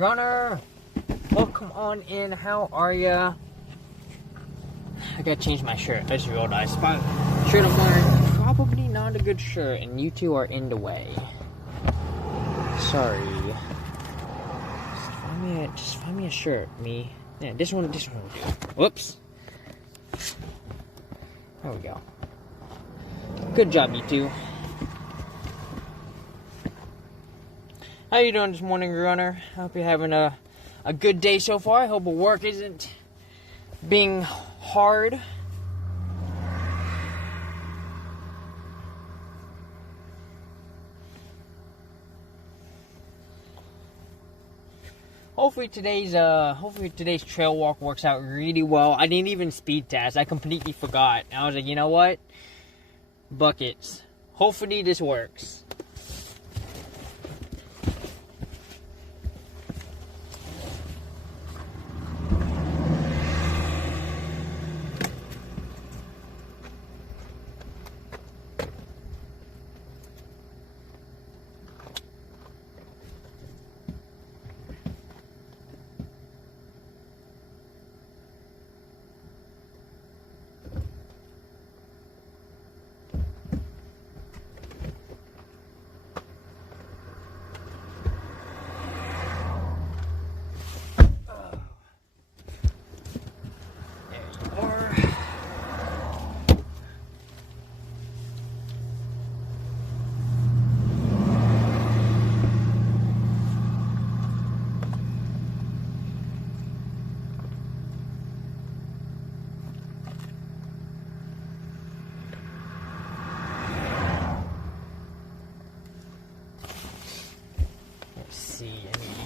Runner, welcome on in. How are ya? I gotta change my shirt. I just realized shirt I'm wearing probably not a good shirt, and you two are in the way. Sorry. Just find me a shirt, me. Yeah, this one will do. Whoops. There we go. Good job, you two. How you doing this morning, Runner? I hope you're having a good day so far. I hope work isn't being hard. Hopefully today's trail walk works out really well. I didn't even speed test. I completely forgot. I was like, you know what? Buckets. Hopefully this works.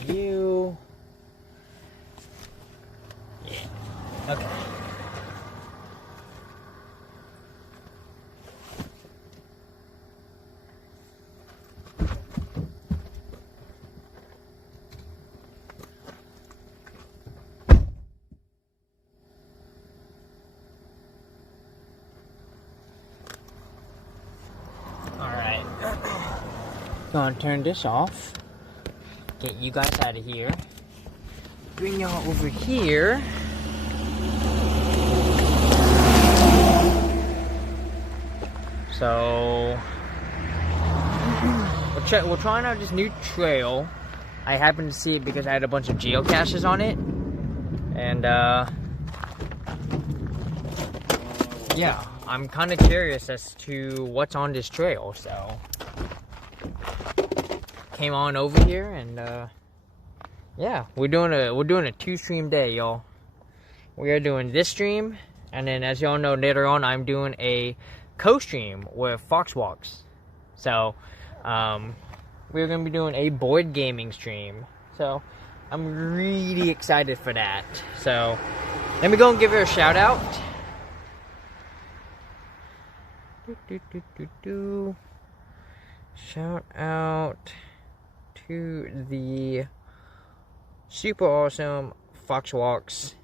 You. Yeah. Okay. All right. Gonna turn this off. Get you guys out of here. Bring y'all over here. So we're trying out this new trail. I happened to see it because I had a bunch of geocaches on it, and yeah, I'm kind of curious as to what's on this trail. So came on over here, and yeah, we're doing a 2-stream day, y'all. We are doing this stream, and then as y'all know, later on I'm doing a co-stream with Fox Walks. So we're gonna be doing a board gaming stream. So I'm really excited for that. So let me go and give her a shout out. Shout out to the super awesome Fox Walks.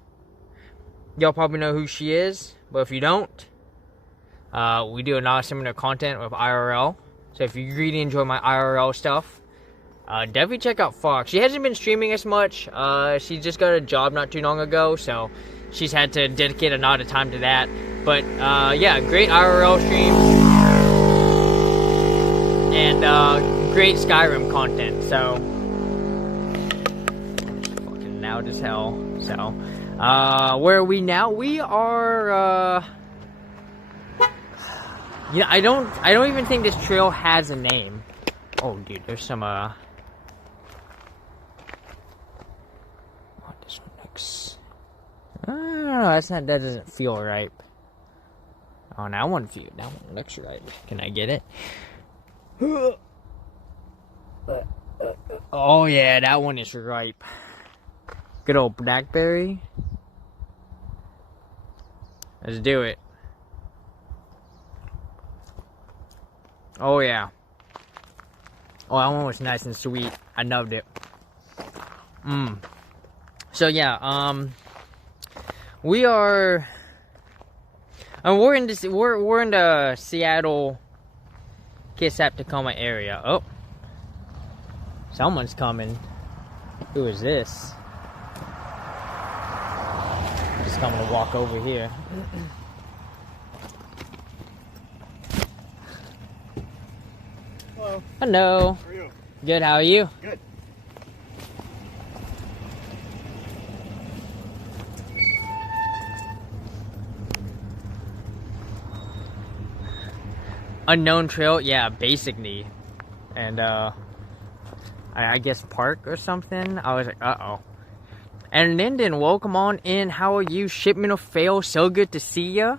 Y'all probably know who she is, but if you don't, we do a lot of similar content with IRL. So if you really enjoy my IRL stuff, definitely check out Fox. She hasn't been streaming as much. She just got a job not too long ago, so she's had to dedicate a lot of time to that. But yeah, great IRL streams and great Skyrim content. So fucking loud as hell. So where are we now? We are yeah, I don't even think this trail has a name. Oh dude, there's some what, this one looks, I don't know, that doesn't feel right. Oh, that one looks right. Can I get it? Oh yeah, that one is ripe. Good old blackberry. Let's do it. Oh yeah. Oh, that one was nice and sweet. I loved it. So yeah, we are. We're in this. We're in the Seattle, Kitsap, Tacoma area. Oh, someone's coming. Who is this? Just coming to walk over here. Hello. Hello. How are you? Good, how are you? Good. Unknown trail, yeah, basic need. And I guess park or something. I was like, uh-oh. And Linden, welcome on in. How are you? Shipment of fail, so good to see ya.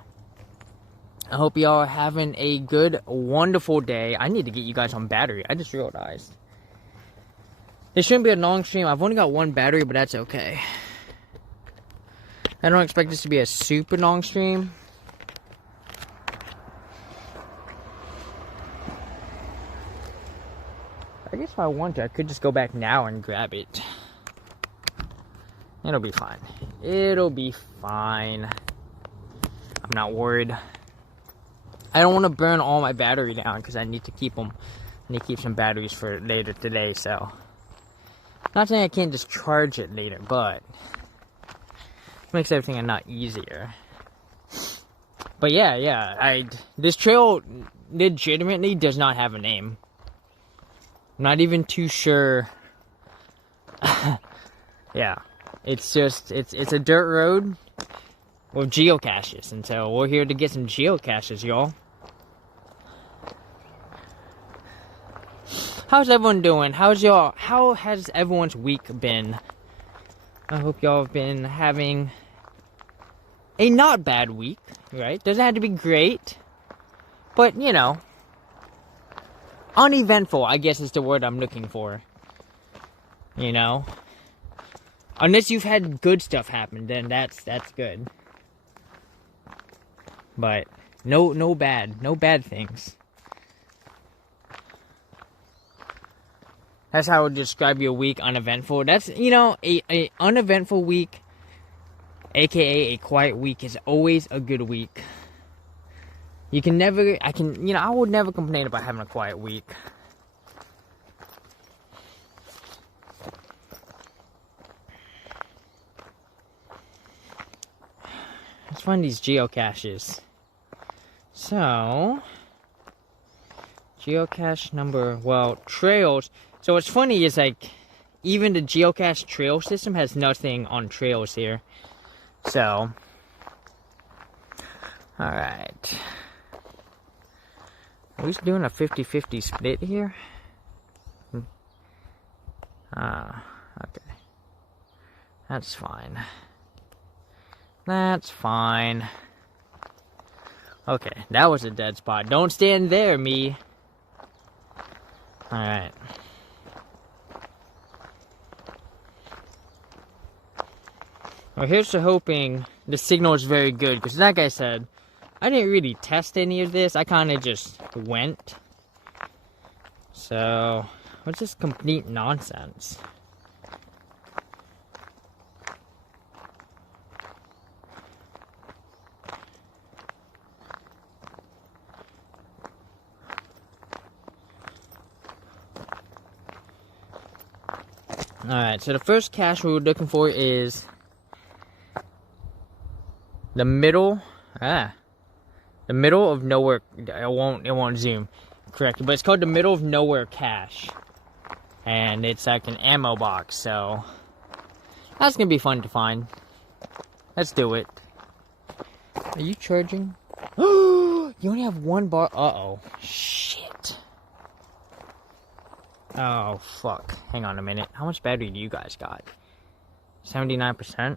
I hope y'all are having a good, wonderful day. I need to get you guys on battery. I just realized. It shouldn't be a long stream. I've only got one battery, but that's okay. I don't expect this to be a super long stream. I guess if I want to, I could just go back now and grab it. It'll be fine. It'll be fine. I'm not worried. I don't want to burn all my battery down because I need to keep them. I need to keep some batteries for later today, so. Not saying I can't just charge it later, but it makes everything a lot easier. But yeah, this trail legitimately does not have a name. I'm not even too sure. Yeah, it's just, it's a dirt road with geocaches, and so we're here to get some geocaches, y'all. How's everyone doing? How has everyone's week been? I hope y'all have been having a not bad week, right? Doesn't have to be great, but you know, uneventful, I guess is the word I'm looking for. You know? Unless you've had good stuff happen, then that's good. But no bad things. That's how I would describe your week, uneventful. That's, you know, a uneventful week, aka a quiet week, is always a good week. You can never, I would never complain about having a quiet week. Let's find these geocaches. So, geocache number, well, trails. So what's funny is, like, even the Geocache Trail system has nothing on trails here. So, alright. Are we doing a 50-50 split here? Okay. That's fine. That's fine. Okay, that was a dead spot. Don't stand there, me. Alright. Well, here's to hoping the signal is very good, because like I said, I didn't really test any of this. I kind of just went. So, what's this complete nonsense? Alright, so the first cache we were looking for is the middle of nowhere. It won't zoom correctly, but it's called the middle of nowhere cache, and it's like an ammo box. So that's gonna be fun to find. Let's do it. Are you charging? You only have one bar. Uh-oh. Shit. Oh fuck. Hang on a minute. How much battery do you guys got? 79%.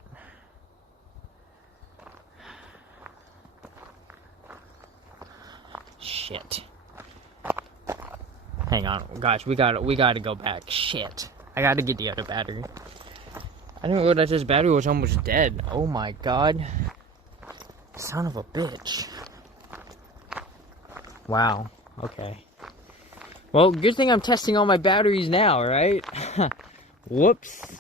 Shit. Hang on, guys. We gotta go back. Shit. I gotta get the other battery. I didn't realize this battery was almost dead. Oh my god. Son of a bitch. Wow. Okay. Well, good thing I'm testing all my batteries now, right? Whoops.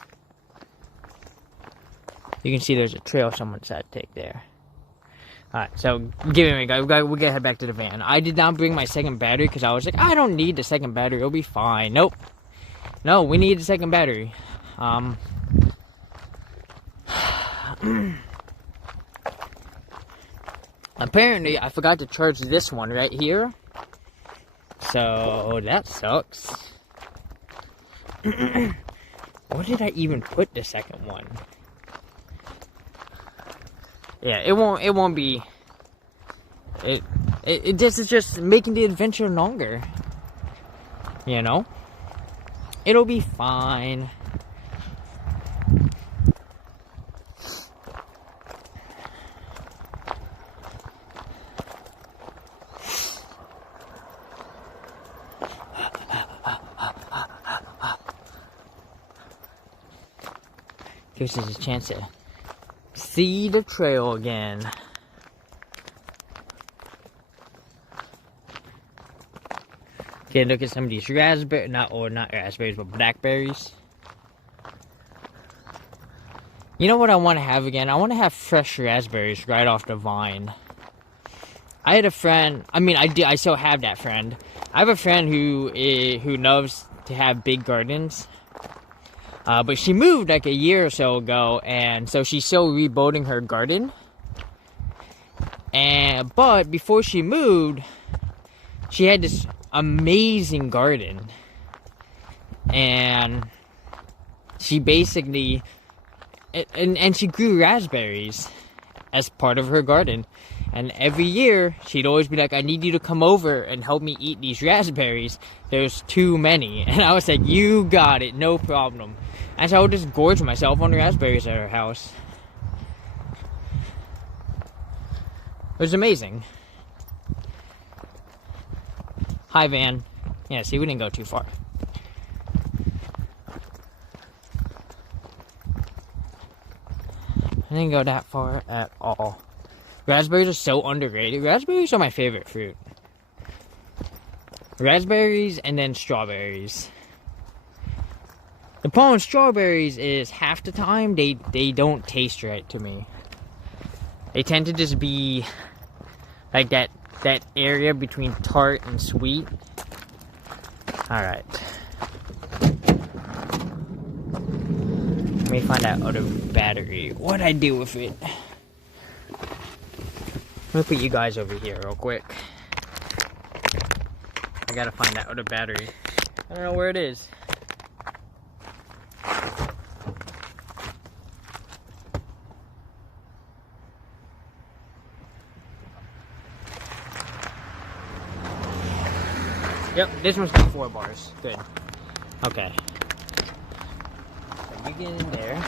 You can see there's a trail someone decided to take there. Alright, so give it a minute, guys. We gotta head back to the van. I did not bring my second battery because I was like, I don't need the second battery. It'll be fine. Nope. No, we need the second battery. Apparently, I forgot to charge this one right here. So, that sucks. Where did I even put the second one? Yeah, it won't be... This is just making the adventure longer. You know? It'll be fine. Gives us a chance to see the trail again. Okay, look at some of these raspberries, not raspberries, but blackberries. You know what I want to have again? I want to have fresh raspberries right off the vine. I had a friend, I still have that friend. I have a friend who loves to have big gardens. But she moved like a year or so ago, and so she's still rebuilding her garden. But before she moved, she had this amazing garden, and she basically and she grew raspberries as part of her garden. And every year, she'd always be like, I need you to come over and help me eat these raspberries. There's too many. And I was like, you got it, no problem. And so I would just gorge myself on raspberries at her house. It was amazing. Hi, Van. Yeah, see, we didn't go too far. I didn't go that far at all. Raspberries are so underrated. Raspberries are my favorite fruit. Raspberries and then strawberries. The problem with strawberries is half the time they don't taste right to me. They tend to just be like that area between tart and sweet. Alright. Let me find that other battery. What'd I do with it? Let me put you guys over here real quick. I gotta find that other battery. I don't know where it is. Yep, this one's got 4 bars. Good. Okay. So you get in there.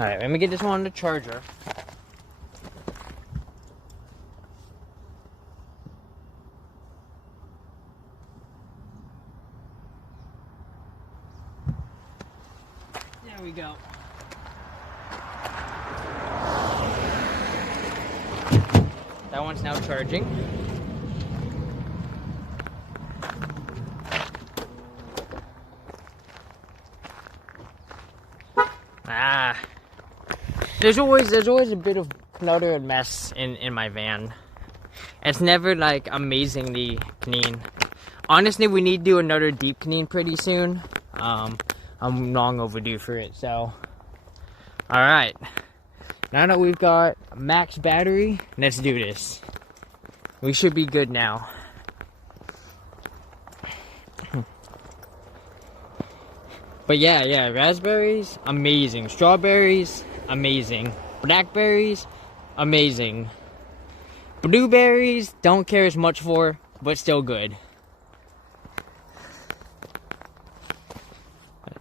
Alright, let me get this one on the charger. There we go. That one's now charging. There's always a bit of clutter and mess in my van. It's never like amazingly clean. Honestly, we need to do another deep clean pretty soon. I'm long overdue for it, so. Alright. Now that we've got max battery, let's do this. We should be good now. But yeah, raspberries, amazing. Strawberries, amazing. Blackberries, amazing. Blueberries, don't care as much for, but still good.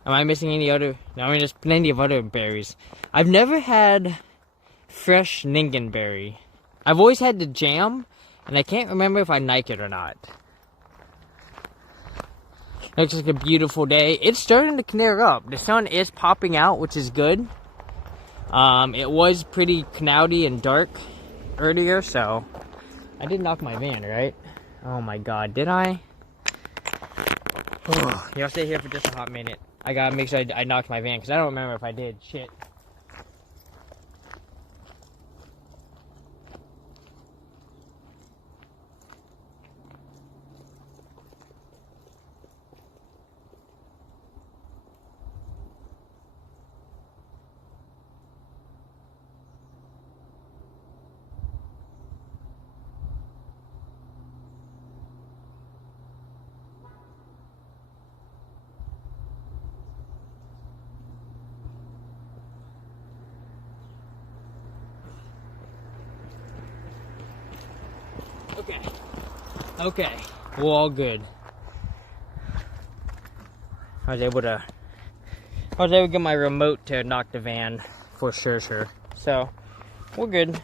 Am I missing any other? No, I mean, there's plenty of other berries. I've never had fresh lingonberry. I've always had the jam, and I can't remember if I like it or not. Looks like a beautiful day. It's starting to clear up. The sun is popping out, which is good. It was pretty cloudy and dark earlier, so I did knock my van, right? Oh my god, did I? Y'all stay here for just a hot minute. I gotta make sure I knocked my van, because I don't remember if I did. Shit. Okay. Okay. We're all good. I was able to get my remote to knock the van for sure. So, we're good.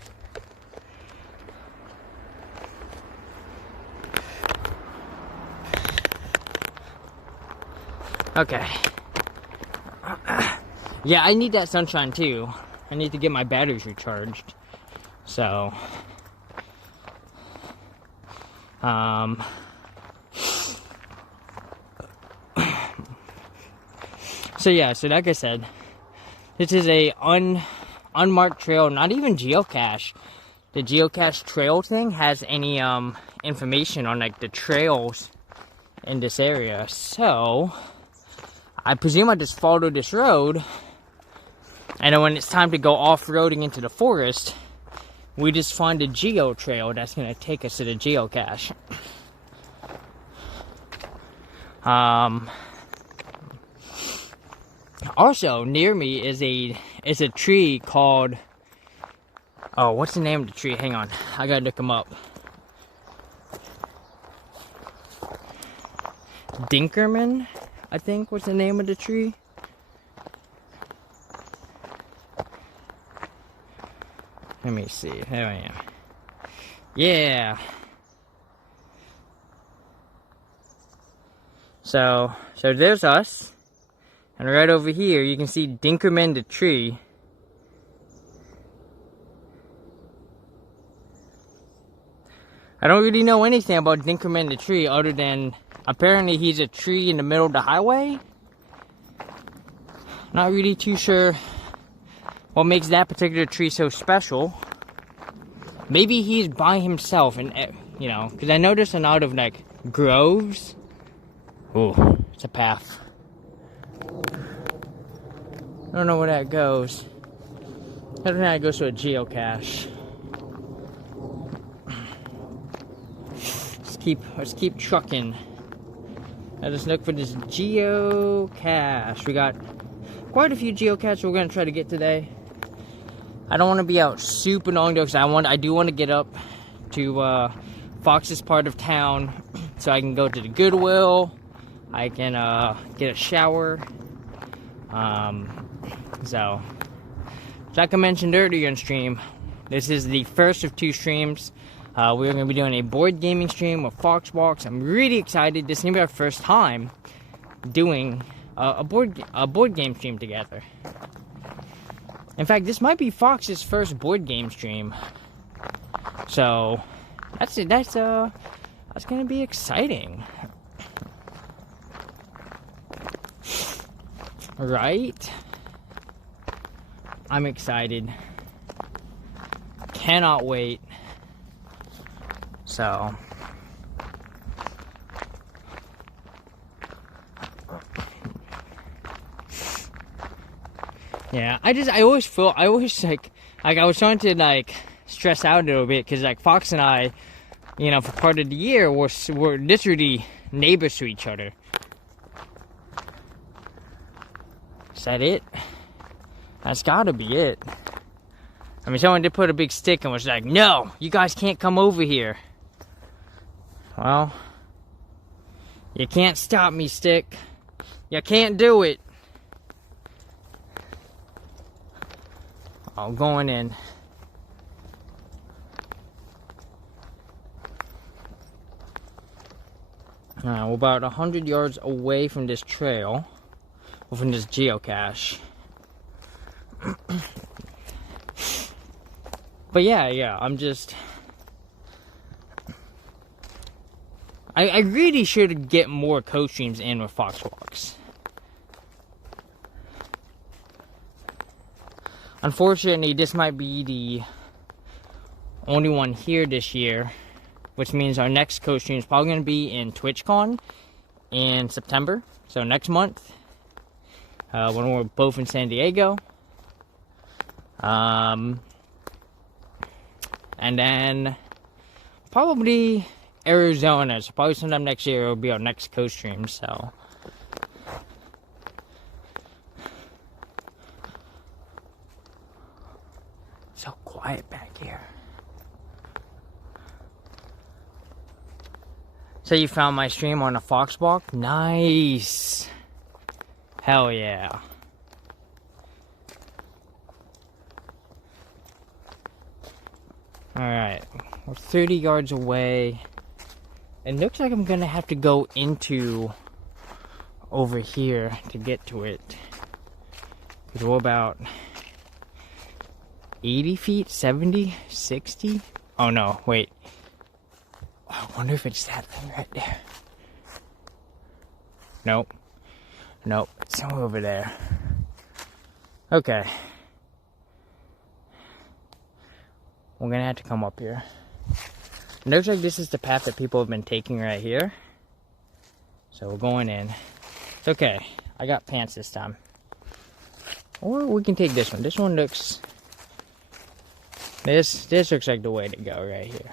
Okay. Yeah, I need that sunshine too. I need to get my batteries recharged. So, so yeah, so like I said, this is a unmarked trail, not even geocache. The Geocache Trail thing has any information on like the trails in this area. So I presume I just follow this road, and then when it's time to go off-roading into the forest, we just find a geo trail that's gonna take us to the geocache. Also near me is a tree called, oh, what's the name of the tree? Hang on, I gotta look them up. Dinkerman, I think, was the name of the tree. Let me see. There I am. Yeah. So there's us. And right over here, you can see Dinkerman the tree. I don't really know anything about Dinkerman the tree other than apparently he's a tree in the middle of the highway. Not really too sure what makes that particular tree so special. Maybe he's by himself, and you know, because I noticed a lot of like groves. Ooh, it's a path. I don't know where that goes. I don't know how it goes to a geocache. Let's keep trucking. Let's just look for this geocache. We got quite a few geocaches we're gonna try to get today. I don't want to be out super long though, because I do want to get up to Fox's part of town so I can go to the Goodwill. I can get a shower. So like I mentioned earlier in stream, this is the first of 2 streams. We're going to be doing a board gaming stream with Fox Walks. I'm really excited. This is going to be our first time doing a board game stream together. In fact, this might be Fox's first board game stream. So that's it. That's going to be exciting. Right? I'm excited. Cannot wait. So yeah, I always like I was trying to like stress out a little bit because like Fox and I, you know, for part of the year we're literally neighbors to each other. Is that it? That's gotta be it. I mean, someone did put a big stick and was like, no, you guys can't come over here. Well, you can't stop me, stick. You can't do it. I'm going in. We're about 100 yards away from this trail, or from this geocache. But yeah, I'm just... I really should get more co-streams in with Fox Walks. Unfortunately, this might be the only one here this year, which means our next co-stream is probably going to be in TwitchCon in September, so next month, when we're both in San Diego. And then probably Arizona, so probably sometime next year will be our next co-stream, so. So quiet back here. So you found my stream on a Fox Walk? Nice. Hell yeah. Alright, we're 30 yards away. It looks like I'm gonna have to go into over here to get to it. Because we're about 80 feet, 70, 60? Oh no, wait. I wonder if it's that thing right there. Nope. Nope, it's somewhere over there. Okay. We're gonna have to come up here. It looks like this is the path that people have been taking right here. So we're going in. It's okay. I got pants this time. Or we can take this one. This one looks... This looks like the way to go right here.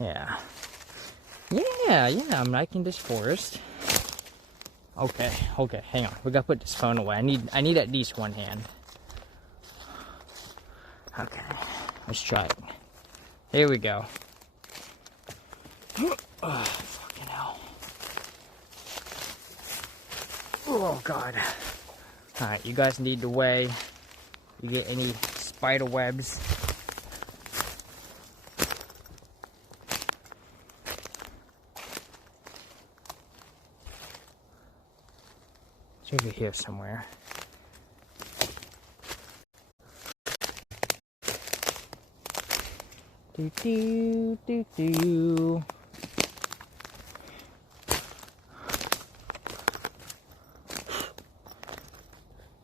Yeah. Yeah, I'm liking this forest. Okay, hang on. We gotta put this phone away. I need at least one hand. Okay, let's try it. Here we go. Oh, fucking hell. Oh, God. Alright, you guys need the way. You get any spider webs. It's over here somewhere. Do do do do.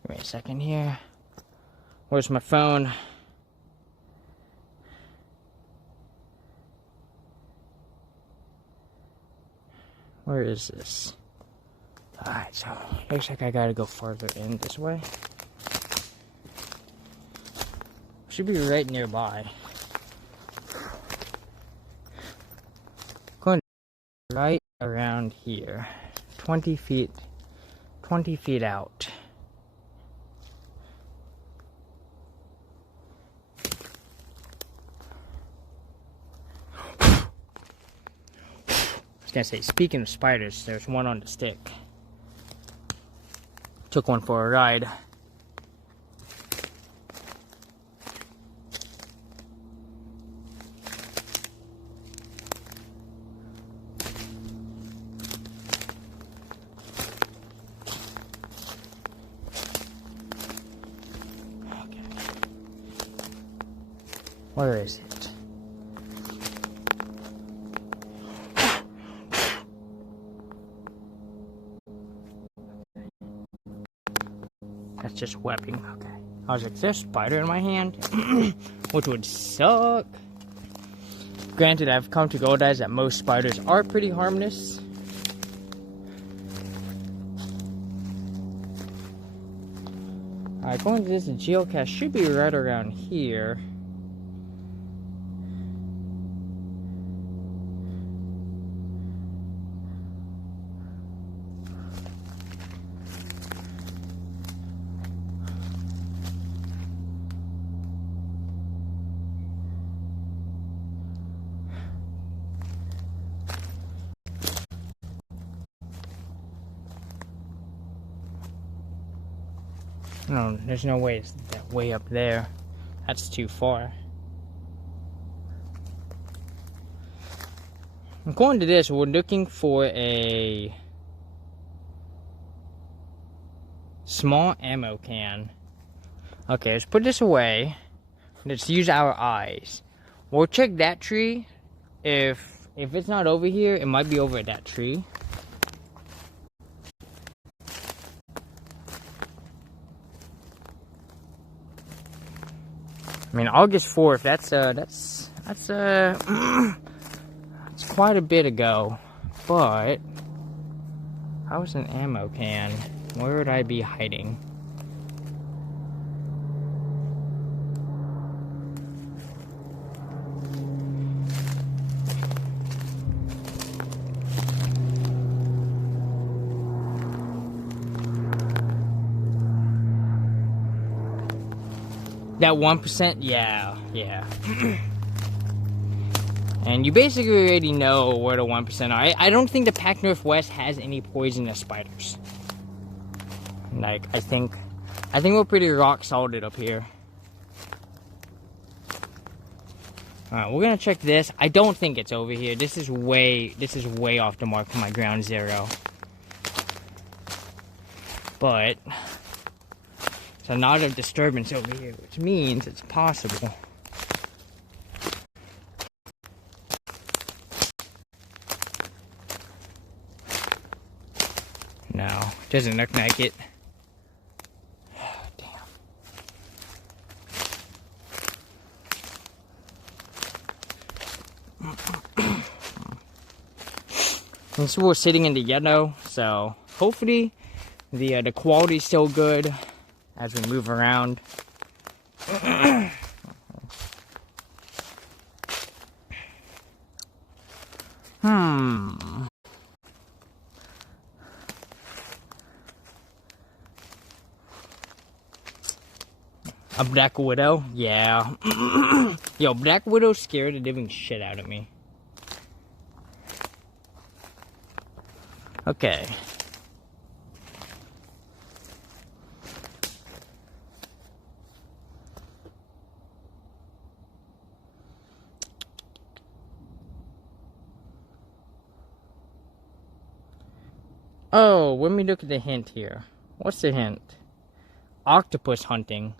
Give me a second here. Where's my phone? Where is this? Alright, so looks like I gotta go farther in this way. Should be right nearby. Going right around here. 20 feet out. I was gonna say, speaking of spiders, there's one on the stick. Took one for a ride. Okay. Where is it? That's just webbing. Okay. I was like, there's a spider in my hand, which would suck. Granted, I've come to realize that most spiders are pretty harmless. Alright, going to this geocache should be right around here. No, there's no way it's that way up there. That's too far. I'm going to this. We're looking for a small ammo can. Okay, let's put this away. Let's use our eyes. We'll check that tree. If it's not over here, it might be over at that tree. I mean, August 4th, that's quite a bit ago, but I was an ammo can. Where would I be hiding? That 1%? Yeah. And you basically already know where the 1% are. I don't think the Pac Northwest has any poisonous spiders. Like, I think we're pretty rock solid up here. Alright, we're gonna check this. I don't think it's over here. This is way off the mark for my ground zero. But it's a lot of disturbance over here, which means it's possible. No, doesn't look like it. Damn. Since we're sitting in the yellow, so hopefully the quality's still good as we move around. A Black Widow? Yeah. Yo, Black Widow scared the living shit out of me. Okay. Oh, let me look at the hint here. What's the hint? Octopus hunting.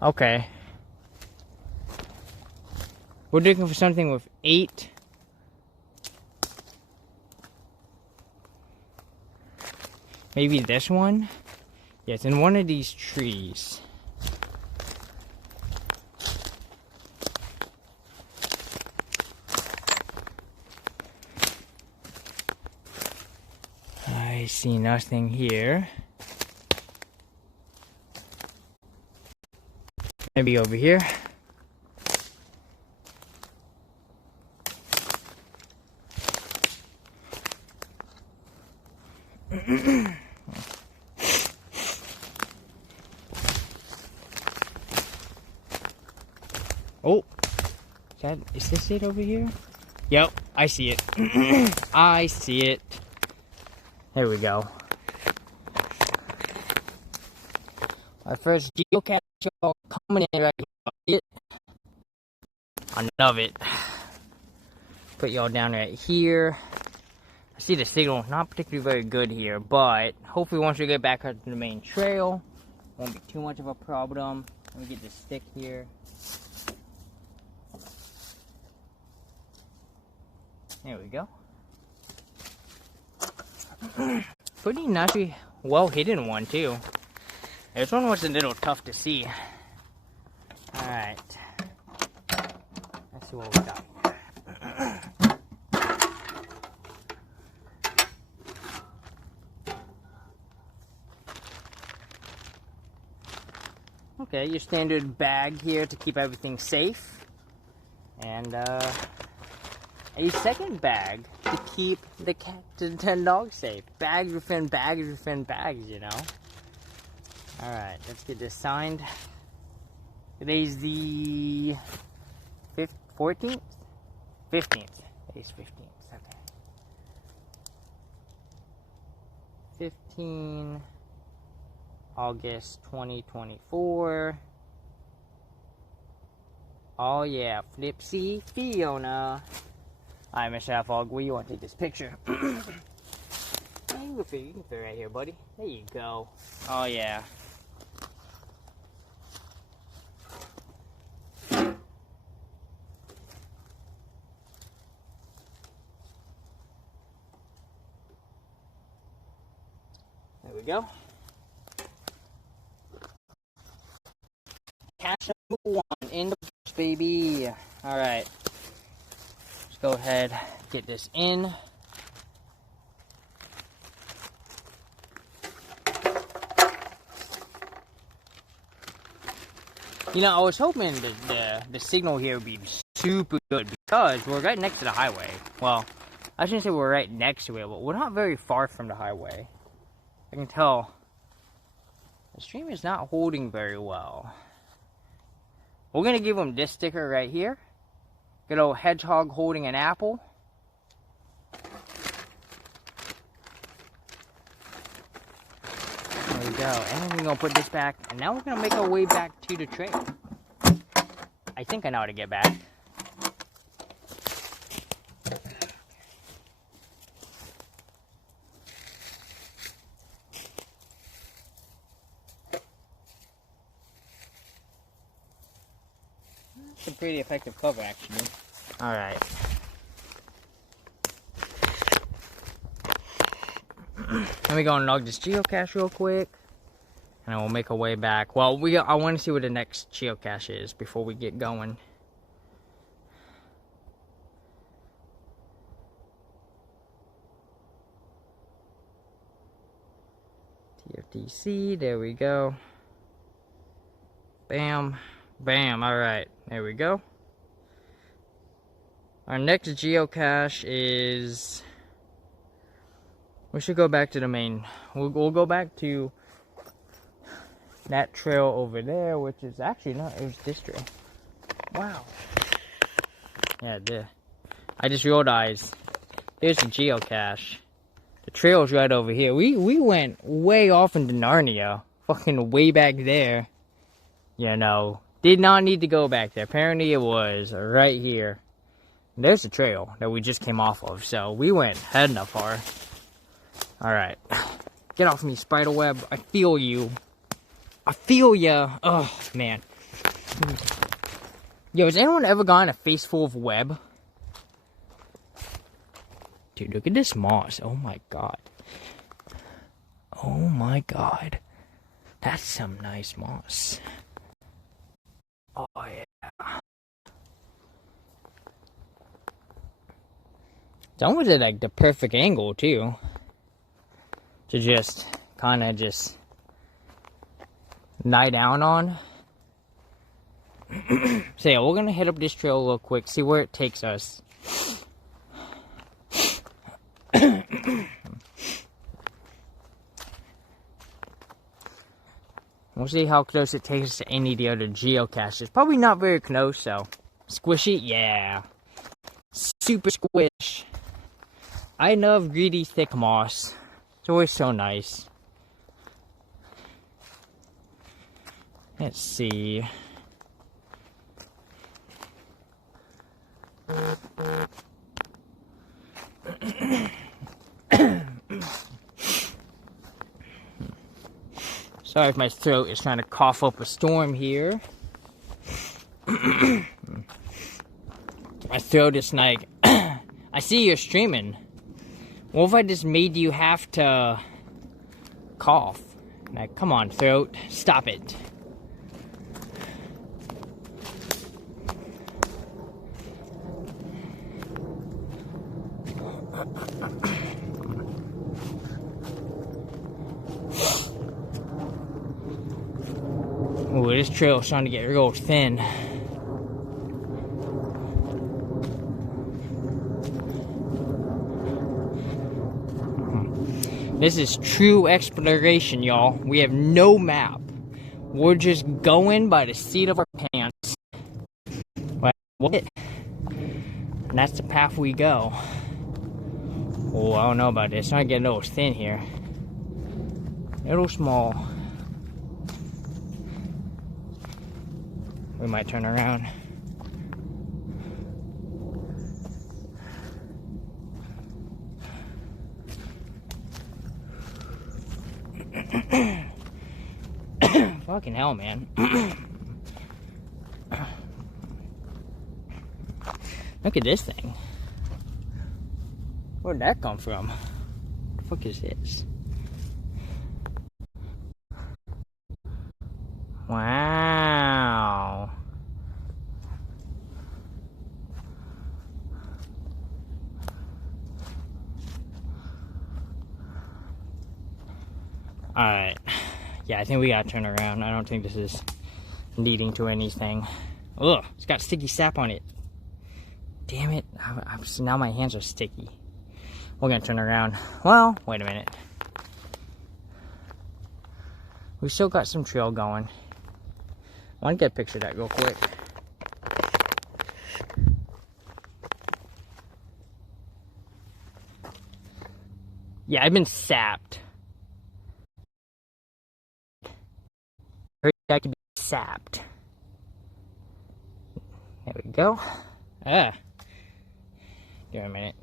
Okay. We're looking for something with 8. Maybe this one? Yes, in one of these trees. I see nothing here. Maybe over here. Oh, is this it over here? Yep, I see it. I see it. There we go. Our first geocache trail coming in right here. I love it. Put y'all down right here. I see the signal not particularly very good here, but hopefully once we get back up to the main trail, won't be too much of a problem. Let me get this stick here. There we go. Pretty nicely well hidden one too. This one was a little tough to see. Alright. Let's see what we got. Okay, your standard bag here to keep everything safe. And a second bag to keep the cat to the 10 dogs safe. Bags within bags within bags, you know. Alright, let's get this signed. Today's the 14th? 15th. Today's 15th, okay. 15 August 2024. Oh yeah, Flipsy Fiona. Alright, Mr. Halfog, where you want to take this picture? You can fit right here, buddy. There you go. Oh yeah. There we go. Cache number 1 in the box, baby. Alright. Let's go ahead, get this in. You know, I was hoping that the signal here would be super good because we're right next to the highway. Well, I shouldn't say we're right next to it, but we're not very far from the highway. I can tell the stream is not holding very well. We're going to give them this sticker right here. Good old hedgehog holding an apple. There we go. And then we're going to put this back. And now we're going to make our way back to the trail. I think I know how to get back. It's a pretty effective cover, actually. Alright. Let me go and log this geocache real quick. And we'll make our way back. Well, I want to see what the next geocache is before we get going. TFTC, there we go. Bam. Bam, alright, there we go. Our next geocache is... We should go back to the main. We'll go back to that trail over there, which is actually not, it was this trail. Wow. Yeah, I just realized, there's the geocache. The trail's right over here. We went way off into Narnia. Fucking way back there. You know, did not need to go back there. Apparently it was right here. And there's the trail that we just came off of. So we went head enough far. Alright. Get off me, spiderweb. I feel you. I feel ya. Oh, man. Yo, has anyone ever gotten a face full of web? Dude, look at this moss. Oh my god. Oh my god. That's some nice moss. Oh yeah. It's almost at like the perfect angle too. To just kind of just lie down on. So yeah, we're gonna hit up this trail real quick, see where it takes us. We'll see how close it takes us to any of the other geocaches. Probably not very close, so squishy, yeah. Super squish. I love greedy thick moss. It's always so nice. Let's see. Sorry if my throat is trying to cough up a storm here. My throat is like, I see you're streaming. What if I just made you have to cough? Like, come on, throat, stop it. Ooh, this trail is starting to get real thin. This is true exploration, y'all. We have no map. We're just going by the seat of our pants. What? And that's the path we go. Oh, I don't know about this. It's starting to get a little thin here. A little small. We might turn around. Fucking hell, man. Look at this thing. Where'd that come from? What the fuck is this? Wow. Alright. Yeah, I think we gotta turn around. I don't think this is leading to anything. Ugh, it's got sticky sap on it. Damn it. Now my hands are sticky. We're gonna turn around. Well, wait a minute. We still got some trail going. I want to get a picture of that real quick. Yeah, I've been sapped. I could be sapped. There we go. Give me a minute.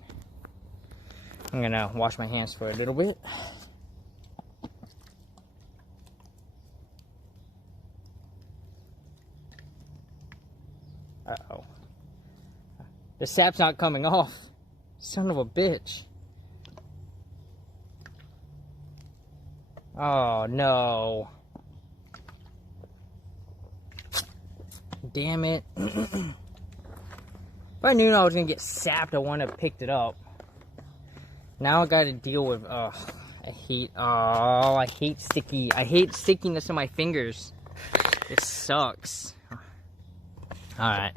I'm gonna wash my hands for a little bit. Uh-oh. The sap's not coming off. Son of a bitch. Oh, no. Damn it. If I knew I was gonna get sapped, I wouldn't have picked it up. Now I gotta deal with, I hate stickiness on my fingers. It sucks. Alright.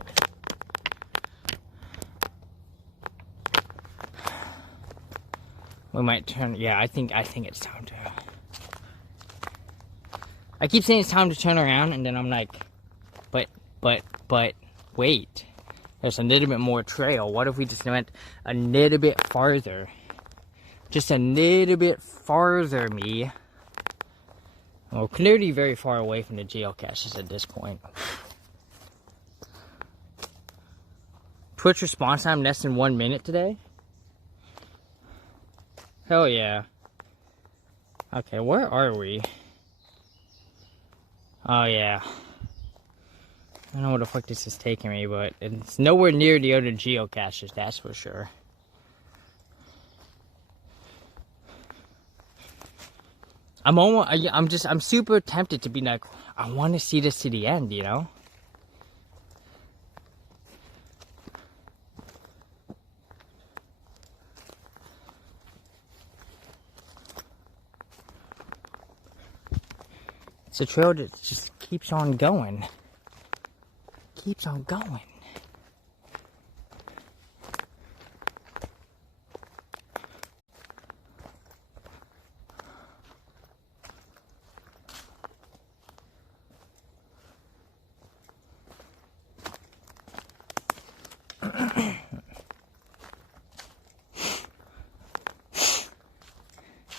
We might turn, yeah, I think it's time to. I keep saying it's time to turn around, and then I'm like, but, wait. There's a little bit more trail. What if we just went a little bit farther? Just a little bit farther, me. Well, clearly very far away from the geocaches at this point. Twitch response time less than 1 minute today? Hell yeah. Okay, where are we? Oh yeah. I don't know where the fuck this is taking me, but it's nowhere near the other geocaches, that's for sure. I'm super tempted to be like, I want to see this to the end, you know? It's a trail that just keeps on going. Keeps on going.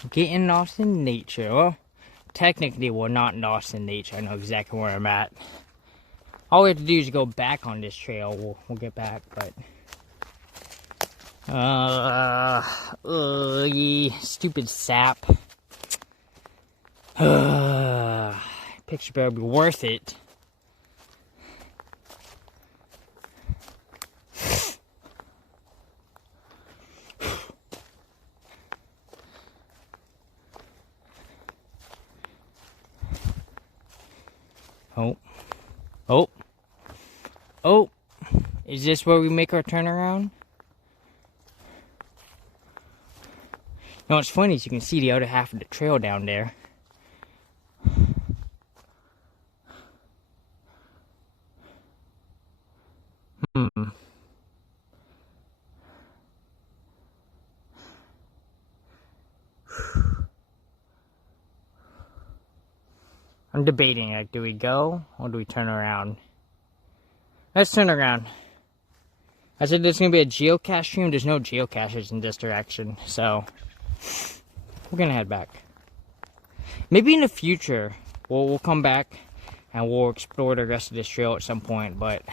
Getting lost in nature. Well, technically we're not lost in nature. I know exactly where I'm at. All we have to do is go back on this trail. We'll get back, but stupid sap. Picture better be worth it. Oh, is this where we make our turnaround? Now what's funny is you can see the other half of the trail down there. I'm debating, like, do we go or do we turn around? Let's turn around. I said there's gonna be a geocache stream. There's no geocaches in this direction, so we're gonna head back. Maybe in the future we'll come back and we'll explore the rest of this trail at some point. But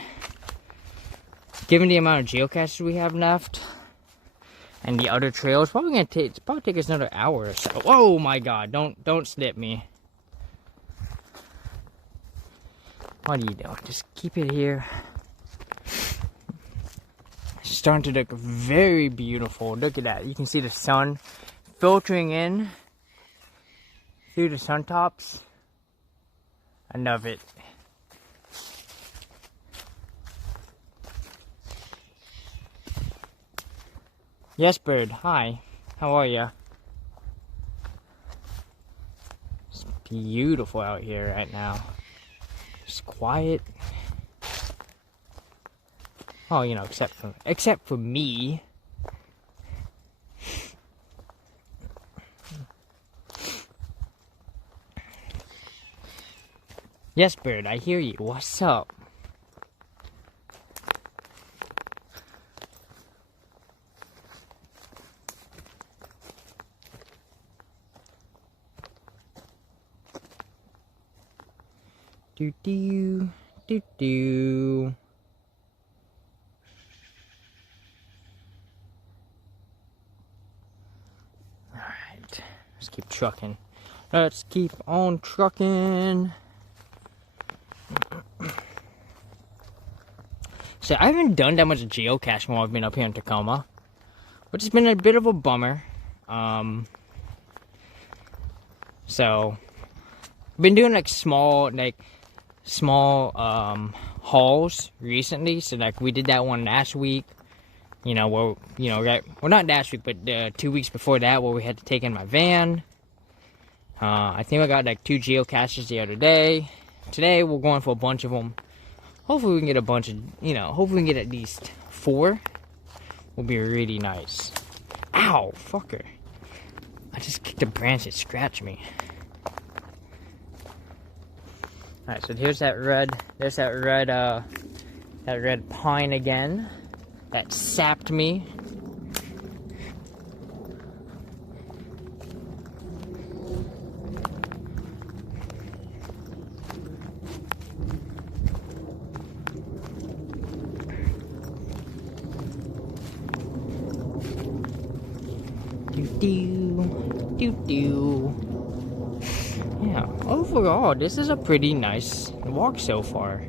given the amount of geocaches we have left and the other trails, probably take us another hour or so. Oh my God! Don't slip me. What are you doing? Just keep it here. It's starting to look very beautiful. Look at that. You can see the sun filtering in through the sun tops. I love it. Yes, bird. Hi. How are ya? It's beautiful out here right now. It's quiet. Oh, you know, except for me. Yes, bird, I hear you. What's up? Do do do do. Alright, let's keep trucking. Let's keep on trucking. So I haven't done that much geocaching while I've been up here in Tacoma, which has been a bit of a bummer. So been doing like small hauls recently. So like we did that one last week. You know, well not last week, but 2 weeks before that, where we had to take in my van. I think I got like 2 geocaches the other day. Today we're going for a bunch of them. Hopefully we can get a bunch of, hopefully we can get at least 4. Will be really nice. Ow, fucker. I just kicked a branch that scratched me. Alright, so here's that red, that red pine again. That sapped me. Yeah, overall, this is a pretty nice walk so far.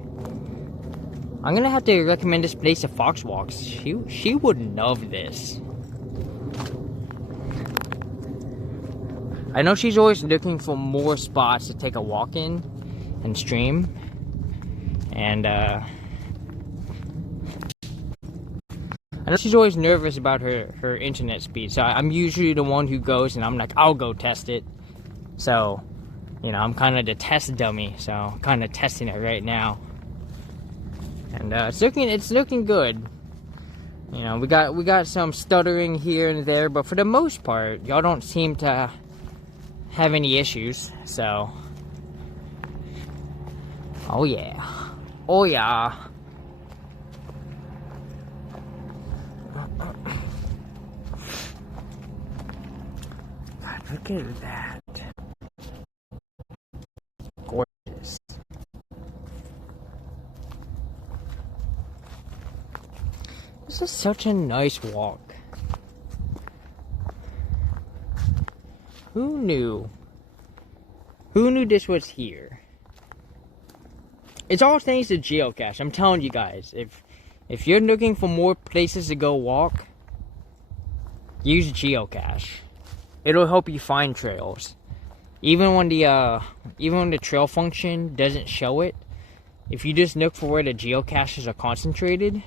I'm gonna have to recommend this place to Fox Walks. She would love this. I know she's always looking for more spots to take a walk in and stream. And I know she's always nervous about her internet speed, so I'm usually the one who goes and I'm like, I'll go test it. So, I'm kind of the test dummy, so I'm kind of testing it right now. And it's looking good. We got some stuttering here and there, but for the most part, y'all don't seem to have any issues. So, oh yeah, oh yeah. God, look at that. Gorgeous. This is such a nice walk. Who knew? Who knew this was here? It's all thanks to Geocache. I'm telling you guys, if you're looking for more places to go walk, use Geocache. It'll help you find trails. Even when the trail function doesn't show it, if you just look for where the geocaches are concentrated,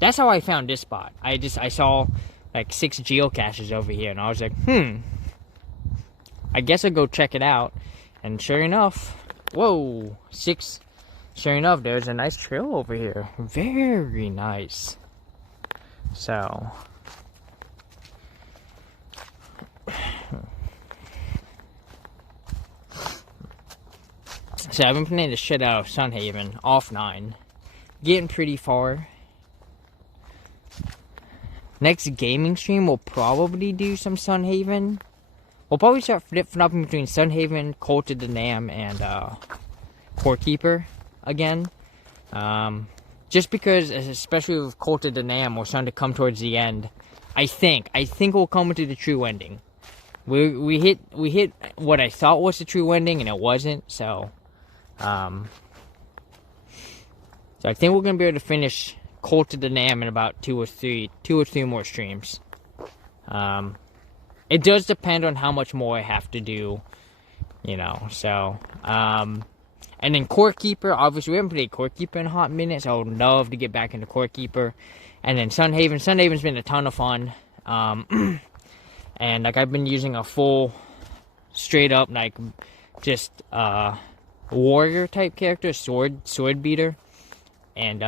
that's how I found this spot. I saw like 6 geocaches over here, and I was like, I guess I'll go check it out. And sure enough, whoa, 6. Sure enough, there's a nice trail over here. Very nice. So, I've been playing the shit out of Sunhaven off 9. Getting pretty far. Next gaming stream we'll probably do some Sunhaven. We'll probably start flip-flopping between Sunhaven, Cult of the Dam, and Corekeeper again. Just because, especially with Cult of the Dam, we're starting to come towards the end. I think we'll come into the true ending. We hit what I thought was the true ending, and it wasn't. So I think we're gonna be able to finish Cult of the Dam in about 2 or 3 more streams. It does depend on how much more I have to do, so, and then Corekeeper, obviously we haven't played Corekeeper in a hot minute, so I would love to get back into Corekeeper. And then Sunhaven's been a ton of fun, and, like, I've been using a full, straight up, like, just, warrior type character, sword beater, and,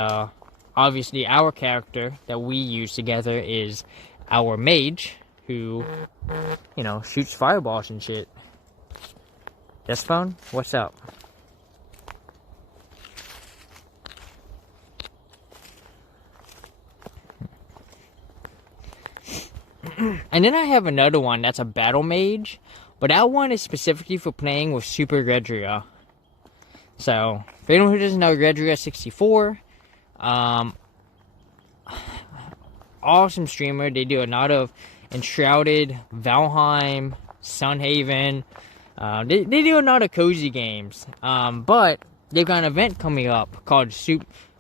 obviously our character that we use together is our mage, who, shoots fireballs and shit. This phone? What's up? And then I have another one that's a battle mage, but that one is specifically for playing with Super Redria. So, For anyone who doesn't know, Redress64, awesome streamer. They do a lot of Enshrouded, Valheim, Sunhaven. They do a lot of cozy games. But they've got an event coming up called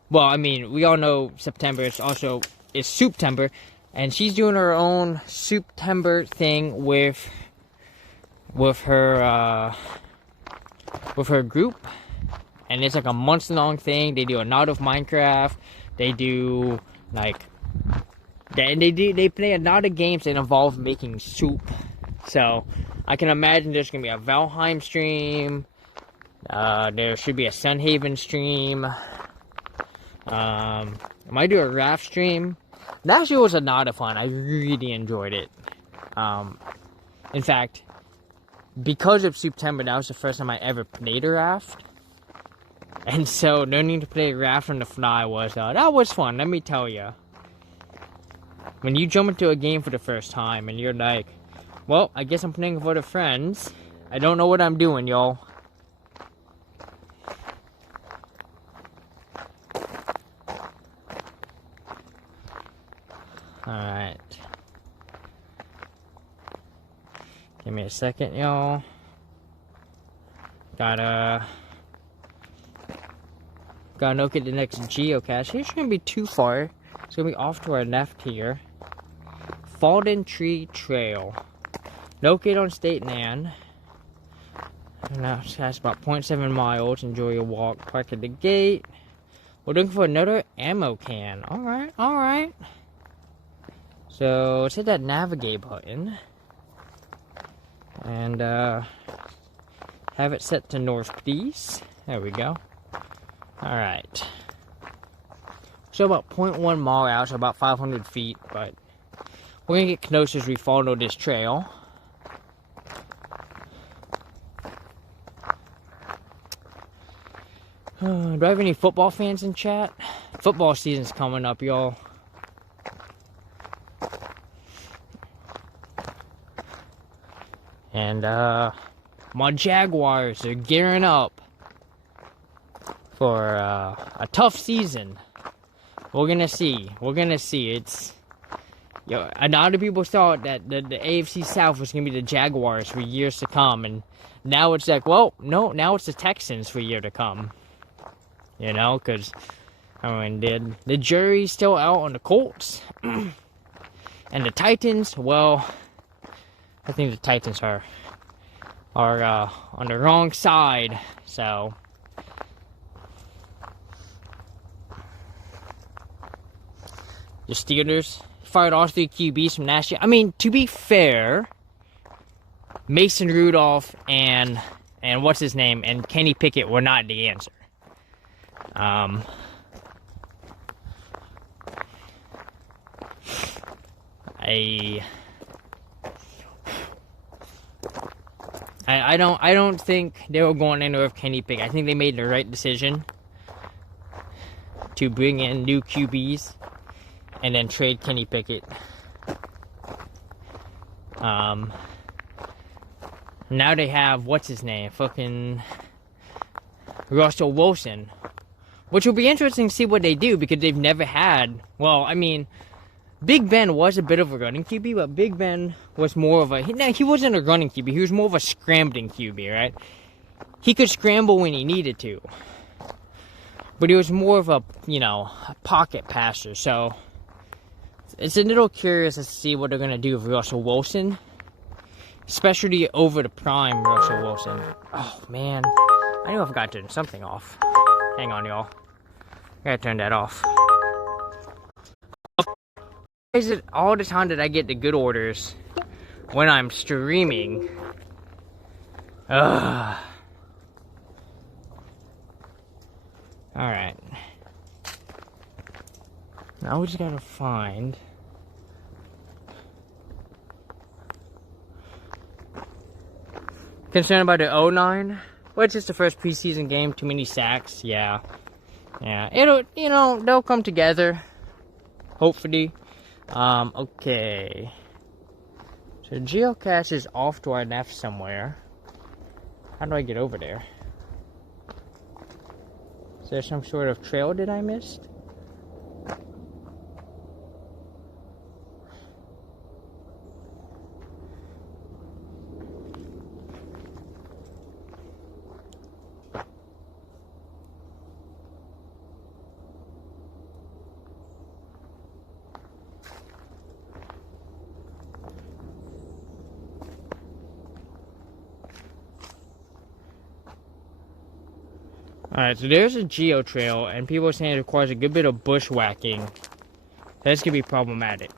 well, I mean, we all know September. It's Souptember, and she's doing her own Souptember thing with her group, and it's like a month-long thing. They do a lot of Minecraft. They do like they play a lot of games that involve making soup. So I can imagine there's gonna be a Valheim stream. There should be a Sunhaven stream. I might do a raft stream. Last year was a lot of fun. I really enjoyed it. In fact, because of September, that was the first time I ever played a raft. And so learning to play a raft on the fly that was fun, let me tell you. When you jump into a game for the first time and you're like, well, I guess I'm playing for the friends. I don't know what I'm doing, y'all. Alright. Give me a second, y'all. Gotta look at the next geocache. It shouldn't be too far. It's gonna be off to our left here. Fallen Tree Trail. Located on State Land. Now that's about 0.7 miles. Enjoy your walk. Park at the gate. We're looking for another ammo can. Alright, alright. So let's hit that navigate button. And have it set to north, please. There we go. Alright. So about 0.1 mile out, so about 500 feet, but we're gonna get closer as we follow this trail. Do I have any football fans in chat? Football season's coming up, y'all. And my Jaguars are gearing up for a tough season. We're gonna see. It's, a lot of people thought that the AFC South was gonna be the Jaguars for years to come, and now it's like, well, no, now it's the Texans for a year to come. You know, because I mean, the jury's still out on the Colts, and the Titans. Well, I think the Titans are on the wrong side. So. The Steelers fired all 3 QBs from last year. I mean, to be fair, Mason Rudolph and what's his name and Kenny Pickett were not the answer. I don't think they were going anywhere with Kenny Pickett. I think they made the right decision to bring in new QBs. And then trade Kenny Pickett. Now they have, what's his name? Fucking Russell Wilson. Which will be interesting to see what they do, because they've never had, well, I mean, Big Ben was a bit of a running QB, but Big Ben was more of he wasn't a running QB, he was more of a scrambling QB, right? He could scramble when he needed to. But he was more of a, a pocket passer, so it's a little curious to see what they're going to do with Russell Wilson. Especially over the prime Russell Wilson. Oh, man. I knew I forgot to turn something off. Hang on, y'all. I gotta turn that off. Why is it all the time that I get the good orders when I'm streaming? Ugh. Alright. Now we just gotta find... Concerned about the O-line? Well, it's just the first preseason game, too many sacks, yeah. Yeah, they'll come together. Hopefully. Okay. So Geocache is off to our left somewhere. How do I get over there? Is there some sort of trail that I missed? Alright, so there's a Geo Trail, and people are saying it requires a good bit of bushwhacking. That's gonna be problematic.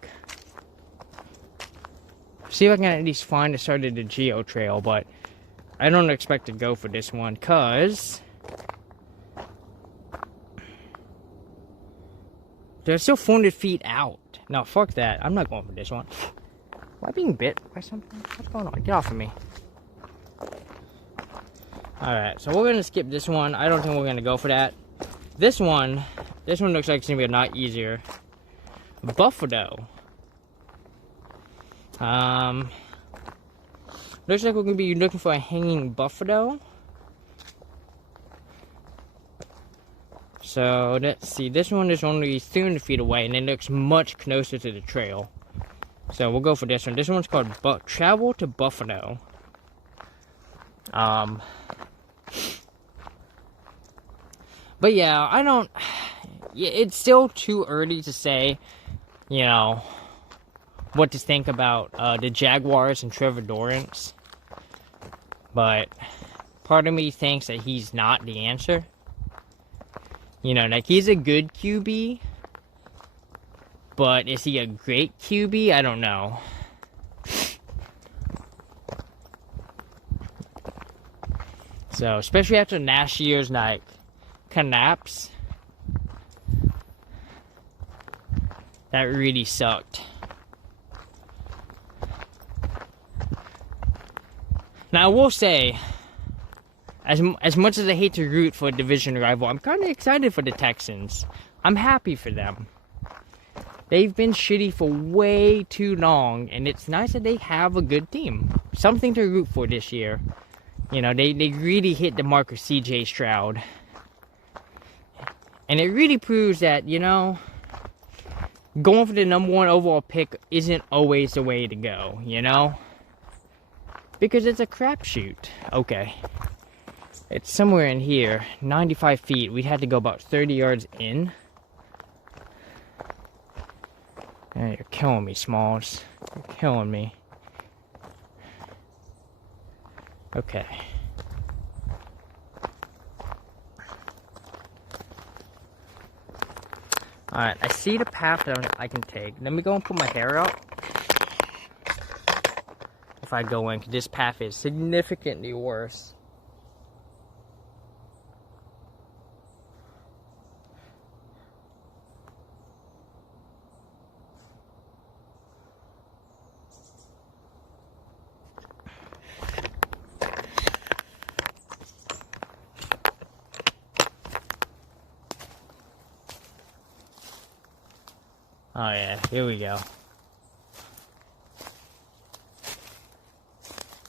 See if I can at least find the start of the Geo Trail, but I don't expect to go for this one, cause they're still 400 feet out. No, fuck that. I'm not going for this one. Am I being bit by something? What's going on? Get off of me. Alright, so we're going to skip this one. I don't think we're going to go for that. This one looks like it's going to be a lot easier. Buffalo. Looks like we're going to be looking for a hanging buffalo. So, let's see. This one is only 300 feet away, and it looks much closer to the trail. So, we'll go for this one. This one's called Travel to Buffalo. But yeah, it's still too early to say, you know, what to think about the Jaguars and Trevor Lawrence. But part of me thinks that he's not the answer. You know, like, he's a good QB, but is he a great QB? I don't know. So, especially after last year's, like, collapse, that really sucked. Now, I will say, as much as I hate to root for a division rival, I'm kind of excited for the Texans. I'm happy for them. They've been shitty for way too long, and it's nice that they have a good team. Something to root for this year. You know, they really hit the mark of CJ Stroud. And it really proves that, you know, going for the #1 overall pick isn't always the way to go, you know? Because it's a crapshoot. Okay. It's somewhere in here, 95 feet. We had to go about 30 yards in. You're killing me, Smalls. You're killing me. Okay. Alright, I see the path that I can take. Let me go and put my hair up. If I go in, because this path is significantly worse. Oh yeah, here we go.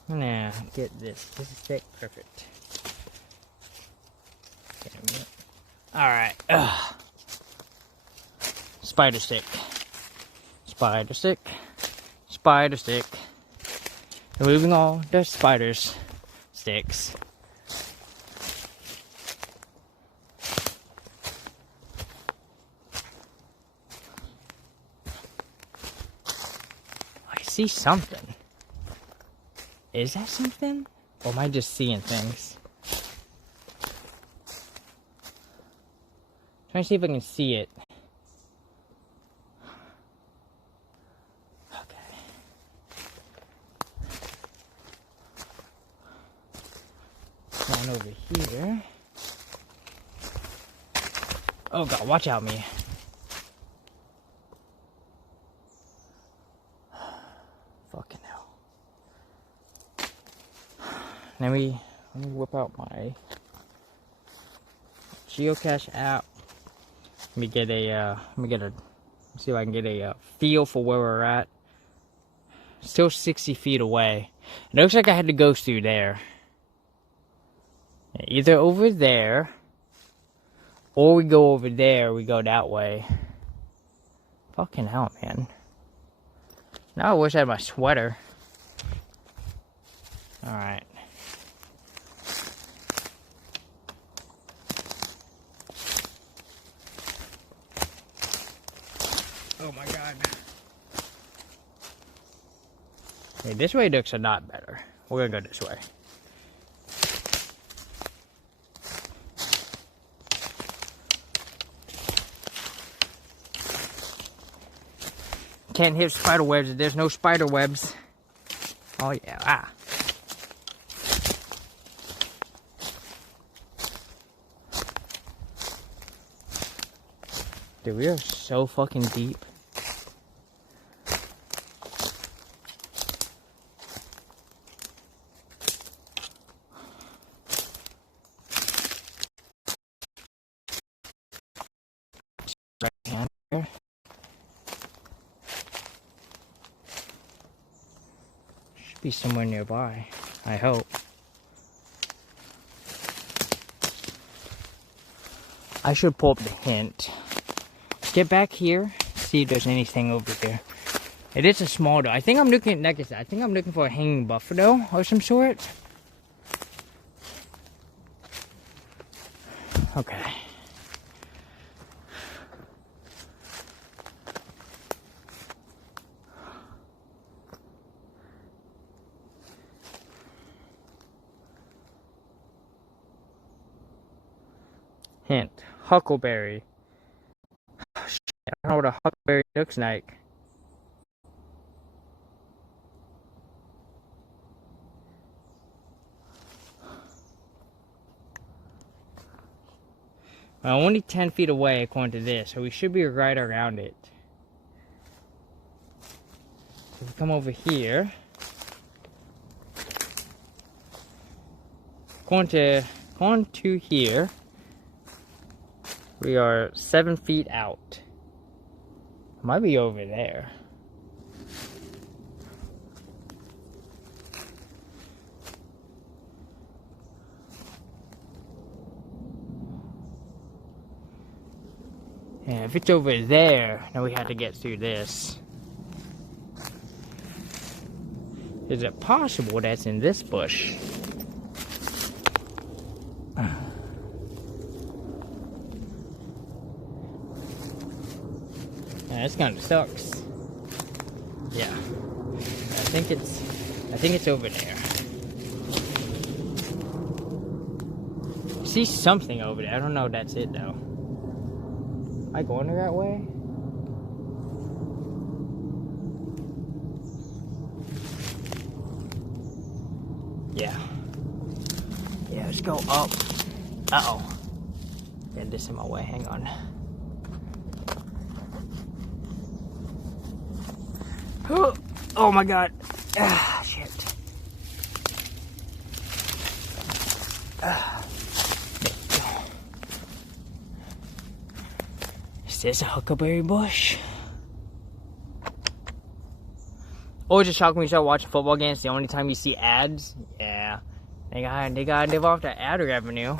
Now, get this. This is thick. Perfect. Alright. Spider stick. Spider stick. Spider stick. Removing all the spiders. Sticks. I see something. Is that something? Or am I just seeing things? Trying to see if I can see it. Okay. Going over here. Oh god, watch out, me. Fucking hell. Let me whip out my Geocache app. Let me see if I can get a feel for where we're at. Still 60 feet away. It looks like I had to go through there. Either over there Or we go over there, we go that way. Fucking hell, man. Now I wish I had my sweater. Alright. Oh my god. Hey, this way looks a lot better. We're gonna go this way. Can't hit spider webs if there's no spider webs. Oh yeah, ah. Dude, we are so fucking deep. Right hand there. Should be somewhere nearby, I hope. I should pull up the hint. Get back here, see if there's anything over here. It is a small door. I think I'm looking, like I said, I think I'm looking for a hanging buffalo or some sort. Okay. Hint, huckleberry. I don't know what a huckleberry looks like. We're only 10 feet away according to this, so we should be right around it. So if we come over here, according to here, we are 7 feet out. Might be over there. Yeah, if it's over there, then we have to get through this. Is it possible that's in this bush? Yeah, this kind of sucks. Yeah, I think it's over there. I see something over there. I don't know if that's it though. Am I going the right way? Yeah. Yeah, let's go up. Uh-oh. Get this in my way. Hang on. Oh my god. Ah, shit. Is this a huckleberry bush? Always just shocked when you start watching football games. The only time you see ads. Yeah. They gotta live off that ad revenue.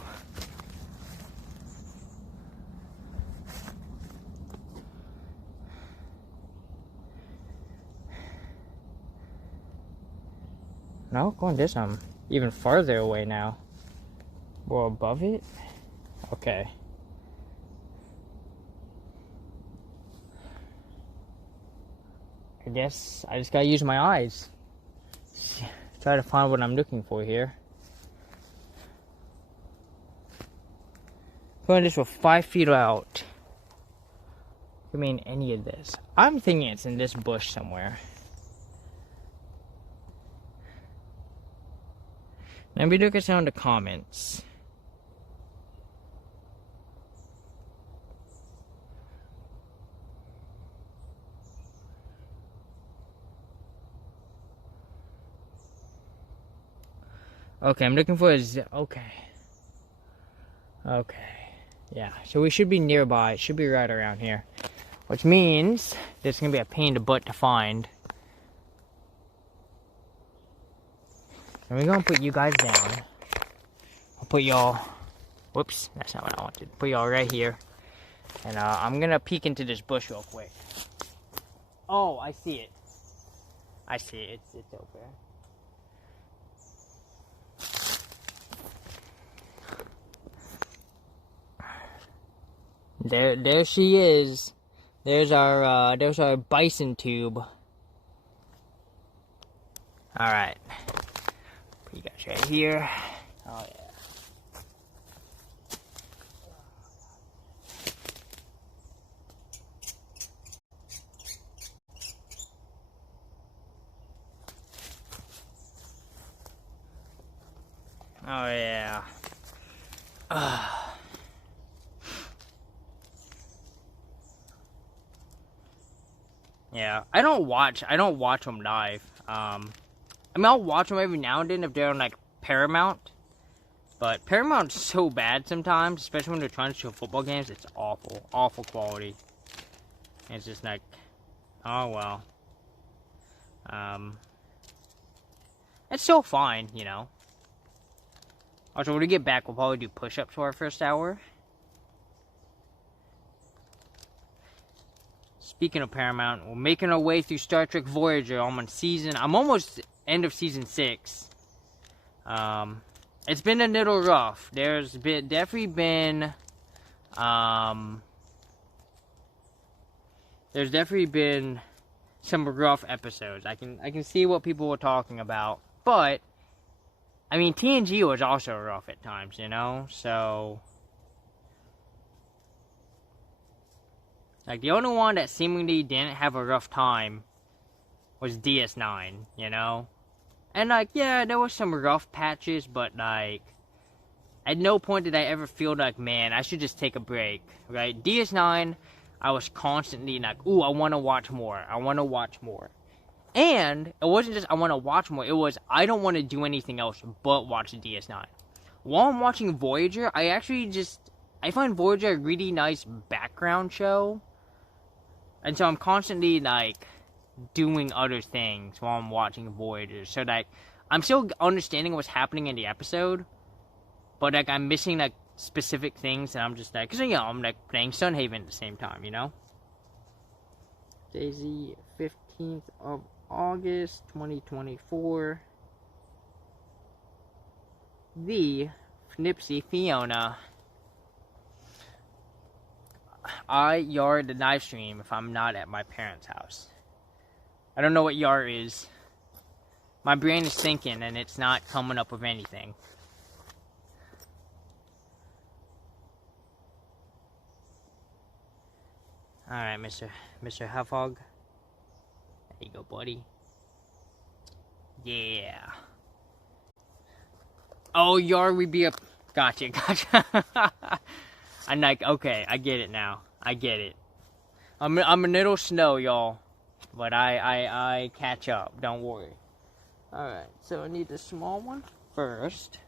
No, going this even farther away now. We're above it? Okay. I guess I just gotta use my eyes. Try to find what I'm looking for here. Going this, we're 5 feet out. I mean, any of this. I'm thinking it's in this bush somewhere. Let me look at some of the comments. Okay, I'm looking for a okay. Okay. Yeah, so we should be nearby. It should be right around here. Which means this going to be a pain in the butt to find. And we're going to put you guys down. I'll put y'all Whoops, that's not what I wanted. Put y'all right here. And I'm gonna peek into this bush real quick. Oh, I see it. I see it. It's over there. There she is. There's our bison tube. All right. Put you guys right here. Oh yeah. Oh yeah. Yeah, I don't watch them live. I mean, I'll watch them every now and then if they're on like Paramount. But Paramount's so bad sometimes, especially when they're trying to show football games. It's awful quality. And it's just like, oh well. It's still fine, you know. Also, when we get back, we'll probably do push-ups for our first hour. Speaking of Paramount, we're making our way through Star Trek Voyager. I'm almost end of season 6. It's been a little rough. There's definitely been some rough episodes. I can see what people were talking about, but I mean, TNG was also rough at times, you know? So, like, the only one that seemingly didn't have a rough time was DS9, you know? And, like, yeah, there was some rough patches, but, like, at no point did I ever feel like, man, I should just take a break, right? DS9, I was constantly like, ooh, I want to watch more. And it wasn't just I want to watch more. It was I don't want to do anything else but watch DS9. While I'm watching Voyager, I find Voyager a really nice background show. And so I'm constantly, like, doing other things while I'm watching Voyager. So, like, I'm still understanding what's happening in the episode. But, like, I'm missing, like, specific things. And I'm just, like, because, you know, I'm, like, playing Sunhaven at the same time, you know? Daisy, 15th of August 2024. The Fnipsy Fiona. I yard the live stream if I'm not at my parents' house. I don't know what yar is. My brain is thinking and it's not coming up with anything. Alright, Mr. Huffog. There you go, buddy. Yeah. Oh, yar, we be up. Gotcha. I'm like, okay, I get it now. I get it. I'm a little snow, y'all. But I catch up. Don't worry. Alright, so I need the small one first.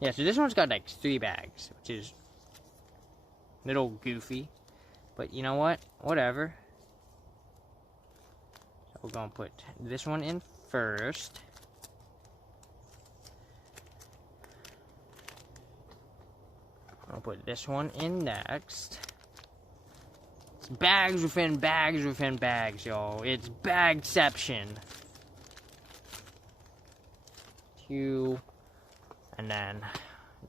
Yeah, so this one's got like 3 bags, which is a little goofy. But you know what? Whatever. So we're going to put this one in first. I'll put this one in next. It's bags within bags within bags, y'all. It's bagception. 2, and then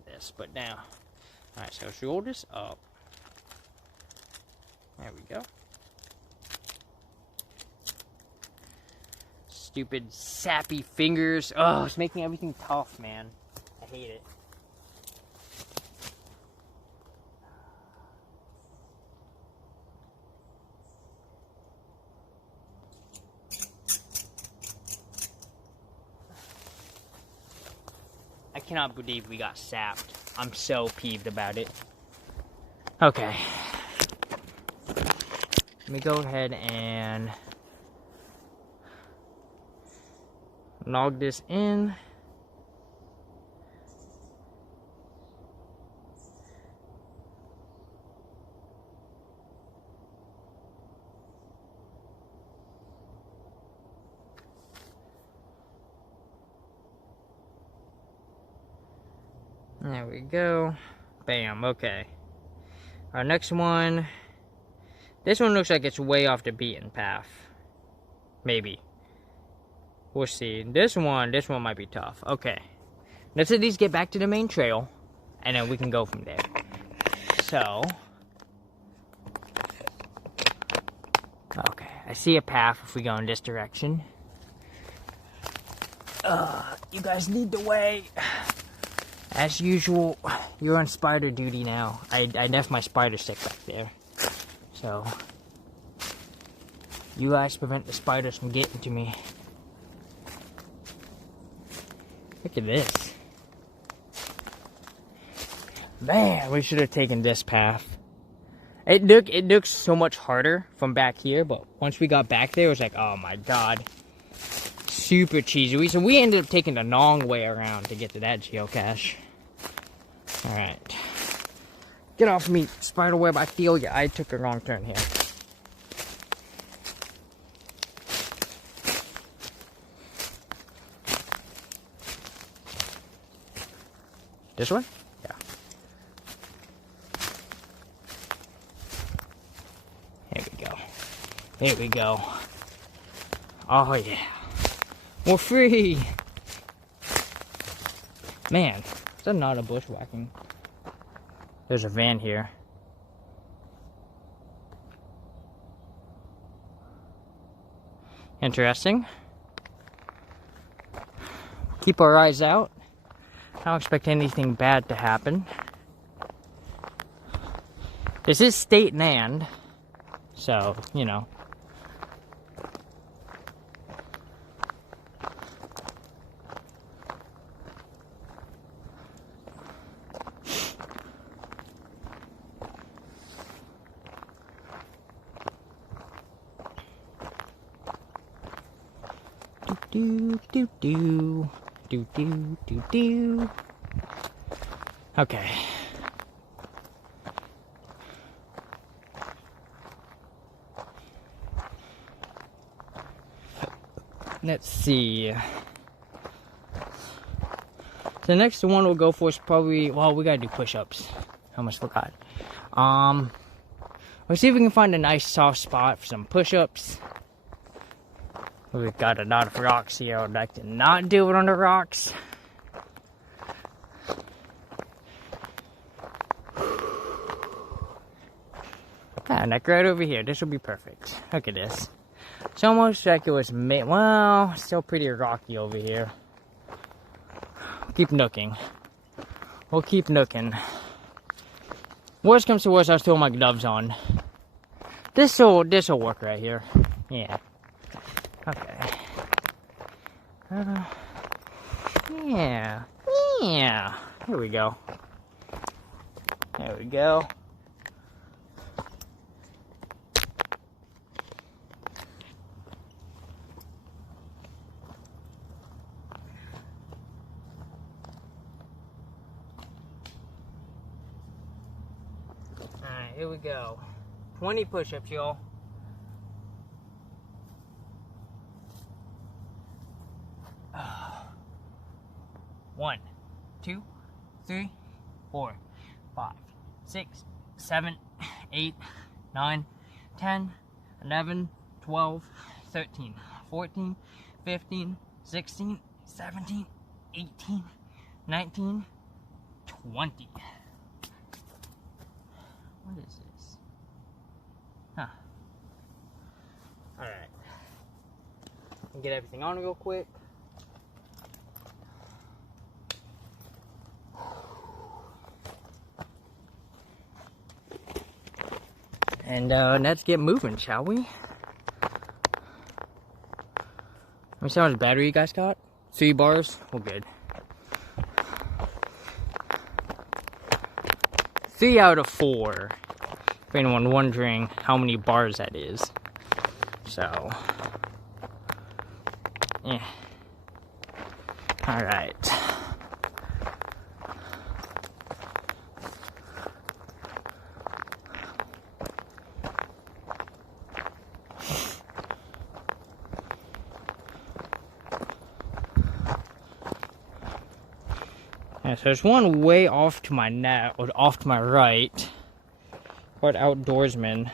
this. But now, alright, so roll this up. There we go. Stupid sappy fingers. Oh, it's making everything tough, man. I hate it. I cannot believe we got sapped. I'm so peeved about it. Okay. Let me go ahead and log this in. There we go. Bam, okay. Our next one. This one looks like it's way off the beaten path. Maybe. We'll see. This one might be tough. Okay. Let's at least get back to the main trail. And then we can go from there. So. Okay. I see a path if we go in this direction. You guys lead the way. As usual, you're on spider duty now. I left my spider stick back there. So, you guys prevent the spiders from getting to me. Look at this. Man, we should have taken this path. It looks so much harder from back here, but once we got back there, it was like, oh my god. Super cheesy. So we ended up taking the long way around to get to that geocache. Alright. Get off me, spiderweb. I feel ya. I took a wrong turn here. This one? Yeah. Here we go. Here we go. Oh yeah. We're free! Man, is that not a bushwhacking? There's a van here. Interesting. Keep our eyes out. I don't expect anything bad to happen. This is state land, so, you know. Do. Okay. Let's see. The next one we'll go for is probably, well, we gotta do push-ups. I almost forgot. Let's see if we can find a nice soft spot for some push-ups. We've got a lot of rocks here. I'd like to not do it on the rocks. And like right over here. This will be perfect. Look at this. It's almost like it was made. Well, still pretty rocky over here. Keep nooking. We'll keep nooking. Worst comes to worst, I'll throw my gloves on. This'll work right here. Yeah. Okay. Yeah. Here we go. There we go. Alright, here we go. 20 push-ups, y'all. One, 2, 3, 4, 5, 6, 7, 8, 9, 10, 11, 12, 13, 14, 15, 16, 17, 18, 19, 20. What is this? Huh. Alright. Get everything on real quick. And let's get moving, shall we? Let me see how much battery you guys got. 3 bars? Well, good. 3 out of 4. If anyone wondering how many bars that is. So. Yeah. Alright. Yeah, so there's one way off to my or off to my right. What outdoorsman?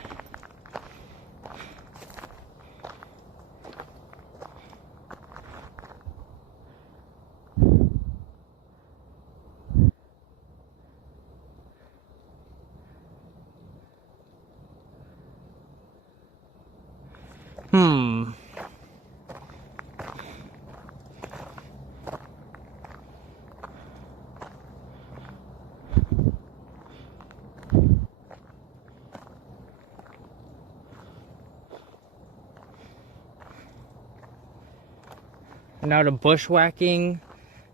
Now the bushwhacking,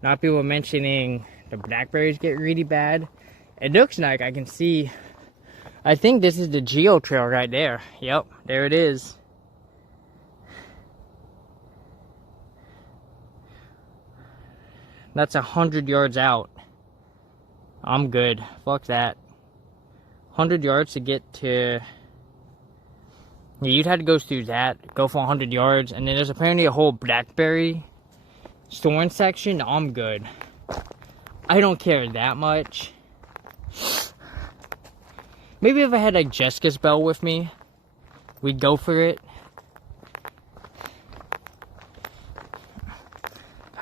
not people mentioning the blackberries get really bad. It looks like I can see, I think this is the Geocache Trail right there. Yep, there it is. That's 100 yards out. I'm good. Fuck that. 100 yards to get to... Yeah, you'd have to go through that, go for 100 yards, and then there's apparently a whole blackberry storing section. I'm good. I don't care that much. Maybe if I had like Jessica's bell with me, we'd go for it.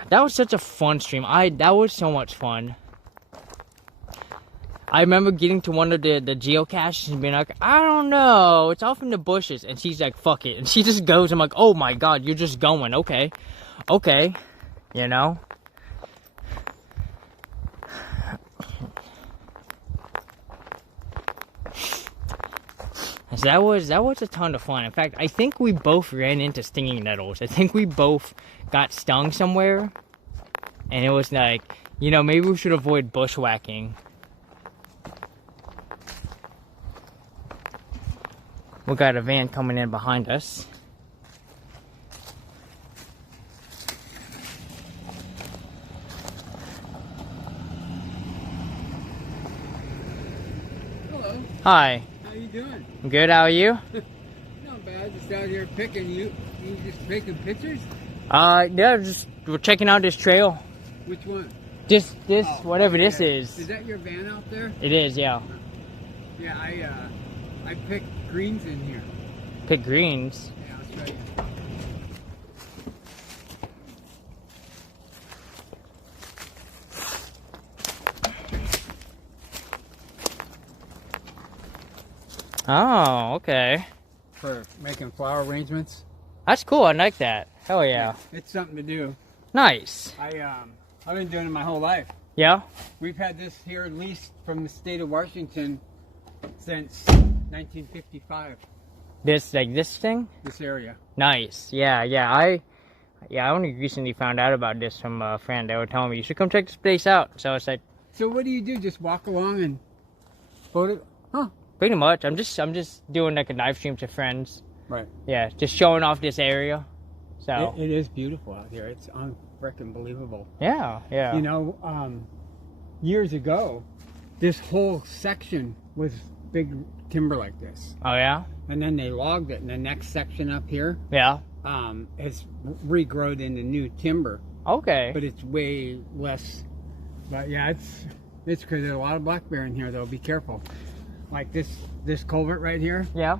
That was such a fun stream. That was so much fun. I remember getting to one of the geocaches and being like, I don't know, it's off in the bushes. And she's like, fuck it. And she just goes. I'm like, oh my god, you're just going. Okay. Okay. You know? So that was a ton of fun. In fact, I think we both ran into stinging nettles. I think we both got stung somewhere. And it was like, you know, maybe we should avoid bushwhacking. We got a van coming in behind us. Hello. Hi. How you doing? Good, how are you? Not bad. Just out here picking. You just taking pictures? Yeah, we're checking out this trail. Which one? This, Oh, whatever yeah. this is. Is that your van out there? It is, yeah. Yeah, I picked greens in here. Pick greens. Yeah, I'll show you. Oh, okay. For making flower arrangements. That's cool, I like that. Hell yeah. It's something to do. Nice. I've been doing it my whole life. Yeah? We've had this here leased from the state of Washington since 1955. This, like this thing? This area. Nice. Yeah, yeah. I only recently found out about this from a friend. They were telling me, you should come check this place out. So it's like... So what do you do? Just walk along and photo? Huh. Pretty much. I'm just doing like a live stream to friends. Right. Yeah, just showing off this area. So... It is beautiful out here. It's unfreaking believable. Yeah, yeah. You know, years ago, this whole section was big timber like this. Oh, yeah? And then they logged it, and the next section up here Yeah. has regrowed into new timber. Okay. But it's way less. But yeah, it's because there's a lot of black bear in here, though. Be careful. Like this culvert right here. Yeah.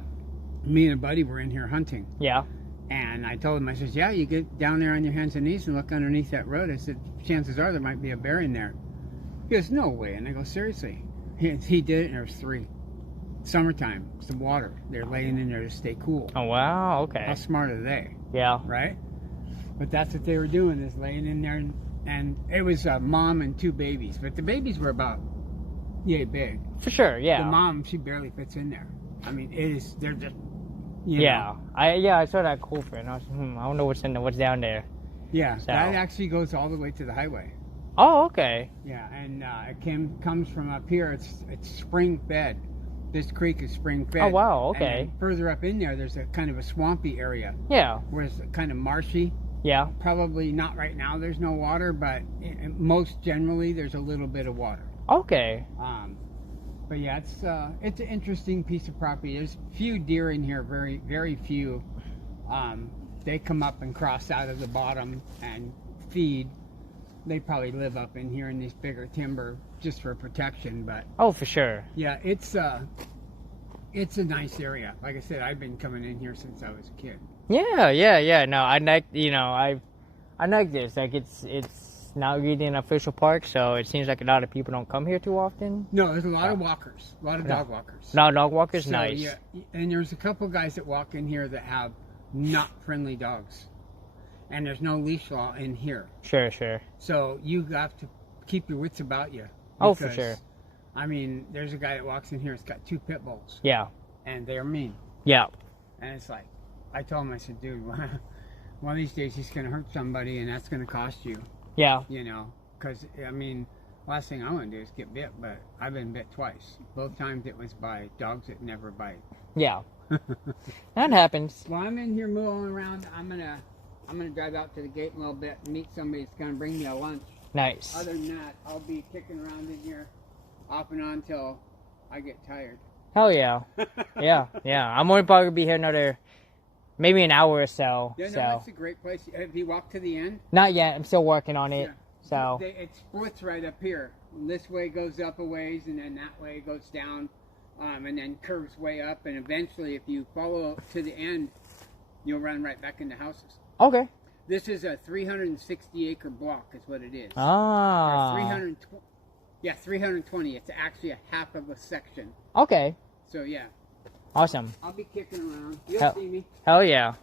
Me and a buddy were in here hunting. Yeah. And I told him, I says, yeah, you get down there on your hands and knees and look underneath that road. I said, chances are there might be a bear in there. He goes, no way. And I go, seriously? He did it, and there was 3. Summertime, some water. They're laying in there to stay cool. Oh, wow. Okay. How smart are they? Yeah. Right? But that's what they were doing, is laying in there. And it was a mom and 2 babies. But the babies were about yay big. For sure, yeah. The mom, she barely fits in there. I mean, they're just... Yeah, I saw that culvert, and I was, I don't know what's down there. Yeah, So. that actually goes all the way to the highway. Oh, okay. Yeah, and it comes from up here. It's spring fed. This creek is spring fed. Oh, wow, okay. And further up in there, there's a kind of a swampy area Yeah, where it's kind of marshy. yeah. Probably not right now. There's no water, but most generally there's a little bit of water. Okay. But yeah, it's an interesting piece of property. There's few deer in here, very, very few. They come up and cross out of the bottom and feed. they probably live up in here in these bigger timber just for protection. But Oh, for sure. yeah, it's a nice area. Like I said, I've been coming in here since I was a kid. Yeah. No, I like, I like this. Like, it's not really an official park, so it seems like a lot of people don't come here too often. No, there's a lot of walkers, a lot of dog walkers. No, dog walkers, So, nice. yeah, and there's a couple guys that walk in here that have not friendly dogs, and there's no leash law in here. Sure. So you have to keep your wits about you. Oh, for sure. I mean, there's a guy that walks in here. It's got 2 pit bulls. Yeah. And they're mean. Yeah. And it's like, I told him, I said, dude, one of these days he's going to hurt somebody, and that's going to cost you. Yeah. You know, because, I mean, last thing I want to do is get bit, but I've been bit twice. Both times it was by dogs that never bite. Yeah. That happens. Well, I'm in here milling around. I'm gonna drive out to the gate a little bit and meet somebody that's gonna bring me a lunch. Nice. Other than that, I'll be kicking around in here off and on till I get tired. Hell yeah. Yeah. I'm only probably gonna be here maybe an hour or so. Yeah, no, so. that's a great place. Have you walked to the end? Not yet. I'm still working on it. Yeah. So. It splits right up here. This way goes up a ways, and then that way goes down, and then curves way up. And eventually, if you follow to the end, you'll run right back into houses. Okay. This is a 360-acre block, is what it is. Ah. 320. It's actually a half of a section. Okay. So yeah. Awesome. I'll be kicking around. You'll see me. Hell yeah.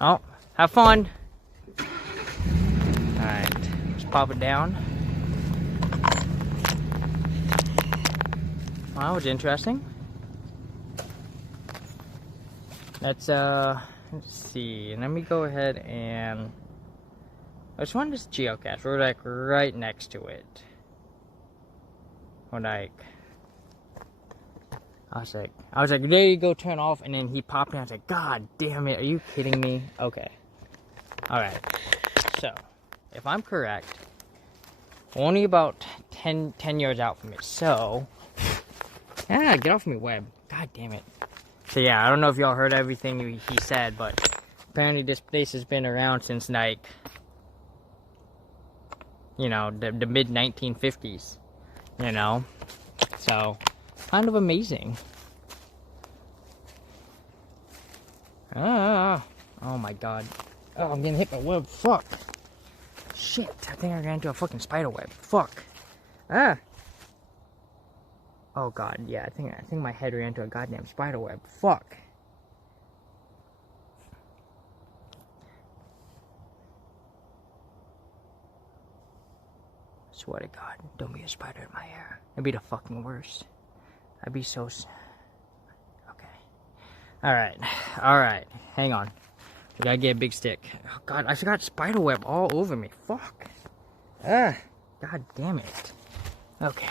Oh, have fun. Alright, let's pop it down. Well, that was interesting. Let's see. Let me go ahead and let's run this geocache. We're like right next to it. We're like I was like, there you go, turn off, and then he popped in. I was like, God damn it, are you kidding me? Okay. Alright. So, if I'm correct, only about 10 yards out from it. So, get off me, web. God damn it. So yeah, I don't know if y'all heard everything he said, but apparently this place has been around since like, the mid 1950s. So, kind of amazing. Oh my god. Oh, I'm getting hit by web. Fuck. Shit, I think I ran into a fucking spider web. Fuck. Oh god, yeah, I think my head ran into a goddamn spider web. Fuck. Swear to God, don't be a spider in my hair. That'd be the fucking worst. I'd be so... Okay. Alright. Hang on. We gotta get a big stick. Oh god, I forgot spider web all over me. Fuck. God damn it. Okay.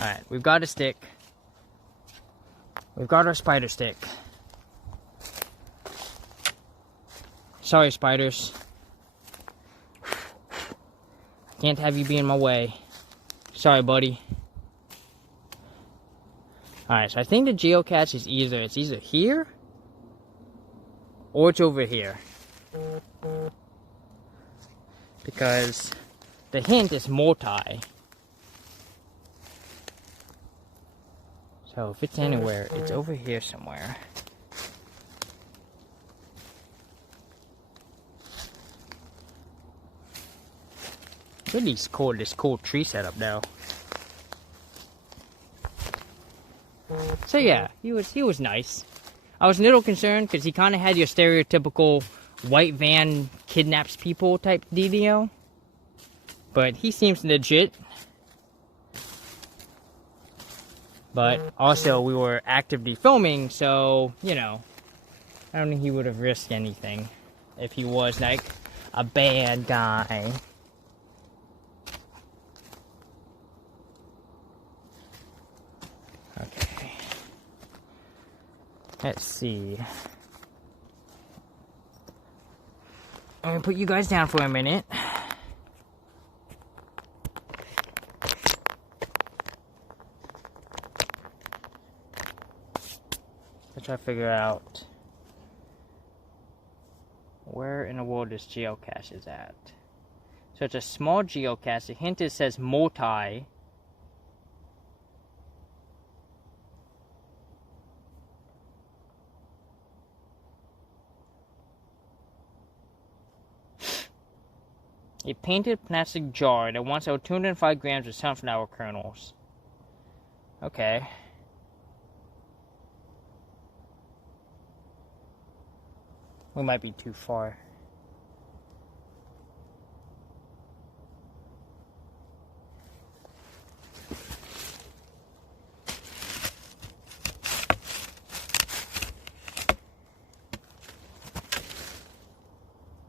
Alright, we've got a stick. We've got our spider stick. Sorry, spiders. Can't have you be in my way. Sorry, buddy. Alright, so I think the geocache is either here or it's over here. Because the hint is multi. So if it's anywhere, it's over here somewhere. Really cool, this cool tree setup though. So yeah, he was nice. I was a little concerned because he kind of had your stereotypical white van kidnaps people type dealio. But he seems legit. But also we were actively filming, so, I don't think he would have risked anything if he was like a bad guy. Okay. Let's see. I'm gonna put you guys down for a minute. Let's try to figure out where in the world this geocache is at. So it's a small geocache. The hint is says multi. A painted plastic jar that once held 205 grams of sunflower kernels. Okay. We might be too far.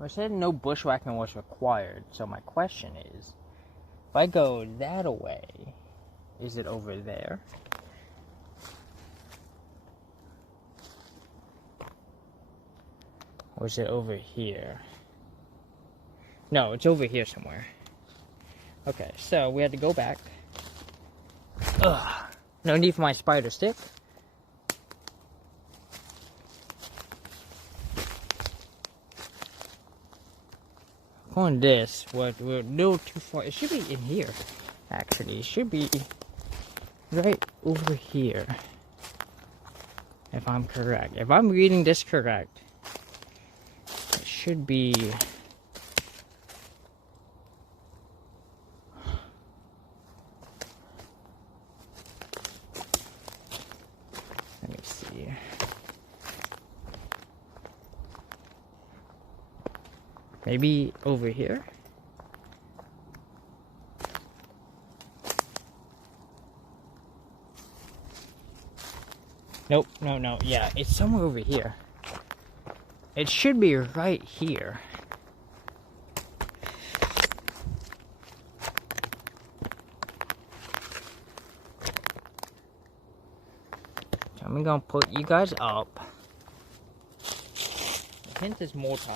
I said no bushwhacking was required, so my question is, if I go that away, is it over there? Or is it over here? No, it's over here somewhere. Okay, so we had to go back. Ugh. No need for my spider stick. On this, we're a little too far. It should be in here, actually. It should be right over here, if I'm correct. If I'm reading this correct, it should be... Let me see. Maybe over here? Nope, no, yeah, it's somewhere over here. It should be right here. I'm gonna put you guys up. The hint is multi.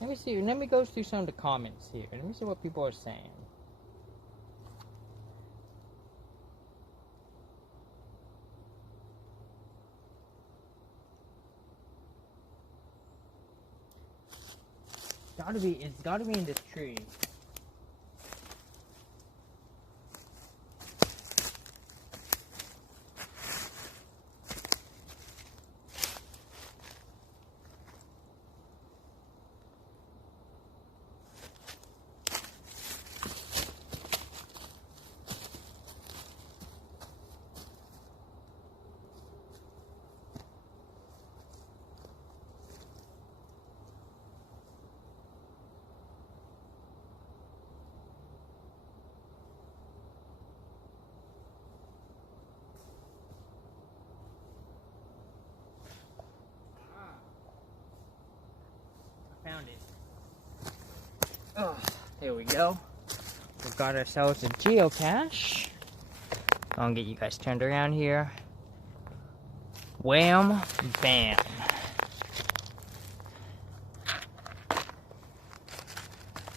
Let me see, let me go through some of the comments here. Let me see what people are saying. It's gotta be in this tree. Found it. Oh, there we go. We've got ourselves a geocache. I'll get you guys turned around here. Wham, bam.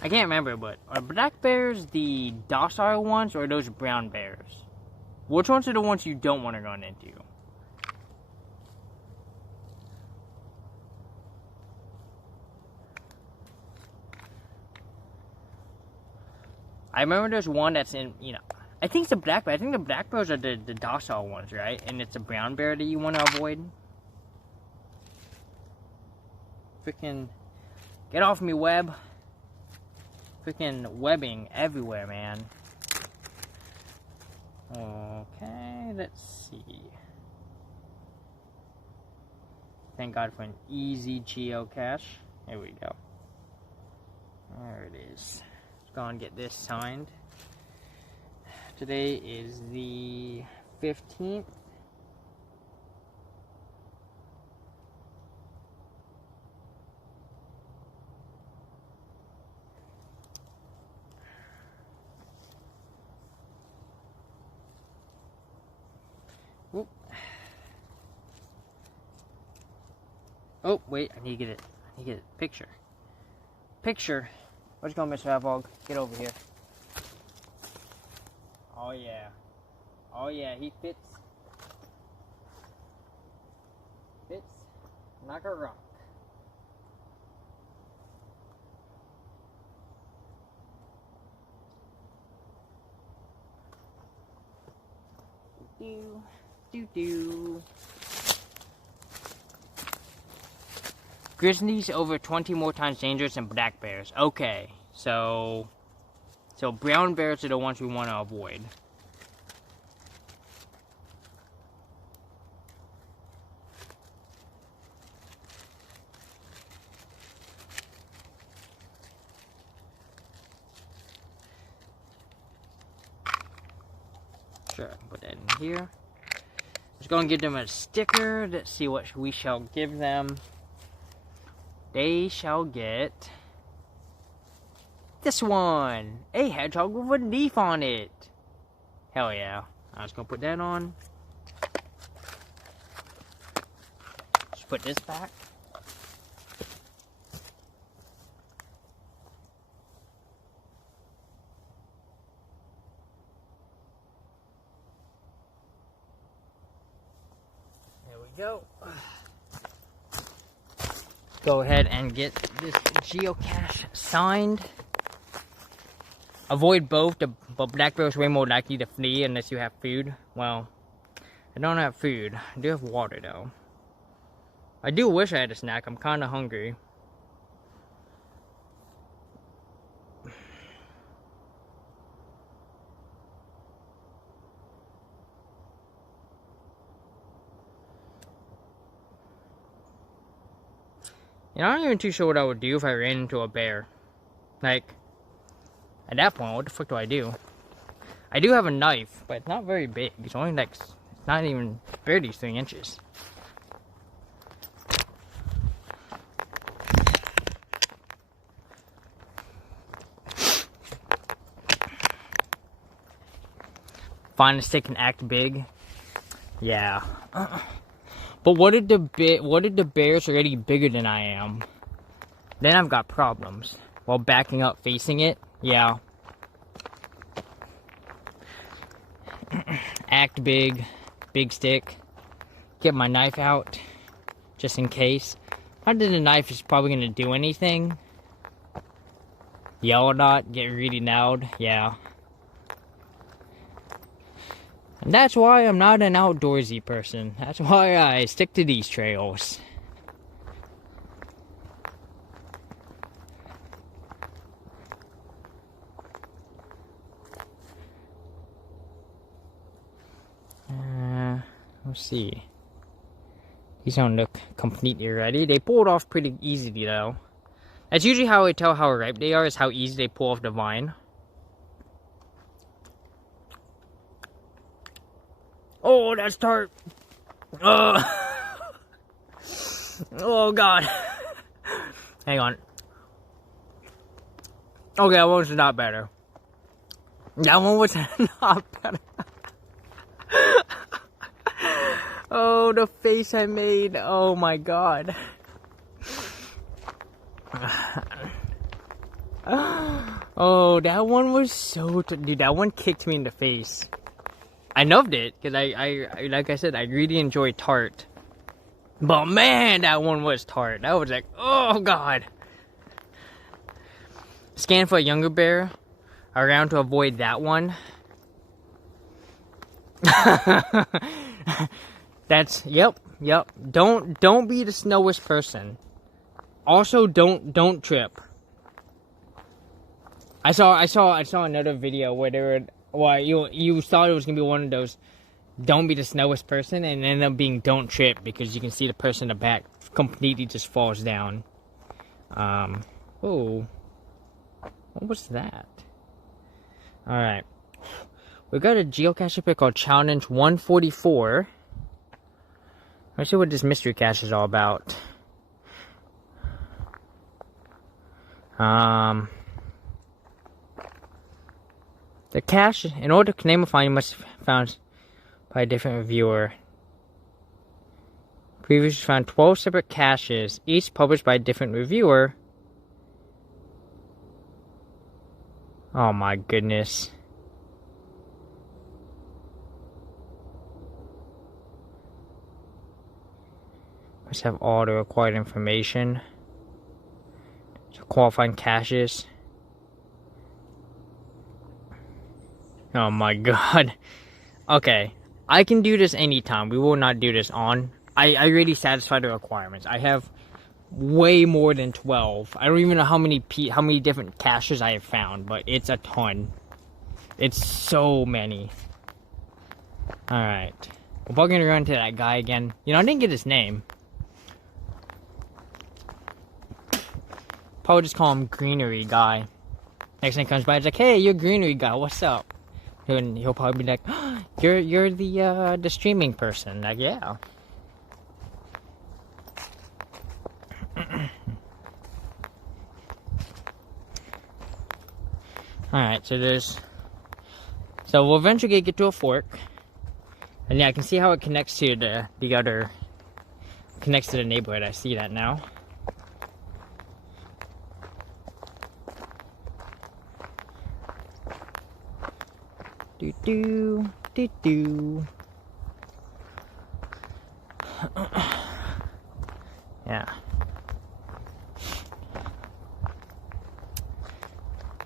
I can't remember, but are black bears the docile ones or are those brown bears? Which ones are the ones you don't want to run into? I remember there's one that's in, I think it's a black bear. I think the black bears are the docile ones, right? And it's a brown bear that you want to avoid. Freaking get off me, web. Freaking webbing everywhere, man. Okay, let's see. Thank God for an easy geocache. Here we go. There it is. Let's go and get this signed. Today is the 15th. Whoop. Oh, wait, I need to get it. Picture. Where's going, Mr. Havog? Get over here. Oh, yeah. Oh, yeah, he fits. Fits like a rock. Grizzlies over 20 more times dangerous than black bears. Okay, so brown bears are the ones we want to avoid. Sure, put that in here. Just gonna give them a sticker. Let's see what we shall give them. They shall get this one, a hedgehog with a leaf on it. Hell yeah. I'm just gonna put that on. Just put this back. There we go. Go ahead and get this geocache signed. Avoid both, but black bear is way more likely to flee unless you have food. Well, I don't have food. I do have water though. I do wish I had a snack. I'm kind of hungry. You know, I'm not even too sure what I would do if I ran into a bear. Like, at that point, what the fuck do I do? I do have a knife, but it's not very big. It's only like, it's not even barely 3 inches. Find a stick and act big. Yeah. But what if the bear's already bigger than I am? Then I've got problems. While backing up facing it, yeah. Act big, big stick. Get my knife out, just in case. Not that the knife is probably gonna do anything. Yell a lot, get really loud, yeah. And that's why I'm not an outdoorsy person. That's why I stick to these trails. Let's see. These don't look completely ready. They pulled off pretty easily though. That's usually how I tell how ripe they are, is how easy they pull off the vine. Oh, that's tart. Oh god. Hang on. Okay, that one was not better. That one was not better. Oh, the face I made. Oh my god. Oh, that one was so... Dude, that one kicked me in the face. I loved it, because I like I said, I really enjoy tart. But man, that one was tart. That was like, oh god. Scan for a younger bear around to avoid that one. That's, yep. Don't be the snowish person. Also, don't trip. I saw another video where they were, well, you thought it was gonna be one of those don't be the snowish person, and it ended up being don't trip, because you can see the person in the back completely just falls down. Oh, what was that? All right, we got a geocache pick called Challenge 144. Let's see what this mystery cache is all about. The cache, in order to name a find, you must be found by a different reviewer. Previously found 12 separate caches, each published by a different reviewer. Oh my goodness. Must have all the required information to qualifying caches. Oh my god. Okay. I can do this anytime. We will not do this on. I already satisfied the requirements. I have way more than 12. I don't even know how many different caches I have found, but it's a ton. It's so many. Alright. We're probably gonna run into that guy again. You know, I didn't get his name. Probably just call him Greenery Guy. Next time he comes by, it's like, hey, you're Greenery Guy, what's up? And he'll probably be like, oh, you're the streaming person. Like, yeah. Alright, so we'll eventually get to a fork. And yeah, I can see how it connects to the other, connects to the neighborhood. I see that now. Do. Yeah.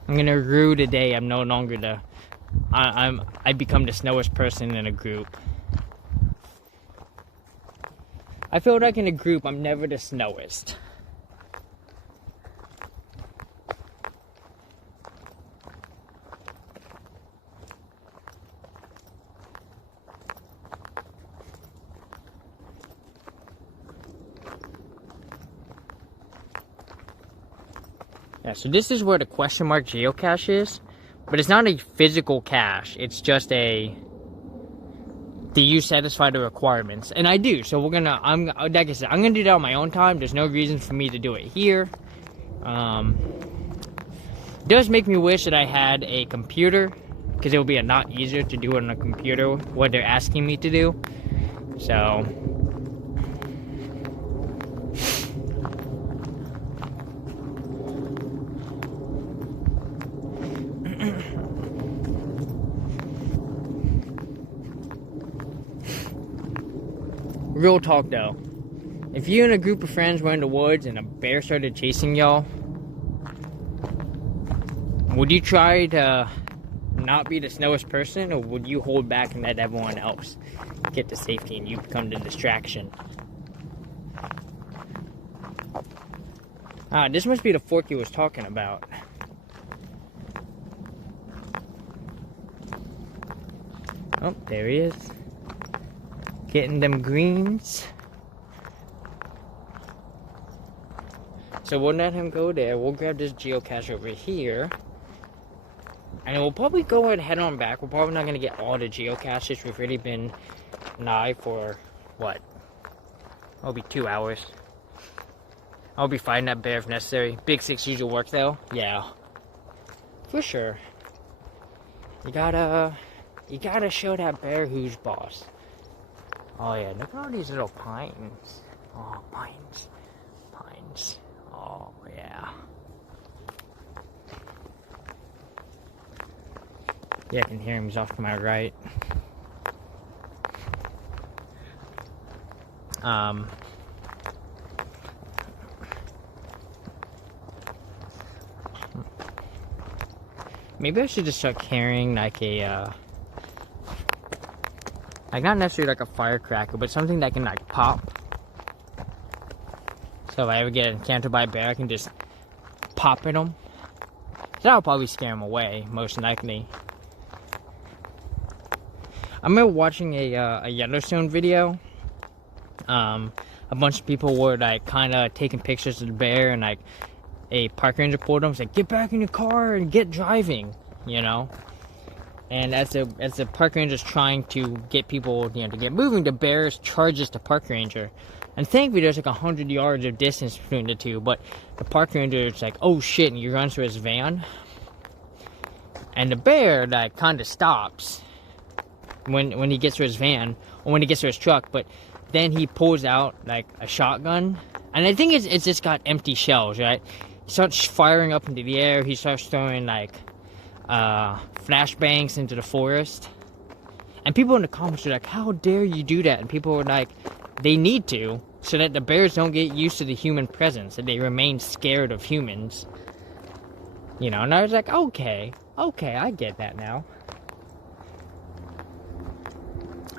I'm gonna rue today. I'm no longer I become the snowest person in a group. I feel like in a group, I'm never the snowest. Yeah, so this is where the question mark geocache is, but it's not a physical cache. It's just do you satisfy the requirements? And I do. So like I said, I'm gonna do that on my own time. There's no reason for me to do it here. It does make me wish that I had a computer, because it would be a lot easier to do it on a computer what they're asking me to do. So. Real talk though, if you and a group of friends were in the woods and a bear started chasing y'all, would you try to not be the snowest person, or would you hold back and let everyone else get to safety and you become the distraction? This must be the fork he was talking about. Oh, there he is. Getting them greens. So we'll let him go there. We'll grab this geocache over here. And we'll probably go and head on back. We're probably not going to get all the geocaches. We've already been nigh for, what? It'll be 2 hours. I'll be fighting that bear if necessary. Big 6 usual work though. Yeah. For sure. You gotta show that bear who's boss. Oh yeah, look at all these little pines. Oh, pines. Pines. Oh, yeah. Yeah, I can hear him. He's off to my right. Maybe I should just start carrying like a, like not necessarily like a firecracker, but something that can like pop. So if I ever get encountered by a bear, I can just pop at them. So that'll probably scare them away, most likely. I remember watching a Yellowstone video. A bunch of people were like kind of taking pictures of the bear, and like a park ranger pulled them, like, get back in your car and get driving, you know. And as the park ranger's trying to get people, you know, to get moving, the bear charges the park ranger. And thankfully there's like 100 yards of distance between the two, but the park ranger is like, oh shit, and he runs to his van. And the bear like kind of stops when he gets to his van, or when he gets to his truck, but then he pulls out like a shotgun, and I think it's just got empty shells, right? He starts firing up into the air. He starts throwing like flashbangs into the forest, and people in the comments are like, how dare you do that? And people are like, they need to, so that the bears don't get used to the human presence, and they remain scared of humans, you know. And I was like, okay, I get that now.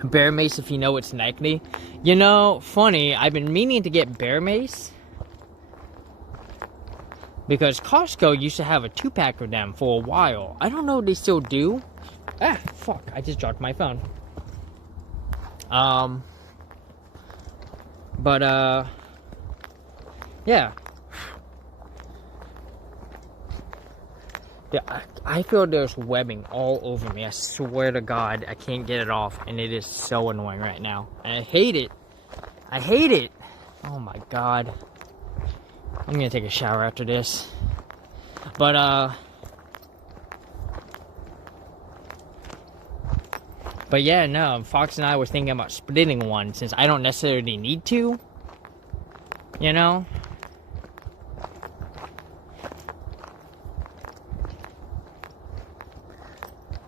Bear mace, if you know it's Nike. You know, funny, I've been meaning to get bear mace. Because Costco used to have a 2-pack of them for a while. I don't know if they still do. Ah, fuck, I just dropped my phone. Yeah. I feel there's webbing all over me. I swear to God, I can't get it off. And it is so annoying right now. And I hate it. I hate it. Oh my God. I'm gonna take a shower after this. But yeah, no, Fox and I were thinking about splitting one since I don't necessarily need to. You know?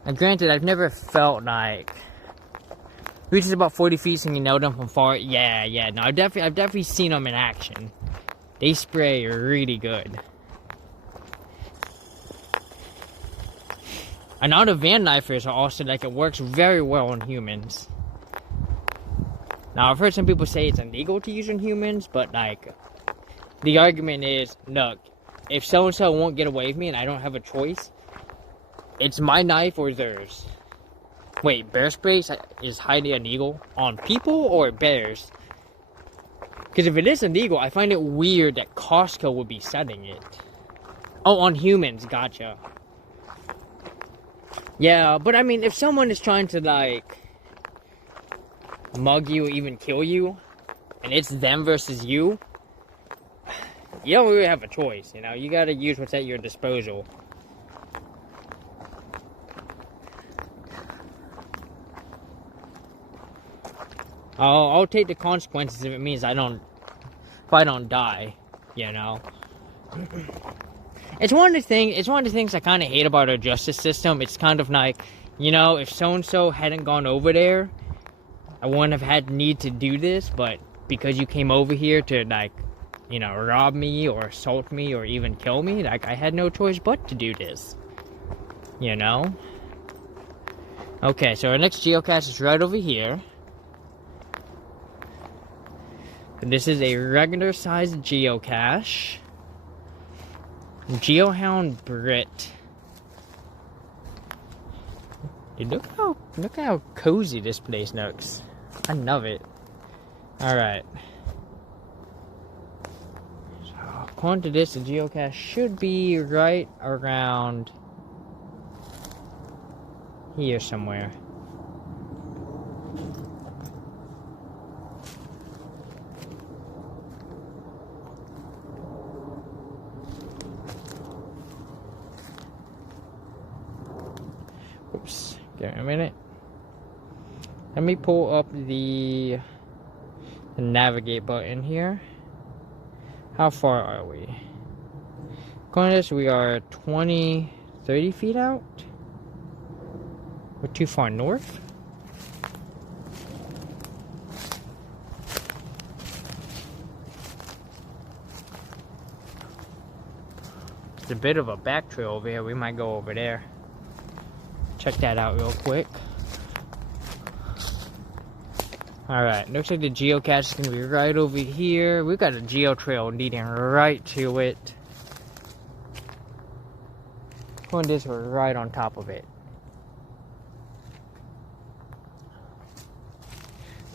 And granted, I've never felt like reaches about 40 feet and you know them from far. Yeah, no, I've definitely seen them in action. They spray really good. And now the Van Knifers are also like, it works very well on humans. Now, I've heard some people say it's illegal to use on humans, but like, the argument is, look, if so-and-so won't get away with me and I don't have a choice, it's my knife or theirs. Wait, bear spray is highly illegal on people or bears? Because if it is illegal, I find it weird that Costco would be selling it. Oh, on humans, gotcha. Yeah, but I mean, if someone is trying to, like, mug you or even kill you, and it's them versus you, you don't really have a choice, you know? You gotta use what's at your disposal. I'll take the consequences if it means if I don't die, you know? It's one of the things I kind of hate about our justice system. It's kind of like, you know, if so-and-so hadn't gone over there, I wouldn't have had need to do this, but because you came over here to, like, you know, rob me or assault me or even kill me, like, I had no choice but to do this. You know? Okay, so our next geocache is right over here. And this is a regular sized geocache. Geohound Brit. Dude, look how cozy this place looks. I love it. Alright. So, according to this, the geocache should be right around here somewhere. Oops, give me a minute. Let me pull up the navigate button here. How far are we? According to this, we are 30 feet out. We're too far north. It's a bit of a back trail over here. We might go over there. Check that out real quick. Alright, looks like the geocache is going to be right over here. We've got a geo trail leading right to it. According to this, we're right on top of it.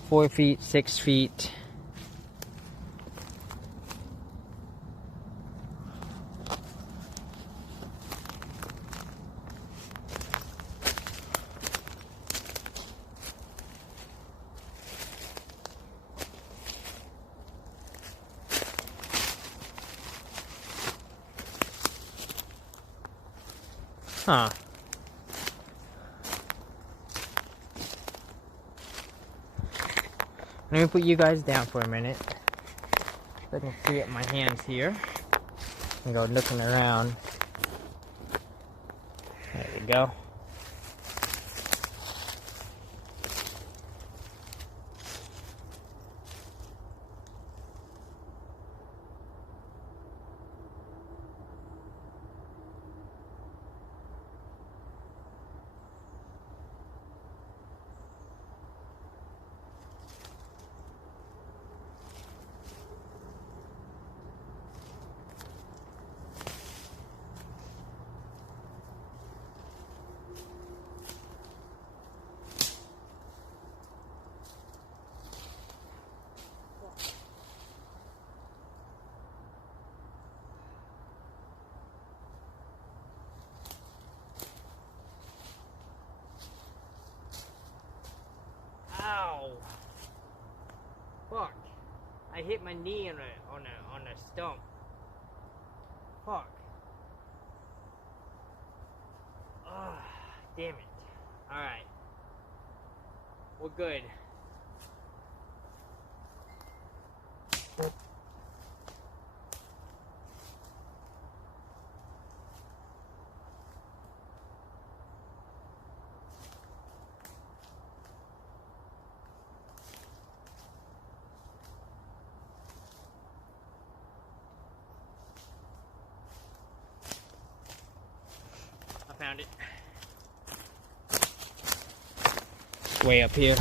4 feet, 6 feet. Huh. Let me put you guys down for a minute. So I can free up my hands here. And go looking around. There we go. hit my knee on a stump. Fuck. Oh, damn it. Alright. We're good. I found it. Way up here.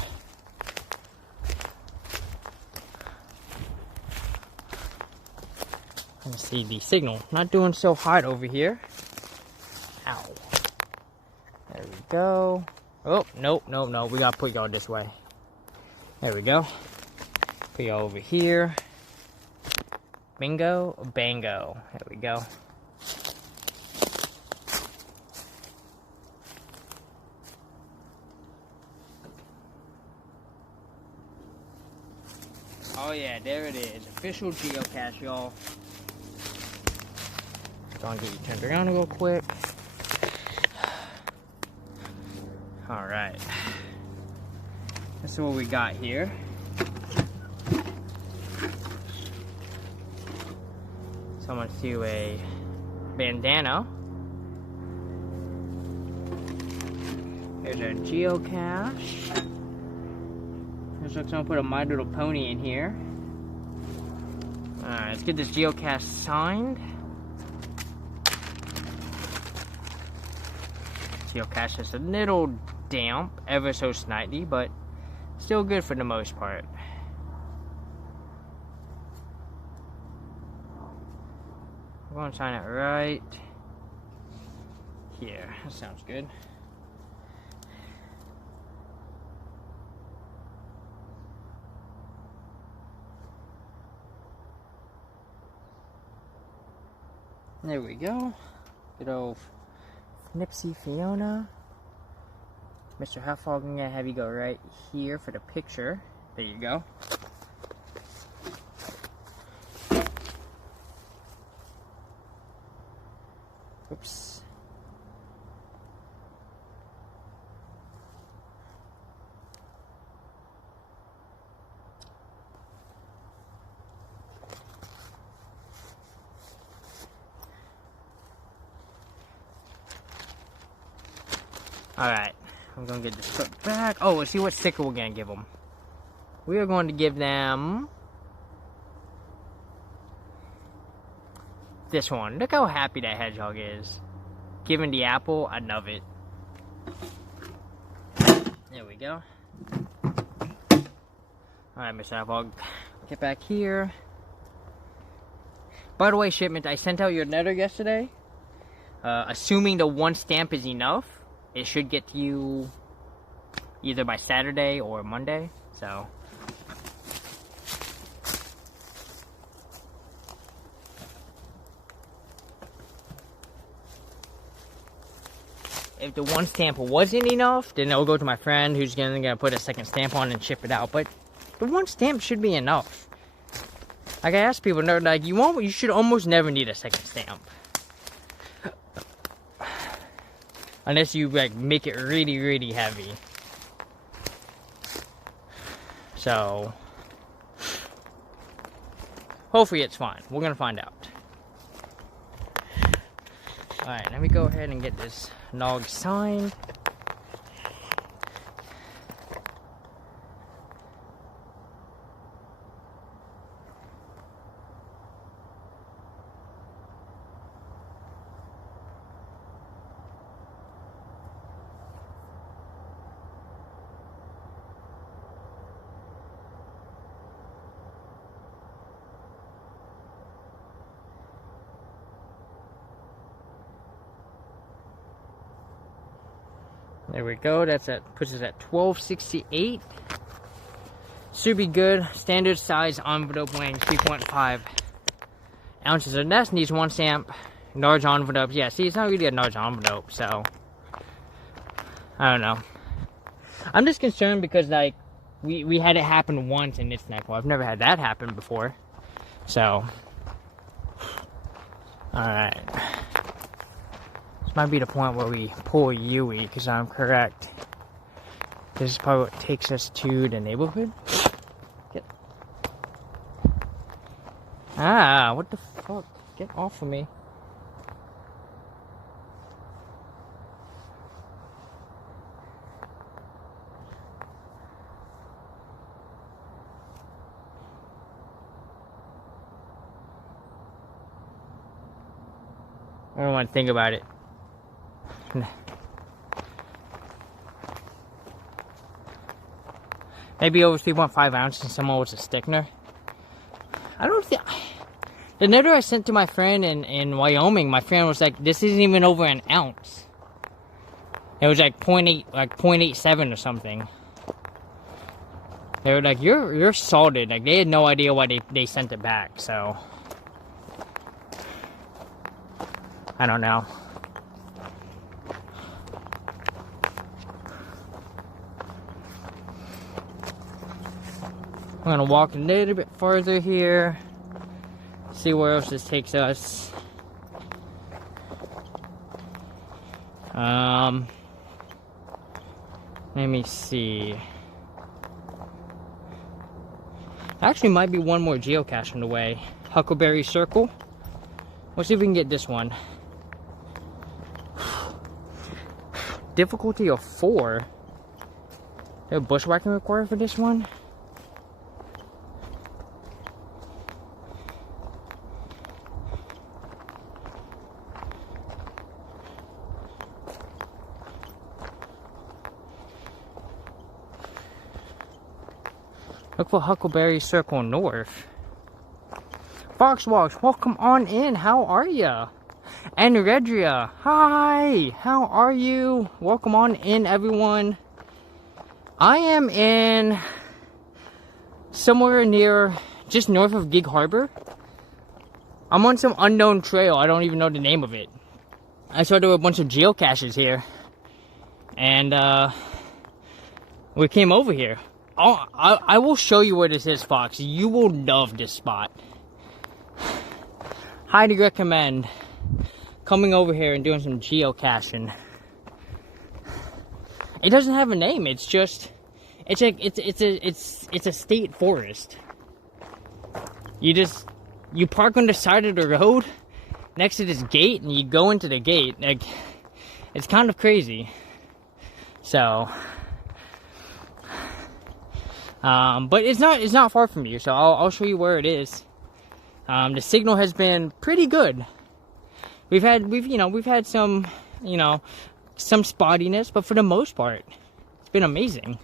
Let's see the signal. Not doing so hot over here. Ow. There we go. Oh, nope. We gotta put y'all this way. There we go. Put y'all over here. Bingo, bango. There we go. Oh yeah, there it is. Official geocache, y'all. Gonna get you turned around real quick. Alright. This is what we got here. Someone threw a bandana. Here's our geocache. Looks like someone put a My Little Pony in here. Alright, let's get this geocache signed. Geocache is a little damp, ever so slightly, but still good for the most part. I'm going to sign it right here. That sounds good. There we go. Good old Nipsey Fiona. Mr. Huffog, I'm gonna have you go right here for the picture. There you go. Oops. Alright, I'm gonna get this put back. Oh, let's see what sticker we're gonna give them. We are going to give them this one. Look how happy that hedgehog is. Giving the apple, I love it. There we go. Alright, Mr. Hedgehog, get back here. By the way, shipment, I sent out your letter yesterday. Assuming the one stamp is enough, it should get to you either by Saturday or Monday, so. If the one stamp wasn't enough, then it'll go to my friend who's gonna put a second stamp on and ship it out. But the one stamp should be enough. Like I ask people, they're like, you should almost never need a second stamp. Unless you like make it really, really heavy. So hopefully it's fine. We're gonna find out. Alright, let me go ahead and get this log signed. There we go. Puts us at 1268. Should be good. Standard size envelope weighing 3.5 ounces or less. Needs one stamp. Large envelope. Yeah, see, it's not really a large envelope, so I don't know. I'm just concerned because, like, we had it happen once in this neck. Well, I've never had that happen before. So, alright. This might be the point where we pull a Yui, because I'm correct. This is probably what takes us to the neighborhood. Get. Ah, what the fuck? Get off of me. I don't want to think about it. Maybe over 3.5 ounces and someone was a stickner. I don't think... The letter I sent to my friend in Wyoming, my friend was like, this isn't even over an ounce. It was like 0.8, like 0.87 or something. They were like, you're salted. Like, they had no idea why they sent it back, so... I don't know. I'm gonna walk a little bit further here. See where else this takes us. Let me see. Actually, might be one more geocache on the way. Huckleberry Circle. Let's see if we can get this one. Difficulty of 4. Is bushwhacking required for this one? Look for Huckleberry Circle North. Foxwalks, welcome on in. How are ya? And Redria, hi. How are you? Welcome on in, everyone. I am in somewhere near, just north of Gig Harbor. I'm on some unknown trail. I don't even know the name of it. I saw there were a bunch of geocaches here, and we came over here. I will show you where this is, Fox. You will love this spot. Highly recommend coming over here and doing some geocaching. It doesn't have a name. It's just, it's like it's a state forest. You park on the side of the road next to this gate, and you go into the gate. Like, it's kind of crazy. So. But it's not far from you, so I'll show you where it is. The signal has been pretty good. We've had some, some spottiness, but for the most part, it's been amazing.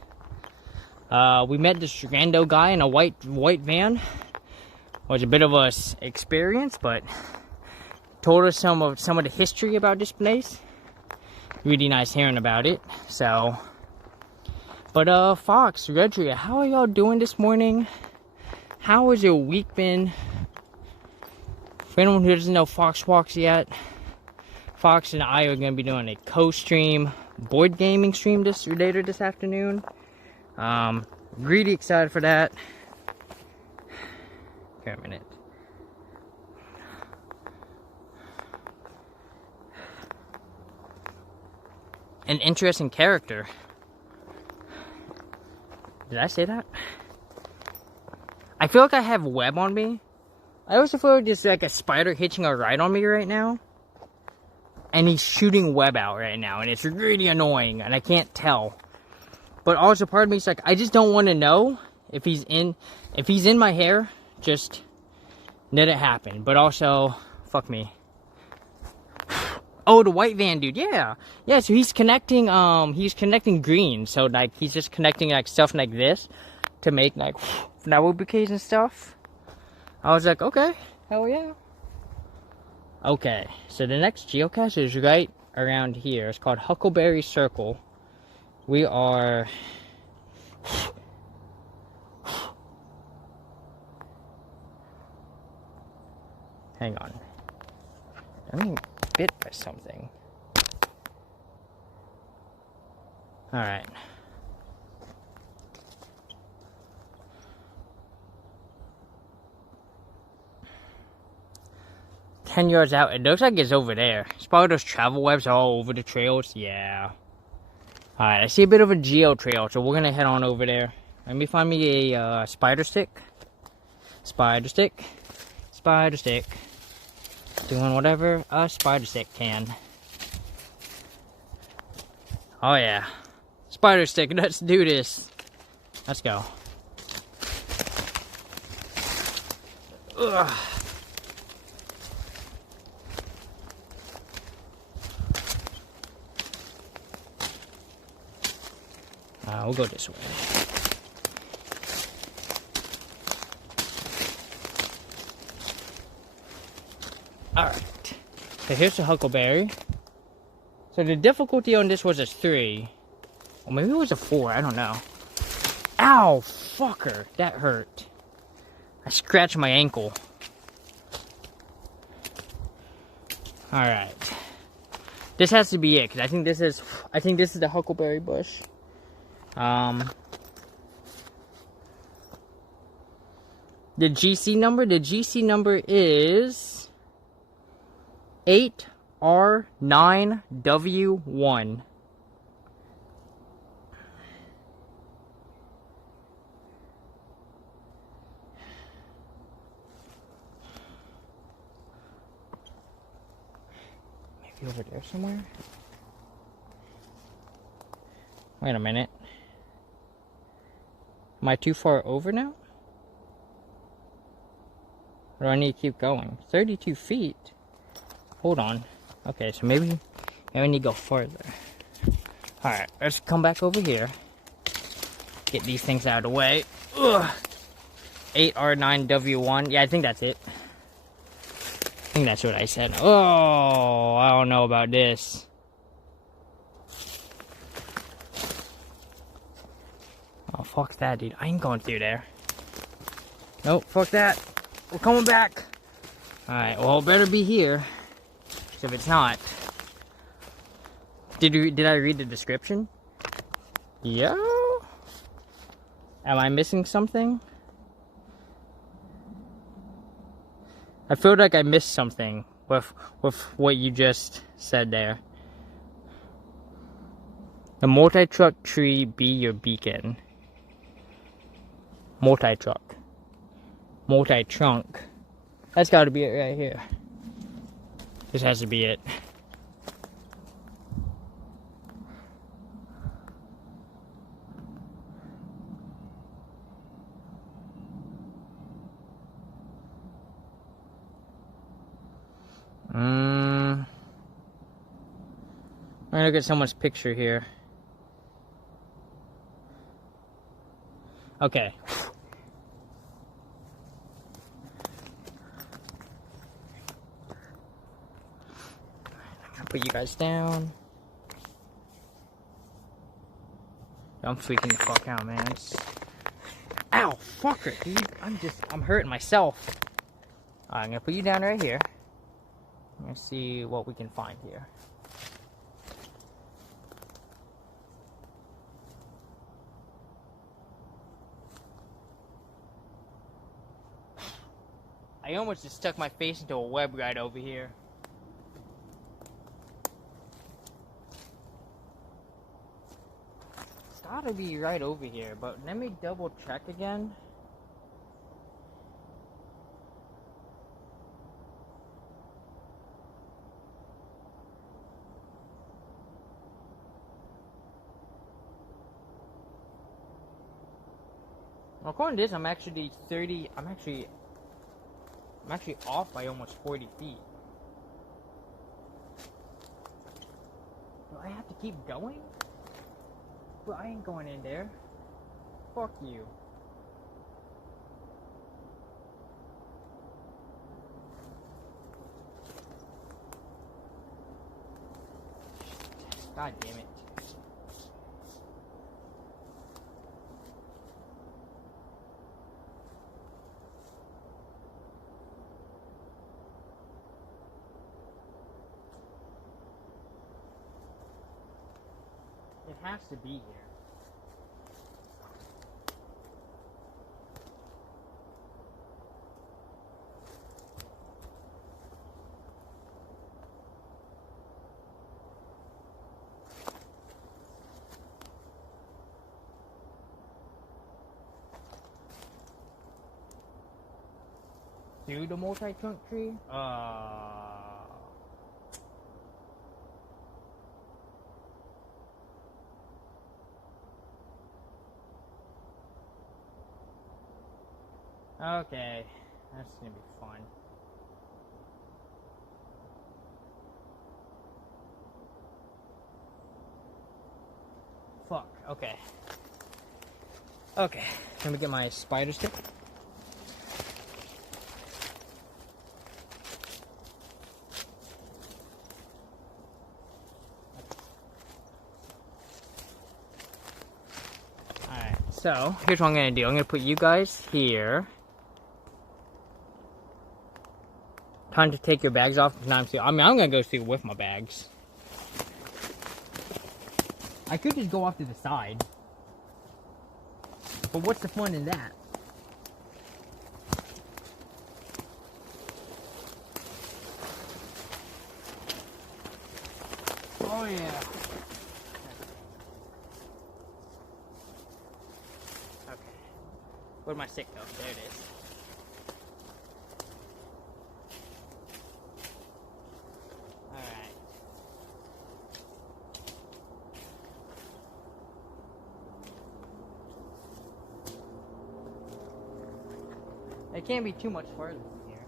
We met this rando guy in a white van. It was a bit of a experience, but told us some of the history about this place. Really nice hearing about it. So. But, Fox, Redria, how are y'all doing this morning? How has your week been? For anyone who doesn't know Fox Walks yet, Fox and I are going to be doing a co-stream board gaming stream later this afternoon. Really excited for that. Here a minute. An interesting character. Did I say that? I feel like I have web on me. I also feel like there's like a spider hitching a ride on me right now. And he's shooting web out right now. And it's really annoying. And I can't tell. But also part of me is like, I just don't want to know if he's in my hair. Just let it happen. But also, fuck me. Oh, the white van dude, yeah. Yeah, so he's connecting green. So, like, he's just connecting, like, stuff like this to make, like, flower bouquets and stuff. I was like, okay, hell yeah. Okay, so the next geocache is right around here. It's called Huckleberry Circle. We are... Hang on. I'm being bit by something. Alright. 10 yards out. It looks like it's over there. It's probably those travel webs all over the trails. Yeah. Alright, I see a bit of a geo trail, so we're gonna head on over there. Let me find me a spider stick. Spider stick. Spider stick. Doing whatever a spider stick can. Oh yeah. Spider stick, let's do this. Let's go. Ugh. We'll go this way. Alright. So here's the huckleberry. So the difficulty on this was a 3. Or maybe it was a 4, I don't know. Ow! Fucker! That hurt. I scratched my ankle. Alright. This has to be it, because I think this is the huckleberry bush. The GC number is 8R9W1. Maybe over there somewhere? Wait a minute. Am I too far over now? Or do I need to keep going? 32 feet? Hold on. Okay, so maybe I need to go further. Alright, let's come back over here. Get these things out of the way. Ugh. 8R9W1. Yeah, I think that's it. I think that's what I said. Oh, I don't know about this. Oh, fuck that, dude. I ain't going through there. Nope, fuck that. We're coming back. Alright, well, it better be here. So if it's not... Did I read the description? Yeah? Am I missing something? I feel like I missed something with what you just said there. The multi-truck tree be your beacon. Multi-truck. Multi-trunk. That's gotta be it right here. This has to be it. I'm gonna look at someone's picture here. Okay. Put you guys down. I'm freaking the fuck out, man. Ow, fucker, dude. I'm hurting myself. Alright, I'm gonna put you down right here. I'm gonna see what we can find here. I almost just stuck my face into a web right over here. It's gotta be right over here, but let me double check again. According to this, I'm actually off by almost 40 feet. Do I have to keep going? Well, I ain't going in there. Fuck you. God damn it. It has to be here. through the multi-trunk tree? Okay, that's gonna be fun. Fuck, okay. Okay, let me get my spider stick. Alright, so here's what I'm gonna do. I'm gonna put you guys here. Time to take your bags off. Now I'm gonna go see with my bags. I could just go off to the side. But what's the fun in that? Oh yeah. Okay. Where'd my stick go? There it is. Alright. It can't be too much further from here.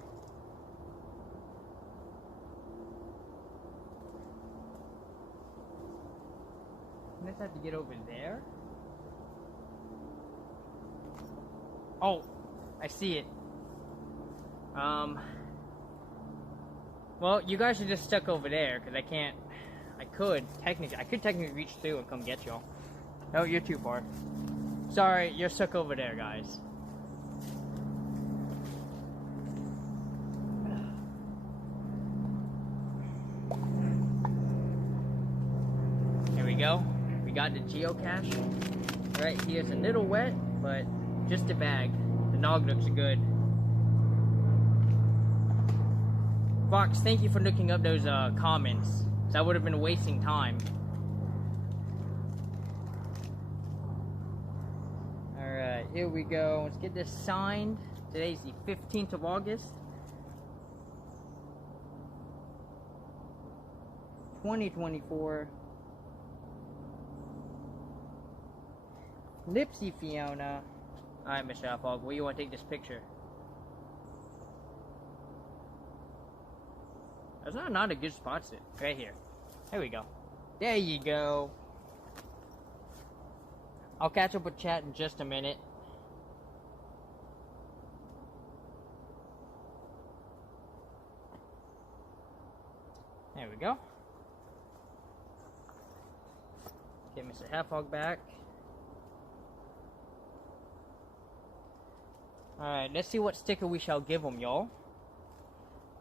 I just have to get over there. Oh, I see it. Well, you guys are just stuck over there because I could technically reach through and come get y'all. No, you're too far. Sorry, you're stuck over there, guys. Go. We got the geocache. Right here's a little wet, but just a bag. The nog looks good. Fox, thank you for looking up those comments. So I would have been wasting time. Alright, here we go. Let's get this signed. Today's the 15th of August. 2024. Lipsy Fiona. Alright, Mr. Alfog, where you want to take this picture? That's not a good spot sit. Right here. There we go. There you go. I'll catch up with chat in just a minute. There we go. Get Mr. Halfhog back. Alright, let's see what sticker we shall give them, y'all.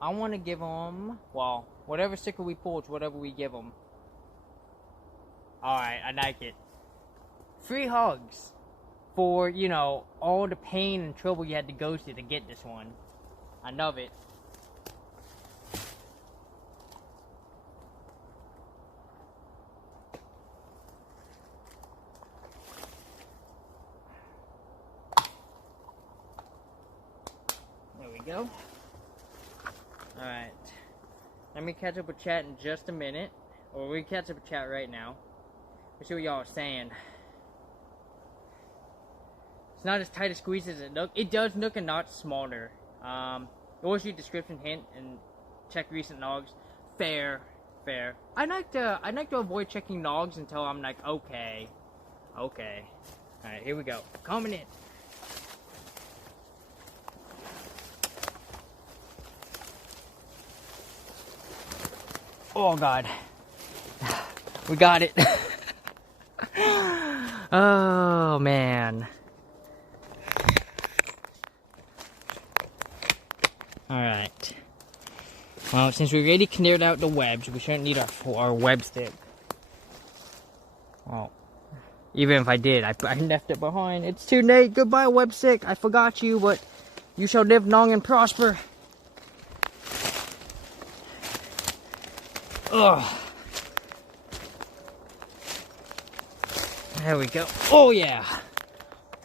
I want to give them, well, whatever sticker we pull, it's whatever we give them. Alright, I like it. Free hugs for, you know, all the pain and trouble you had to go through to get this one. I love it. Go. Alright. Let me catch up with chat in just a minute. Or we catch up with chat right now. Let's see what y'all are saying. It's not as tight a squeeze as it look. It does look a lot smaller. Always read description hint and check recent logs. Fair. I like to avoid checking logs until I'm like, okay. Alright, here we go. Coming in. Oh god. We got it. Oh man. Alright. Well, since we already cleared out the webs, we shouldn't need our web stick. Well, even if I did, I left it behind. It's too late. Goodbye, web stick. I forgot you, but you shall live long and prosper. Ugh. There we go. Oh yeah.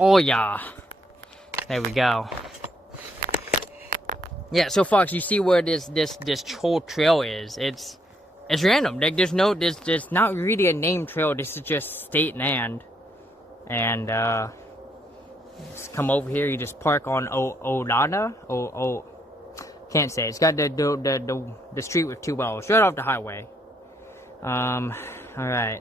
Oh yeah. There we go. Yeah, so Fox, you see where this whole trail is? It's random. Like there's not really a named trail. This is just state land. And just come over here. You just park on Odana. Can't say. It's got the street with 2 wells right off the highway. All right.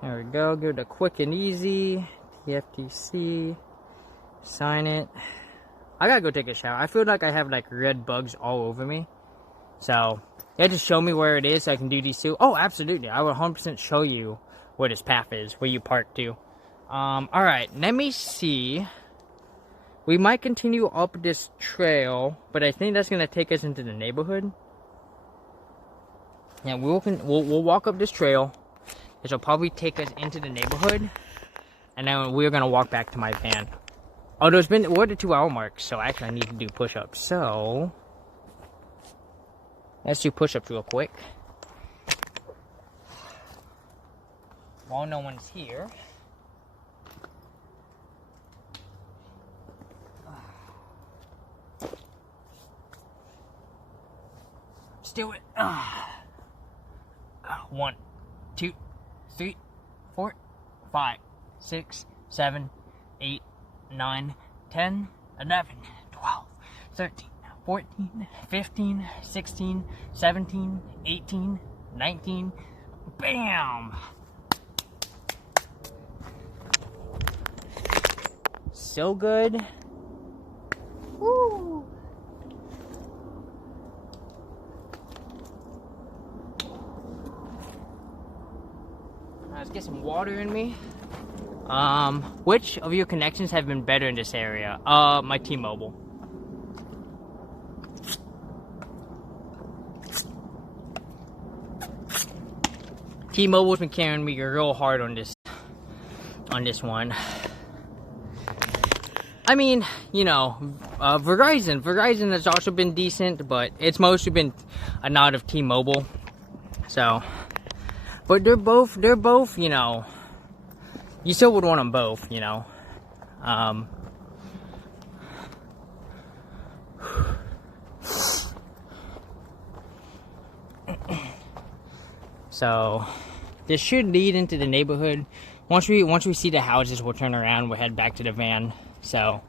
There we go. Give it a quick and easy. TFTC. Sign it. I gotta go take a shower. I feel like I have like red bugs all over me. So, yeah, just show me where it is so I can do these two. Oh, absolutely. I will 100% show you where this path is, where you park to. Alright, let me see. We might continue up this trail, but I think that's gonna take us into the neighborhood. Yeah, we'll walk up this trail. This will probably take us into the neighborhood. And then we're gonna walk back to my van. Oh, we're at the 2-hour mark, so actually I need to do push-ups. So, let's do push-ups real quick. While no one's here. Let's do it. 1, 2, 3, 4, 5, 6, 7, 8, 9, 10, 11, 12, 13, 14, 15, 16, 17, 18, 19. Bam! So good. Woo! Let's get some water in me. Which of your connections have been better in this area? My T-Mobile. T-Mobile's been carrying me real hard on this one. I mean, you know, Verizon has also been decent, but it's mostly been a nod of T-Mobile. So, but they're both, you know, you still would want them both, you know. So, this should lead into the neighborhood. Once we see the houses, we'll turn around. We'll head back to the van. So,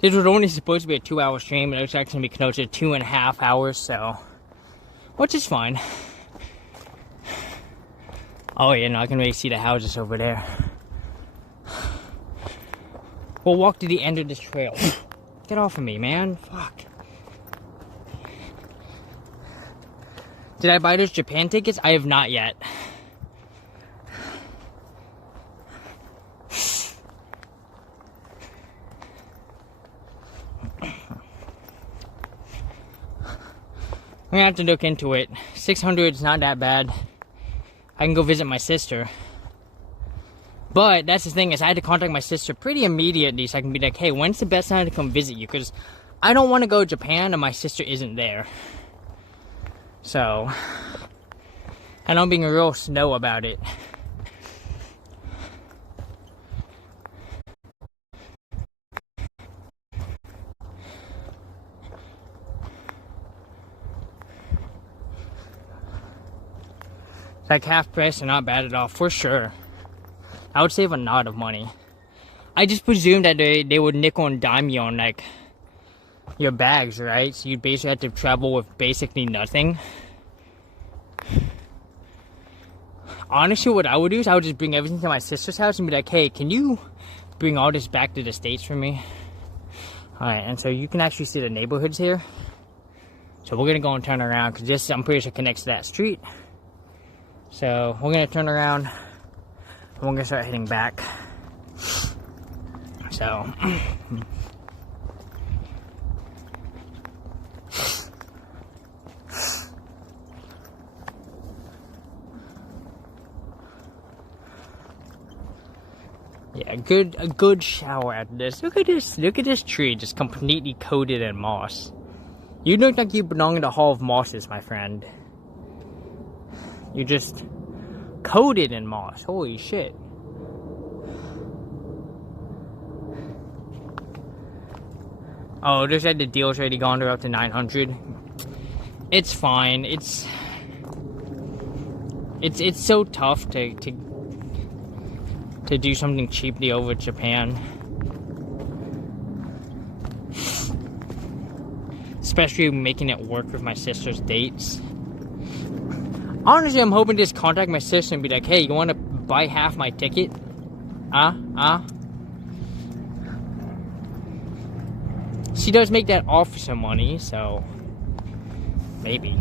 this was only supposed to be a 2-hour stream. It looks like it's gonna be closer to 2.5 hours. So, which is fine. Oh yeah, no, I can really see the houses over there. We'll walk to the end of this trail. Get off of me, man. Fuck. Did I buy those Japan tickets? I have not yet. I'm gonna have to look into it. 600 is not that bad. I can go visit my sister. But that's the thing, is I had to contact my sister pretty immediately so I can be like, hey, when's the best time to come visit you? Because I don't want to go to Japan and my sister isn't there. So, and I'm being real slow about it. Like half price and not bad at all, for sure. I would save a lot of money. I just presumed that they would nickel and dime you on like your bags, right? So you'd basically have to travel with basically nothing. Honestly, what I would do is I would just bring everything to my sister's house and be like, hey, can you bring all this back to the States for me? Alright, and so you can actually see the neighborhoods here. So we're gonna go and turn around because this, I'm pretty sure, connects to that street. So we're gonna turn around and we're gonna start heading back. So yeah, a good shower after this. Look at this tree just completely coated in moss. You look like you belong in the Hall of Mosses, my friend. You're just coated in moss. Holy shit. Oh, they said the deal's already gone up to 900. It's fine. It's so tough to do something cheaply over Japan. Especially making it work with my sister's dates. Honestly, I'm hoping to just contact my sister and be like, hey, you want to buy half my ticket? She does make that off some money, so maybe.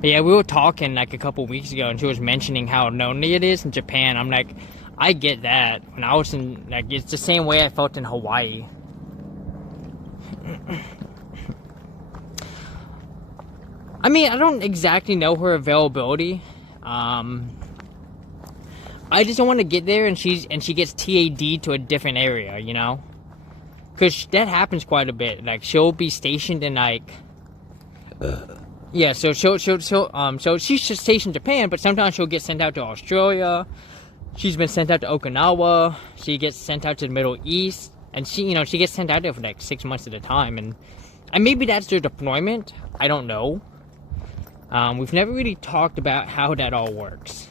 But yeah, we were talking like a couple weeks ago, and she was mentioning how lonely it is in Japan. I'm like, I get that. When I was in, like, it's the same way I felt in Hawaii. I mean, I don't exactly know her availability. I just don't want to get there and she gets TAD to a different area, you know? Because that happens quite a bit. Like, she'll be stationed in, like... Yeah, so she's stationed in Japan, but sometimes she'll get sent out to Australia. She's been sent out to Okinawa. She gets sent out to the Middle East. And she gets sent out there for, like, 6 months at a time. And maybe that's their deployment. I don't know. We've never really talked about how that all works.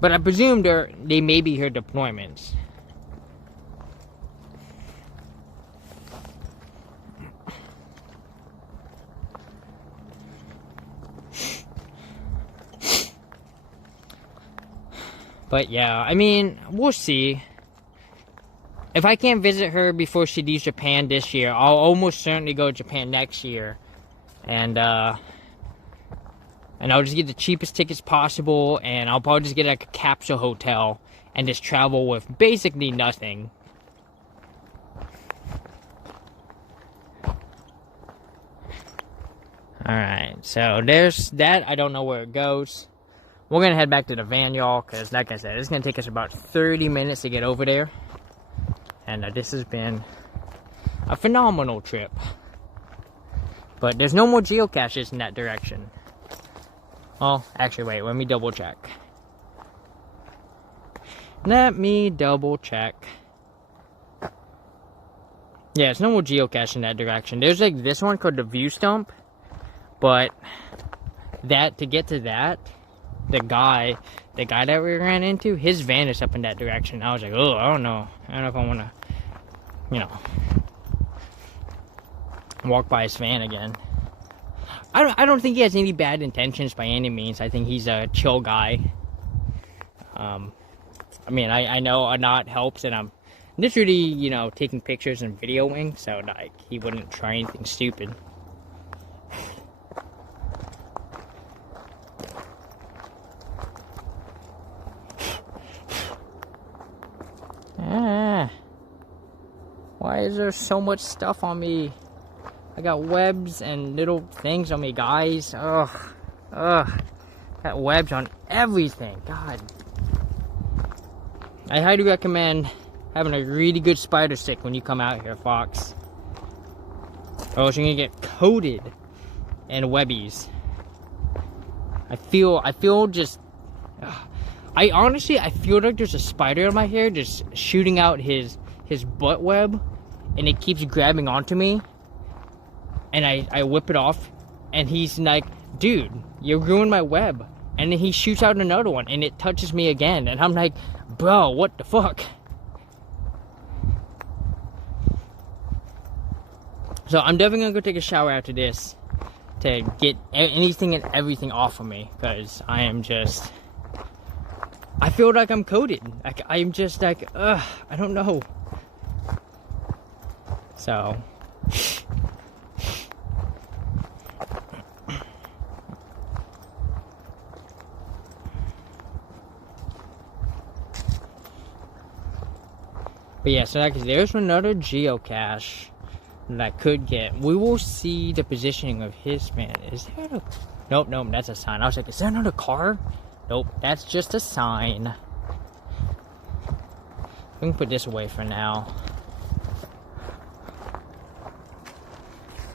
But I presume they may be her deployments. But yeah, I mean, we'll see. If I can't visit her before she leaves Japan this year, I'll almost certainly go to Japan next year. And I'll just get the cheapest tickets possible, and I'll probably just get like a capsule hotel and just travel with basically nothing. Alright, so there's that. I don't know where it goes. We're gonna head back to the van, y'all, because like I said, it's gonna take us about 30 minutes to get over there. And this has been a phenomenal trip. But there's no more geocaches in that direction. Well, actually, wait, let me double check. Let me double check. Yeah, there's no more geocache in that direction. There's like this one called the View Stump. But to get to that, the guy that we ran into, his van is up in that direction. I was like, oh, I don't know if I want to, walk by his van again. I don't think he has any bad intentions by any means. I think he's a chill guy. I mean, I know a lot helps, and I'm literally, taking pictures and videoing, so like he wouldn't try anything stupid. Why is there so much stuff on me? I got webs and little things on me, guys. Ugh. Got webs on everything. God. I highly recommend having a really good spider stick when you come out here, Fox. Or else you're gonna get coated in webbies. I feel just... I feel like there's a spider in my hair just shooting out his butt web, and it keeps grabbing onto me, and I whip it off, and he's like, dude, you ruined my web. And then he shoots out another one, and it touches me again, and I'm like, bro, what the fuck? So I'm definitely gonna go take a shower after this to get anything and everything off of me, because I feel like I'm coated. Like, I'm just like, I don't know. So. But yeah, so there's another geocache that I could get. We will see the positioning of his van. Is there a... Nope, that's a sign. I was like, is there another car? Nope, that's just a sign. We can put this away for now.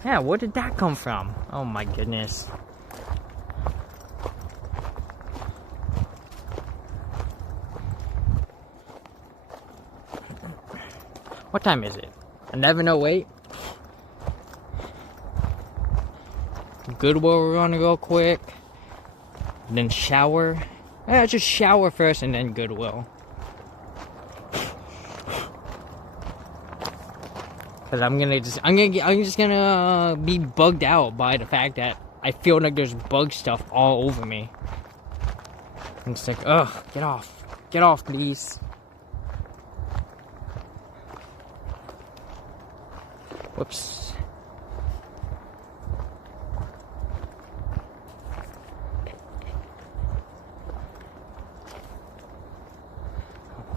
Yeah, where did that come from? Oh my goodness. What time is it? 11:08. Goodwill, we're gonna go quick. Then shower. Yeah, just shower first and then Goodwill. Cause I'm just gonna be bugged out by the fact that I feel like there's bug stuff all over me. I'm just like, ugh, get off, please. Whoops.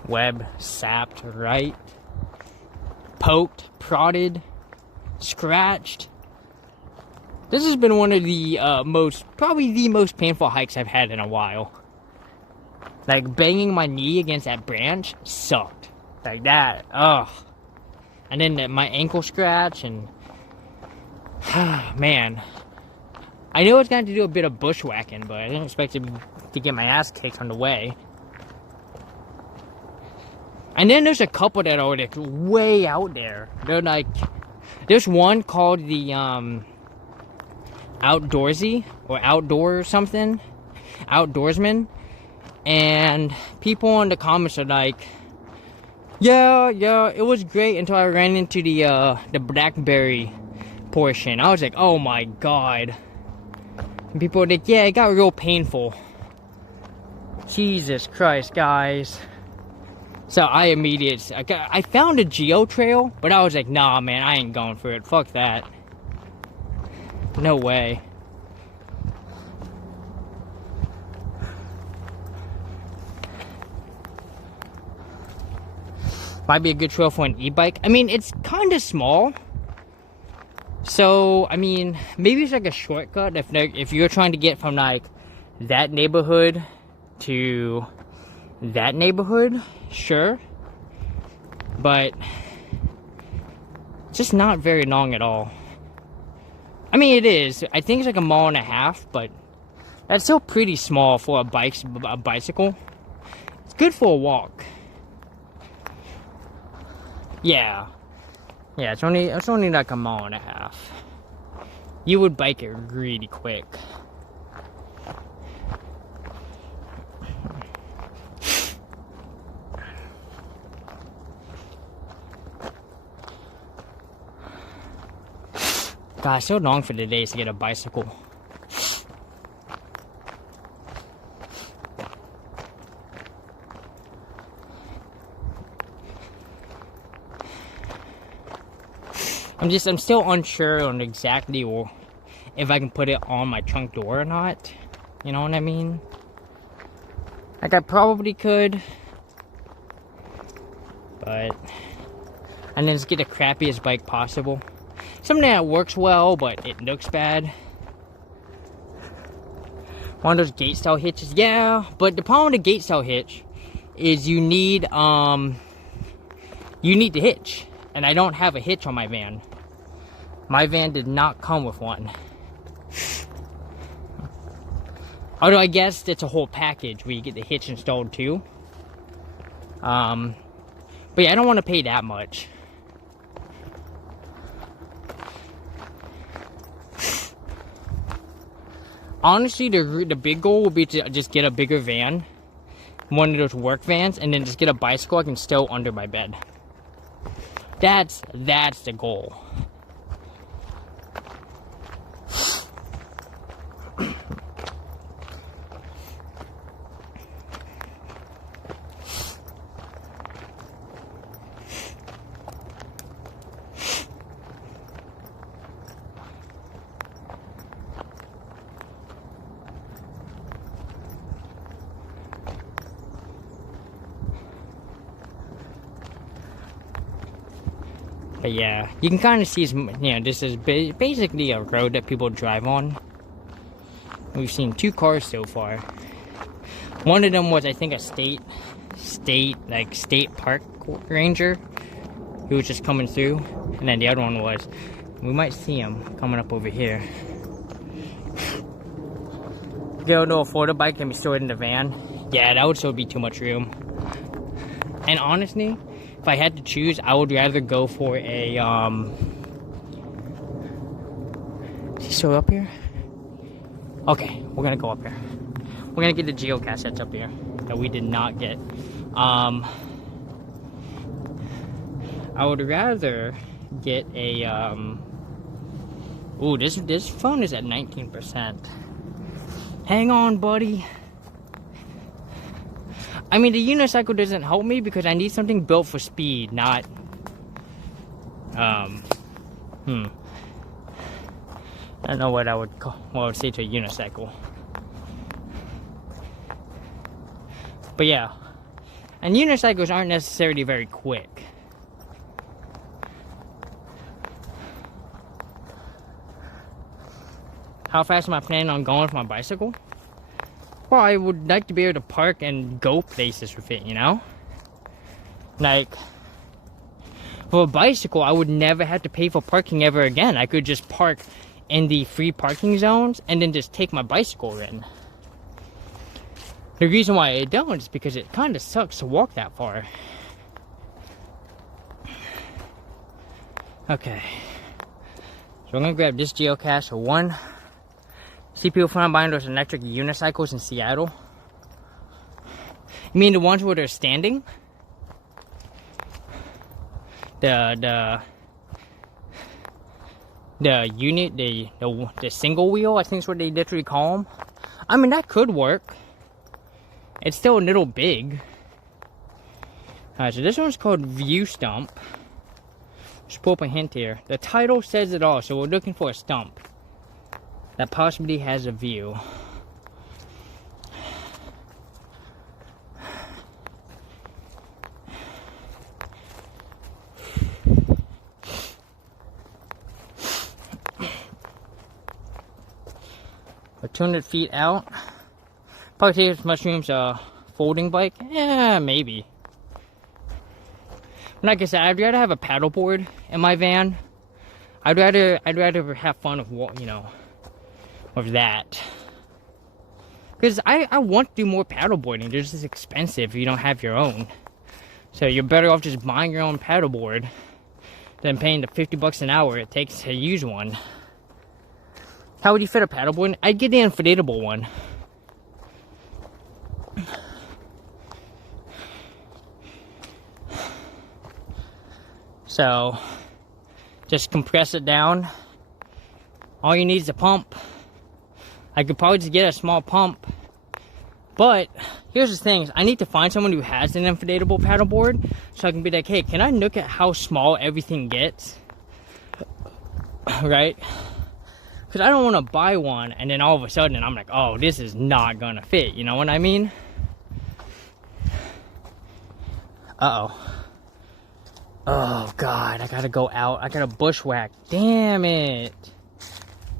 Web sapped, right? Poked, prodded, scratched. This has been one of the probably the most painful hikes I've had in a while. Like, banging my knee against that branch sucked. Like that, ugh. And then my ankle scratch, and man. I know it's going to do a bit of bushwhacking, but I didn't expect to get my ass kicked on the way. And then there's a couple that are like way out there. They're like, there's one called the Outdoorsy or Outdoor or something, Outdoorsman, and people in the comments are like, yeah, it was great until I ran into the blackberry portion. I was like, oh my god. And people were like, yeah, it got real painful. Jesus Christ, guys. So I found a Geocache Trail, but I was like, nah, man, I ain't going for it. Fuck that. No way. Might be a good trail for an e-bike. I mean, it's kind of small. So, I mean, maybe it's like a shortcut if you're trying to get from like that neighborhood to that neighborhood, sure, but just not very long at all. I mean, it is. I think it's like 1.5 miles, but that's still pretty small for a bicycle. It's good for a walk. Yeah, it's only like 1.5 miles. You would bike it really quick. God, so long for the days to get a bicycle. I'm still unsure on exactly if I can put it on my trunk door or not. You know what I mean? Like, I probably could. But and then just get the crappiest bike possible. Something that works well, but it looks bad. One of those gate style hitches, yeah. But the problem with the gate style hitch is you need the hitch, and I don't have a hitch on my van. My van did not come with one. Although I guess it's a whole package where you get the hitch installed too. But yeah, I don't want to pay that much. Honestly, the big goal would be to just get a bigger van, one of those work vans, and then just get a bicycle I can stow under my bed. That's the goal. But yeah, you can kind of see, this is basically a road that people drive on. We've seen 2 cars so far. One of them was, I think, a state state park ranger who was just coming through, and then the other one was, we might see him coming up over here. Go to a photo bike can be stored in the van. Yeah, that would still be too much room. And honestly, if I had to choose, I would rather go for a is he still up here? Okay, we're gonna go up here. We're gonna get the geocache that's up here that we did not get. I would rather get a ooh, this phone is at 19%. Hang on, buddy. I mean, the unicycle doesn't help me because I need something built for speed, not I don't know what I would say to a unicycle. But yeah, and unicycles aren't necessarily very quick. How fast am I planning on going with my bicycle? Well, I would like to be able to park and go places with it, you know? Like, for a bicycle, I would never have to pay for parking ever again. I could just park in the free parking zones and then just take my bicycle in. The reason why I don't is because it kind of sucks to walk that far. Okay. So I'm going to grab this geocache for one. See people flying buying those electric unicycles in Seattle? You mean the ones where they're standing? The unit, the single wheel, I think is what they literally call them. I mean, that could work. It's still a little big. Alright, so this one's called View Stump. Just pull up a hint here. The title says it all, so we're looking for a stump that possibly has a view. We're 200 feet out. Probably take as much room as a folding bike. Yeah, maybe. Like I said, I'd rather have a paddleboard in my van. I'd rather have fun with, you know, of that, because I want to do more paddleboarding. They're just expensive if you don't have your own, so you're better off just buying your own paddleboard than paying the $50 an hour it takes to use one. How would you fit a paddleboard? I'd get the inflatable one. So just compress it down. All you need is a pump. I could probably just get a small pump, but here's the thing: I need to find someone who has an inflatable paddleboard, so I can be like, hey, can I look at how small everything gets? Right? Because I don't want to buy one and then all of a sudden I'm like, oh, this is not gonna fit. You know what I mean? Uh-oh. Oh, God, I gotta go out. I gotta bushwhack. Damn it.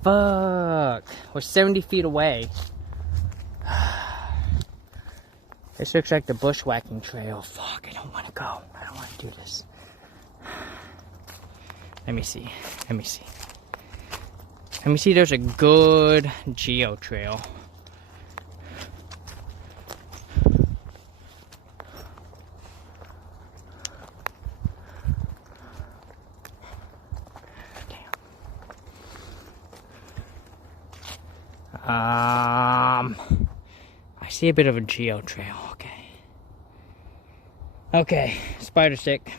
Fuck. We're 70 feet away. This looks like the bushwhacking trail. Fuck, I don't want to go. I don't want to do this. Let me see. Let me see. Let me see. There's a good geo trail. I see a bit of a geo trail. Okay. Okay, spider stick.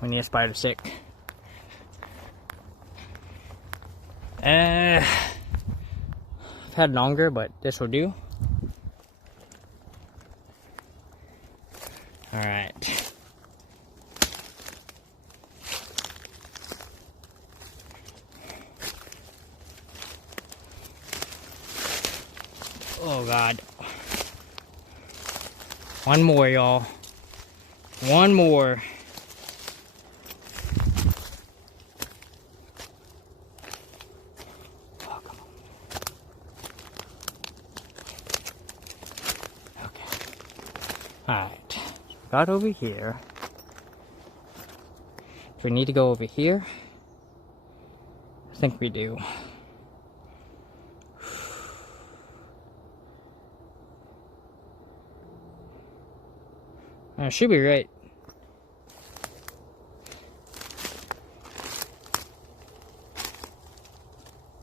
We need a spider stick. I've had longer, but this will do. All right. Oh, God. One more, y'all. One more. Oh, come on. Alright. Got over here. Do we need to go over here? I think we do. Should be right.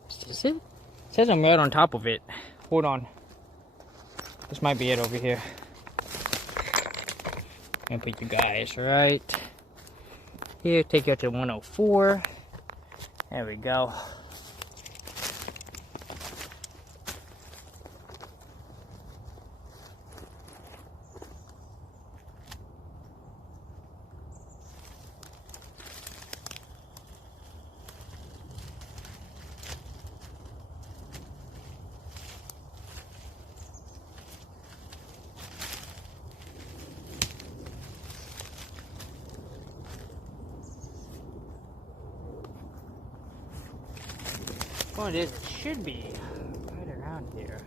Is it? It says I'm right on top of it. Hold on. This might be it over here. I'm gonna put you guys right here. Take you up to 104. There we go. Oh, it is. It should be right around here.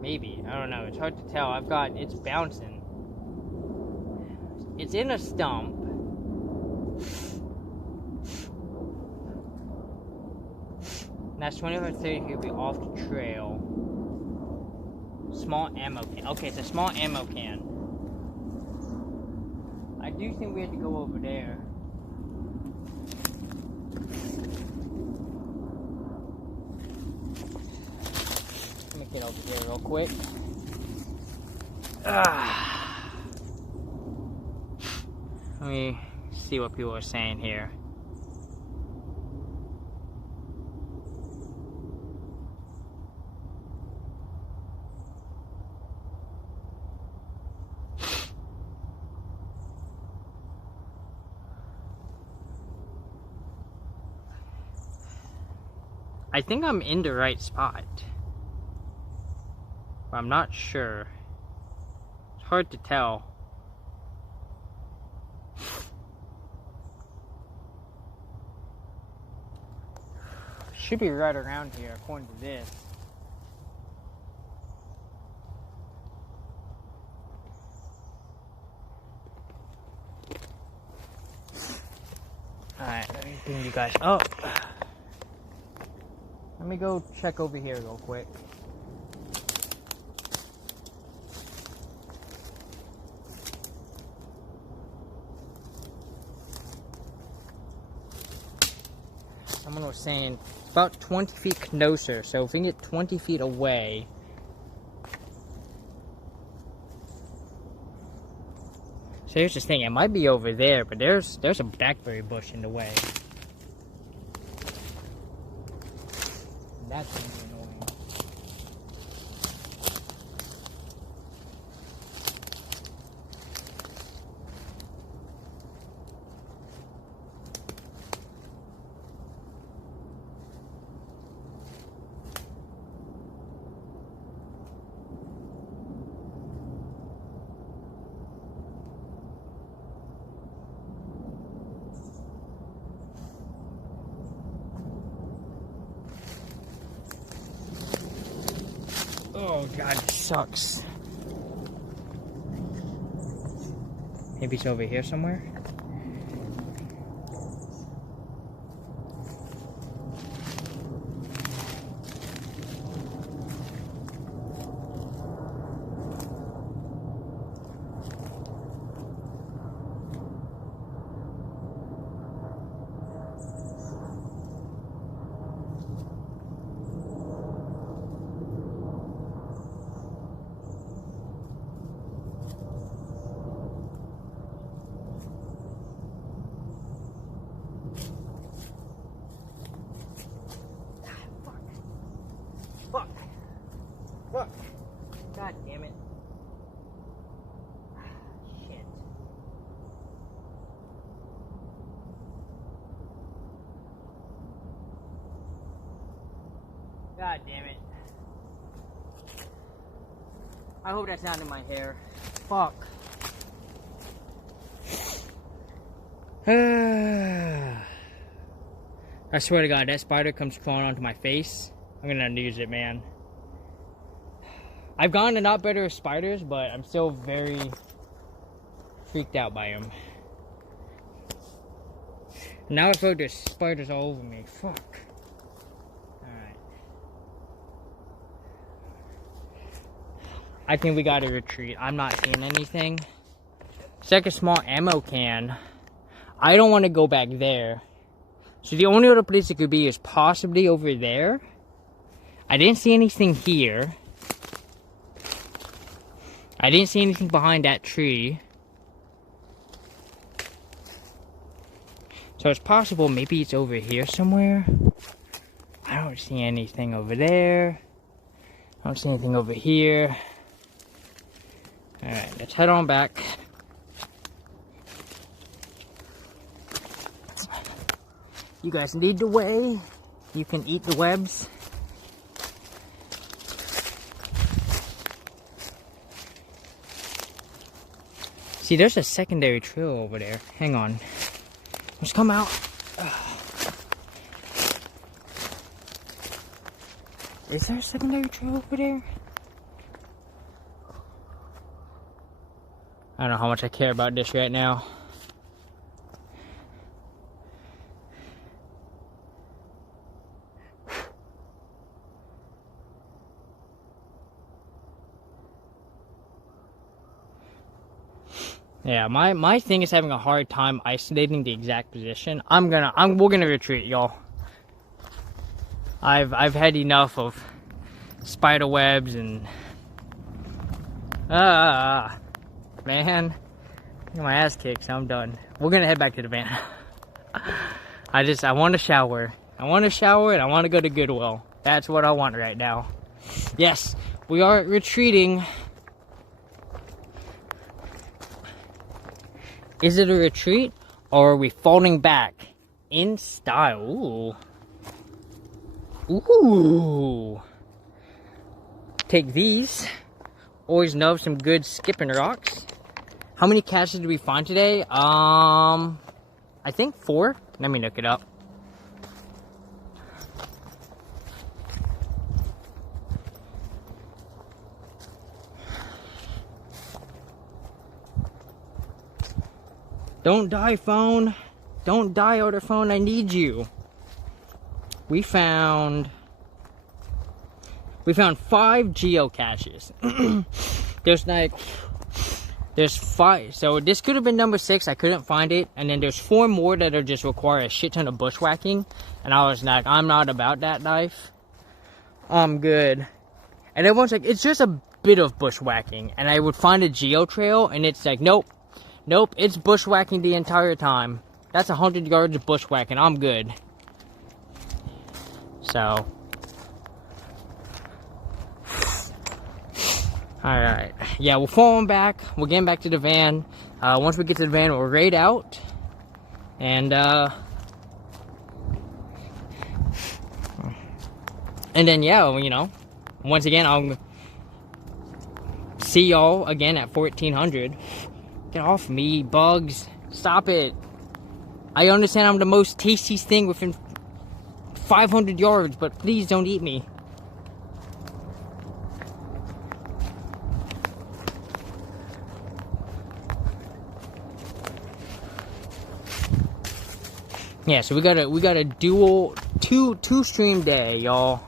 Maybe. I don't know. It's hard to tell. It's bouncing. It's in a stump. And that's 25-30 here. Be off the trail. Small ammo can. Okay, it's a small ammo can. I do think we have to go over there. Let me get over here real quick. Let me see what people are saying here. I think I'm in the right spot, but I'm not sure. It's hard to tell. Should be right around here according to this. Alright, let me bring you guys up. Let me go check over here real quick. Someone was saying it's about 20 feet closer, so if we can get 20 feet away. So here's this thing, it might be over there, but there's a blackberry bush in the way. That's gonna be annoying. Oh god, this sucks. Maybe it's over here somewhere? Fuck. God damn it. Shit. God damn it. I hope that's not in my hair. Fuck. I swear to God, that spider comes crawling onto my face. I'm gonna use it, man. I've gotten a lot better with spiders, but I'm still very freaked out by them. Now I feel like there's spiders all over me. Fuck. Alright. I think we gotta retreat. I'm not seeing anything. It's like a small ammo can. I don't want to go back there. So the only other place it could be is possibly over there. I didn't see anything here. I didn't see anything behind that tree. So it's possible maybe it's over here somewhere. I don't see anything over there. I don't see anything over here. Alright, let's head on back. You guys lead the way. You can eat the webs. See, there's a secondary trail over there. Hang on. Let's come out. Is there a secondary trail over there? I don't know how much I care about this right now. Yeah, my thing is having a hard time isolating the exact position. We're gonna retreat, y'all. I've had enough of spider webs and man, I got my ass kicked, so I'm done. We're gonna head back to the van. I want to shower. I want to shower and I want to go to Goodwill. That's what I want right now. Yes, we are retreating. Is it a retreat, or are we falling back in style? Ooh. Ooh. Take these. Always know some good skipping rocks. How many caches did we find today? I think 4. Let me look it up. Don't die, phone. Don't die, other phone. I need you. We found 5 geocaches. There's 5. So this could have been number 6. I couldn't find it. And then there's 4 more that are just require a shit ton of bushwhacking. And I was like, I'm not about that life. I'm good. And everyone's like, it's just a bit of bushwhacking. And I would find a geo trail, and it's like, nope. Nope, it's bushwhacking the entire time. That's 100 yards of bushwhacking. I'm good. So. Alright. Yeah, we're falling back. We're getting back to the van. Once we get to the van, we'll raid out. And then, yeah, you know. Once again, I'll see y'all again at 1400. Get off me, bugs. Stop it. I understand I'm the most tastiest thing within 500 yards, but please don't eat me. Yeah, so we got a dual two stream day, y'all.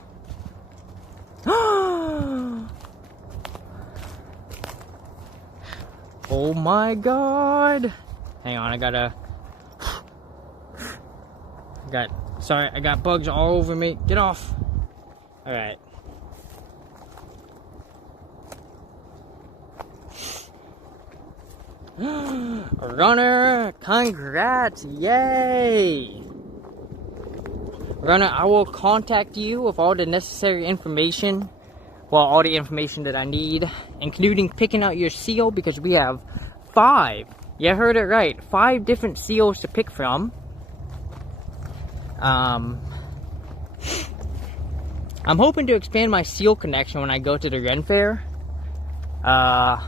Oh my god. Hang on, I got bugs all over me. Get off. Alright. Runner, congrats, yay. Runner, I will contact you with all the necessary information. Well, all the information that I need, including picking out your seal, because we have 5. You heard it right. 5 different seals to pick from. I'm hoping to expand my seal connection when I go to the Ren Fair. But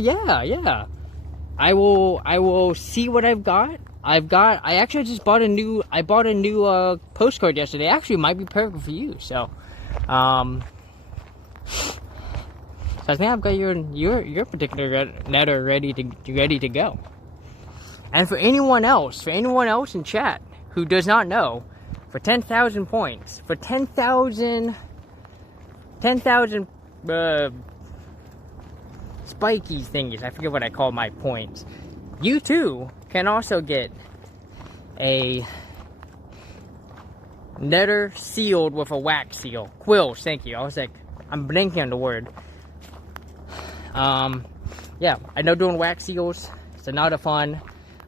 yeah. I will see what I've got. I actually just bought a new postcard yesterday. Actually, it might be perfect for you. So, so I think I've got your particular letter ready to go. And for anyone else in chat who does not know, for 10,000 points, for 10,000 spiky thingies, I forget what I call my points, you too can also get a letter sealed with a wax seal. Quills, thank you. I was like, I'm blanking on the word. Yeah, I know doing wax seals, it's a lot of fun.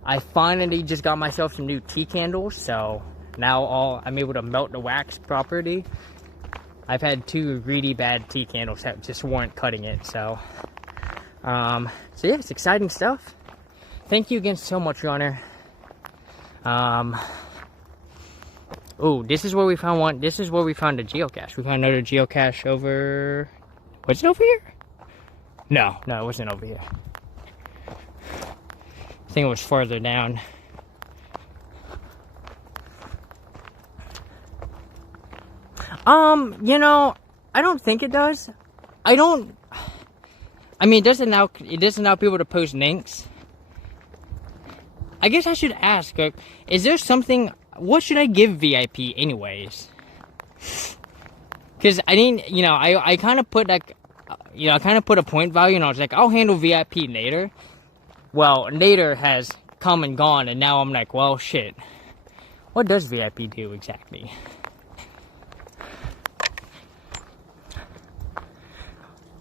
I finally just got myself some new tea candles, so now I'm able to melt the wax properly. I've had 2 really bad tea candles that just weren't cutting it, so yeah, it's exciting stuff. Thank you again so much, Runner. Oh, this is where we found one. This is where we found a geocache. We found another geocache over. Was it over here? No, it wasn't over here. I think it was farther down. You know, I don't think it does. I mean, it doesn't allow people to post links. I guess I should ask, is there something, what should I give VIP anyways? Because I didn't, you know, I kind of put like, you know, I kind of put a point value, and I was like, I'll handle VIP later. Well, later has come and gone, and now I'm like, well, shit. What does VIP do exactly?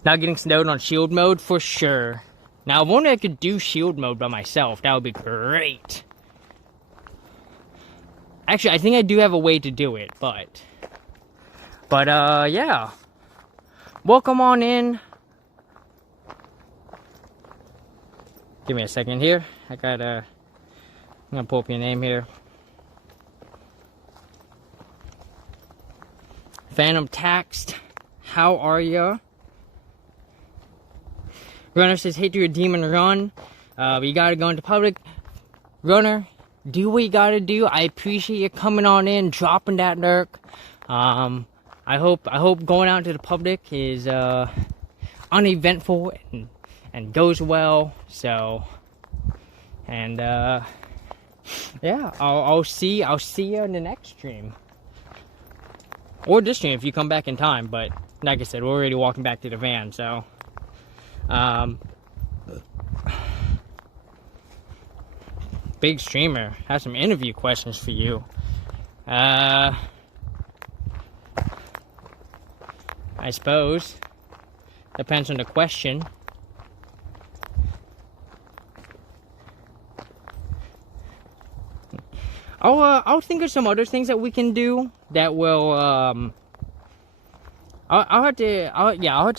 Not getting snowed on shield mode for sure. Now, if only I could do shield mode by myself, that would be great. Actually, I think I do have a way to do it, but yeah. Welcome on in. Give me a second here. I'm gonna pull up your name here. Phantom Taxed, how are ya? Runner says, hate to redeem and run. We gotta go into public. Runner, do what you gotta do. I appreciate you coming on in, dropping that lurk. I hope going out to the public is uneventful and goes well. So, and yeah, I'll see you in the next stream, or this stream if you come back in time. But like I said, we're already walking back to the van, so. Big streamer has some interview questions for you. I suppose depends on the question. I'll think of some other things that we can do that will I'll have to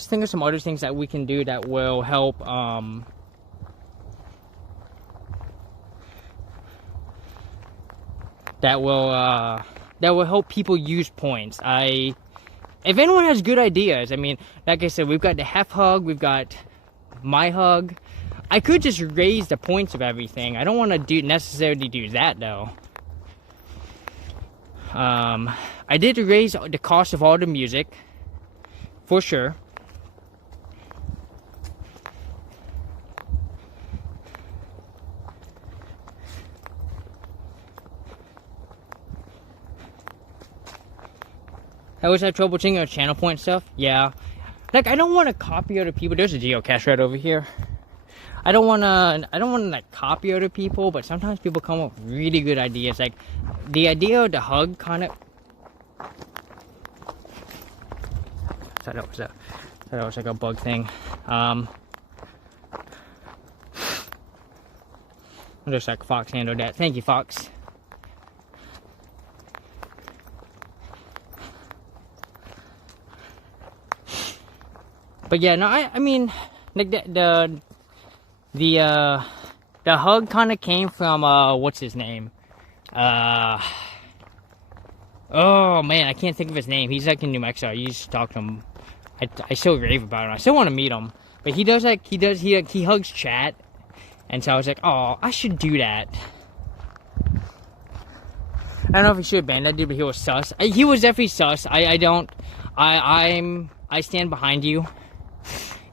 think of some other things that we can do that will help that will help people use points. If anyone has good ideas, I mean, like I said, we've got the Hef Hug, we've got my hug. I could just raise the points of everything. I don't want to necessarily do that though. I did raise the cost of all the music. For sure. I always have trouble changing our channel point stuff. Yeah. Like, I don't want to copy other people. There's a geocache right over here. I don't want to like copy other people, but sometimes people come up with really good ideas. Like, the idea of the hug kind of. Thought that was like a bug thing. Just like Fox handled that. Thank you, Fox. But yeah, no, I mean, like the hug kind of came from what's his name? Oh man, I can't think of his name. He's like in New Mexico. I used to talk to him. I still rave about him. I still want to meet him. But he hugs chat. And so I was like, oh, I should do that. I don't know if he should have banned that dude, but he was sus. He was definitely sus. I stand behind you.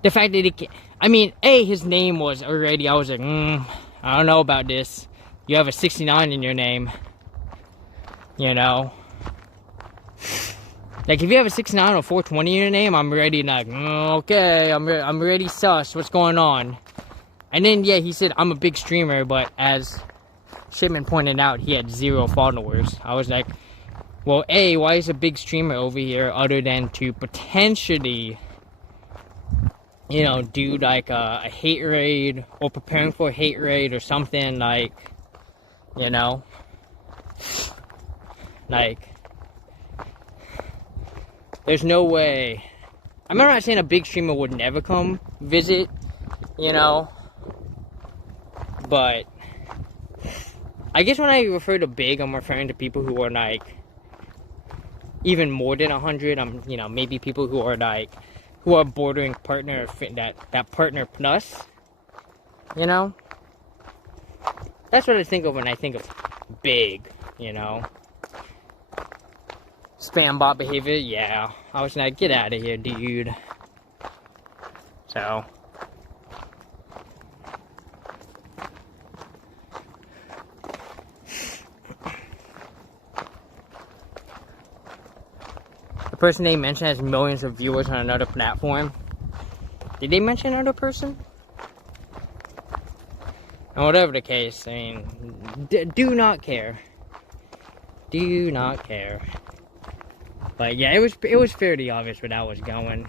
The fact that he, I mean, his name was already, I was like, I don't know about this. You have a 69 in your name. You know? Like, if you have a 69 or 420 in your name, I'm already like, okay, I'm already sus. What's going on? And then, yeah, he said, I'm a big streamer, but as Shipman pointed out, he had 0 followers. I was like, well, why is a big streamer over here other than to potentially, you know, do like a hate raid or preparing for a hate raid or something, like, you know, like, there's no way. I'm not saying a big streamer would never come visit, you know, but I guess when I refer to big, I'm referring to people who are like even more than 100. You know, maybe people who are like, who are bordering partner, that partner plus, you know. That's what I think of when I think of big, you know. Spam bot behavior, yeah. I was like, get out of here, dude. So. The person they mentioned has millions of viewers on another platform. Did they mention another person? And whatever the case, I mean, do not care. Do not care. But yeah, it was fairly obvious where that was going.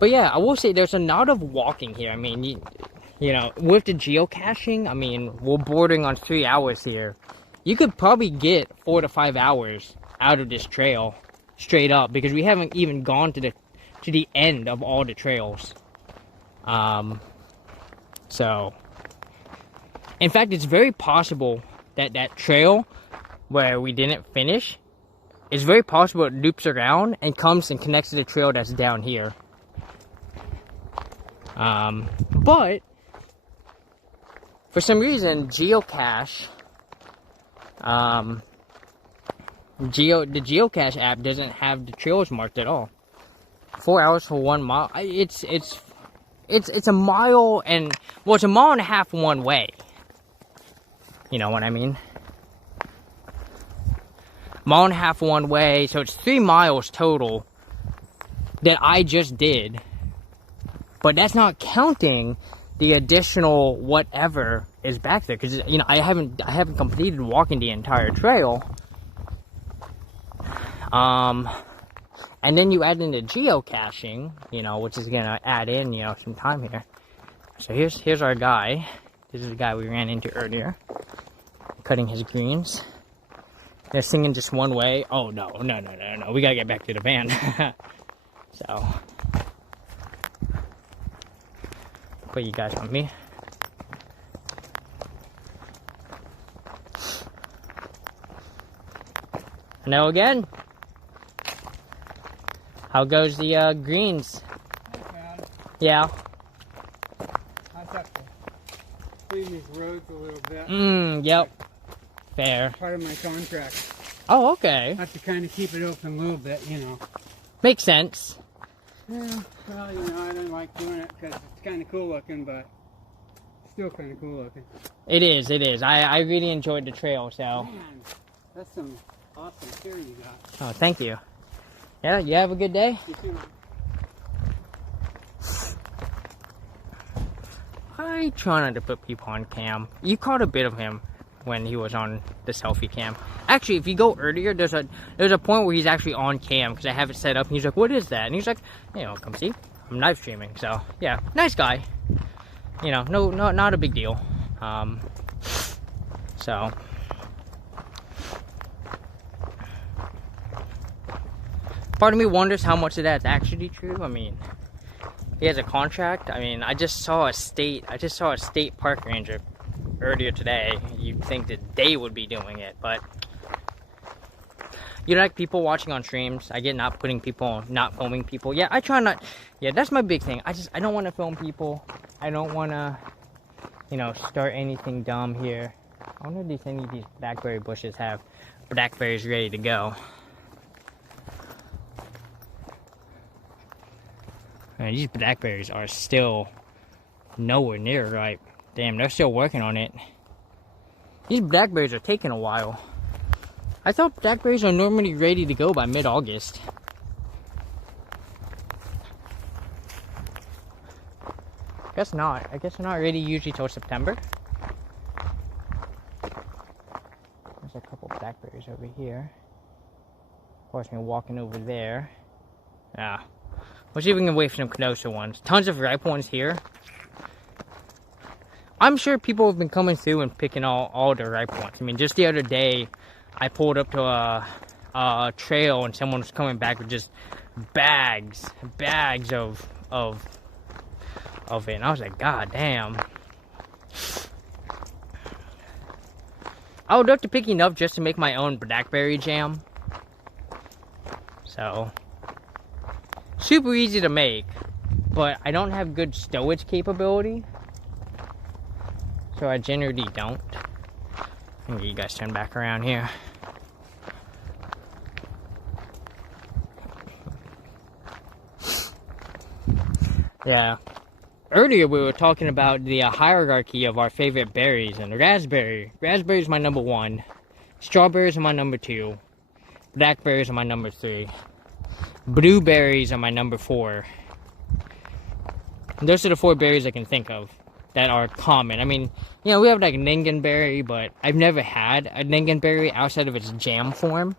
But yeah, I will say there's a lot of walking here. I mean, you know, with the geocaching, I mean, we're bordering on 3 hours here. You could probably get 4 to 5 hours out of this trail straight up, because we haven't even gone to the end of all the trails. So, in fact, it's very possible that that trail where we didn't finish, it's very possible it loops around and comes and connects to the trail that's down here. But for some reason, Geocache, the Geocache app doesn't have the trails marked at all. 4 hours for 1 mile. It's a mile and, well, it's a mile and a half one way. You know what I mean? Mile and a half one way, so it's 3 miles total that I just did. But that's not counting the additional whatever is back there, because, you know, I haven't completed walking the entire trail. And then you add in the geocaching, you know, which is gonna add in, you know, some time here. So here's our guy. This is the guy we ran into earlier, cutting his greens. They're singing just one way. Oh no, we gotta get back to the van. So, put you guys on me. Hello again. How goes the greens? Yeah. I have to clean these roads a little bit. Yep. Fair. Part of my contract. Oh, okay. I have to kind of keep it open a little bit, you know. Makes sense. Yeah, well, you know, I don't like doing it because it's kind of cool looking, but still kind of cool looking. It is. I really enjoyed the trail, so. Man, that's some awesome gear you got. Oh, thank you. Yeah, you have a good day? You too. I try not to put people on cam. You caught a bit of him when he was on the selfie cam. Actually, if you go earlier, there's a point where he's actually on cam, because I have it set up, and he's like, what is that? And he's like, you know, come see, I'm live streaming. So yeah, nice guy. You know, no, not a big deal. So part of me wonders how much of that's actually true. I mean, he has a contract. I mean, I just saw a state park ranger earlier today. You'd think that they would be doing it, but you know, like people watching on streams, I get not filming people. Yeah, I try not. Yeah, that's my big thing. I don't want to film people. I don't want to you know, start anything dumb here. I wonder if any of these blackberry bushes have blackberries ready to go. Man, these blackberries are still nowhere near ripe. Damn, they're still working on it. These blackberries are taking a while. I thought blackberries are normally ready to go by mid-August. Guess not. I guess they're not ready usually till September. There's a couple blackberries over here. Of course, me walking over there. Yeah. We'll see if we can wait for some Kenosha ones. Tons of ripe ones here. I'm sure people have been coming through and picking all the ripe ones. I mean, just the other day, I pulled up to a trail and someone was coming back with just bags of it. And I was like, God damn. I would love to pick enough just to make my own blackberry jam. So, super easy to make, but I don't have good stowage capability. So I generally don't. I'm gonna get you guys turn back around here. Yeah. Earlier we were talking about the hierarchy of our favorite berries, and raspberry. Raspberry is my number 1. Strawberries are my number 2. Blackberries are my number 3. Blueberries are my number 4. And those are the 4 berries I can think of that are common. I mean, you know, we have like lingonberry, but I've never had a lingonberry outside of its jam form.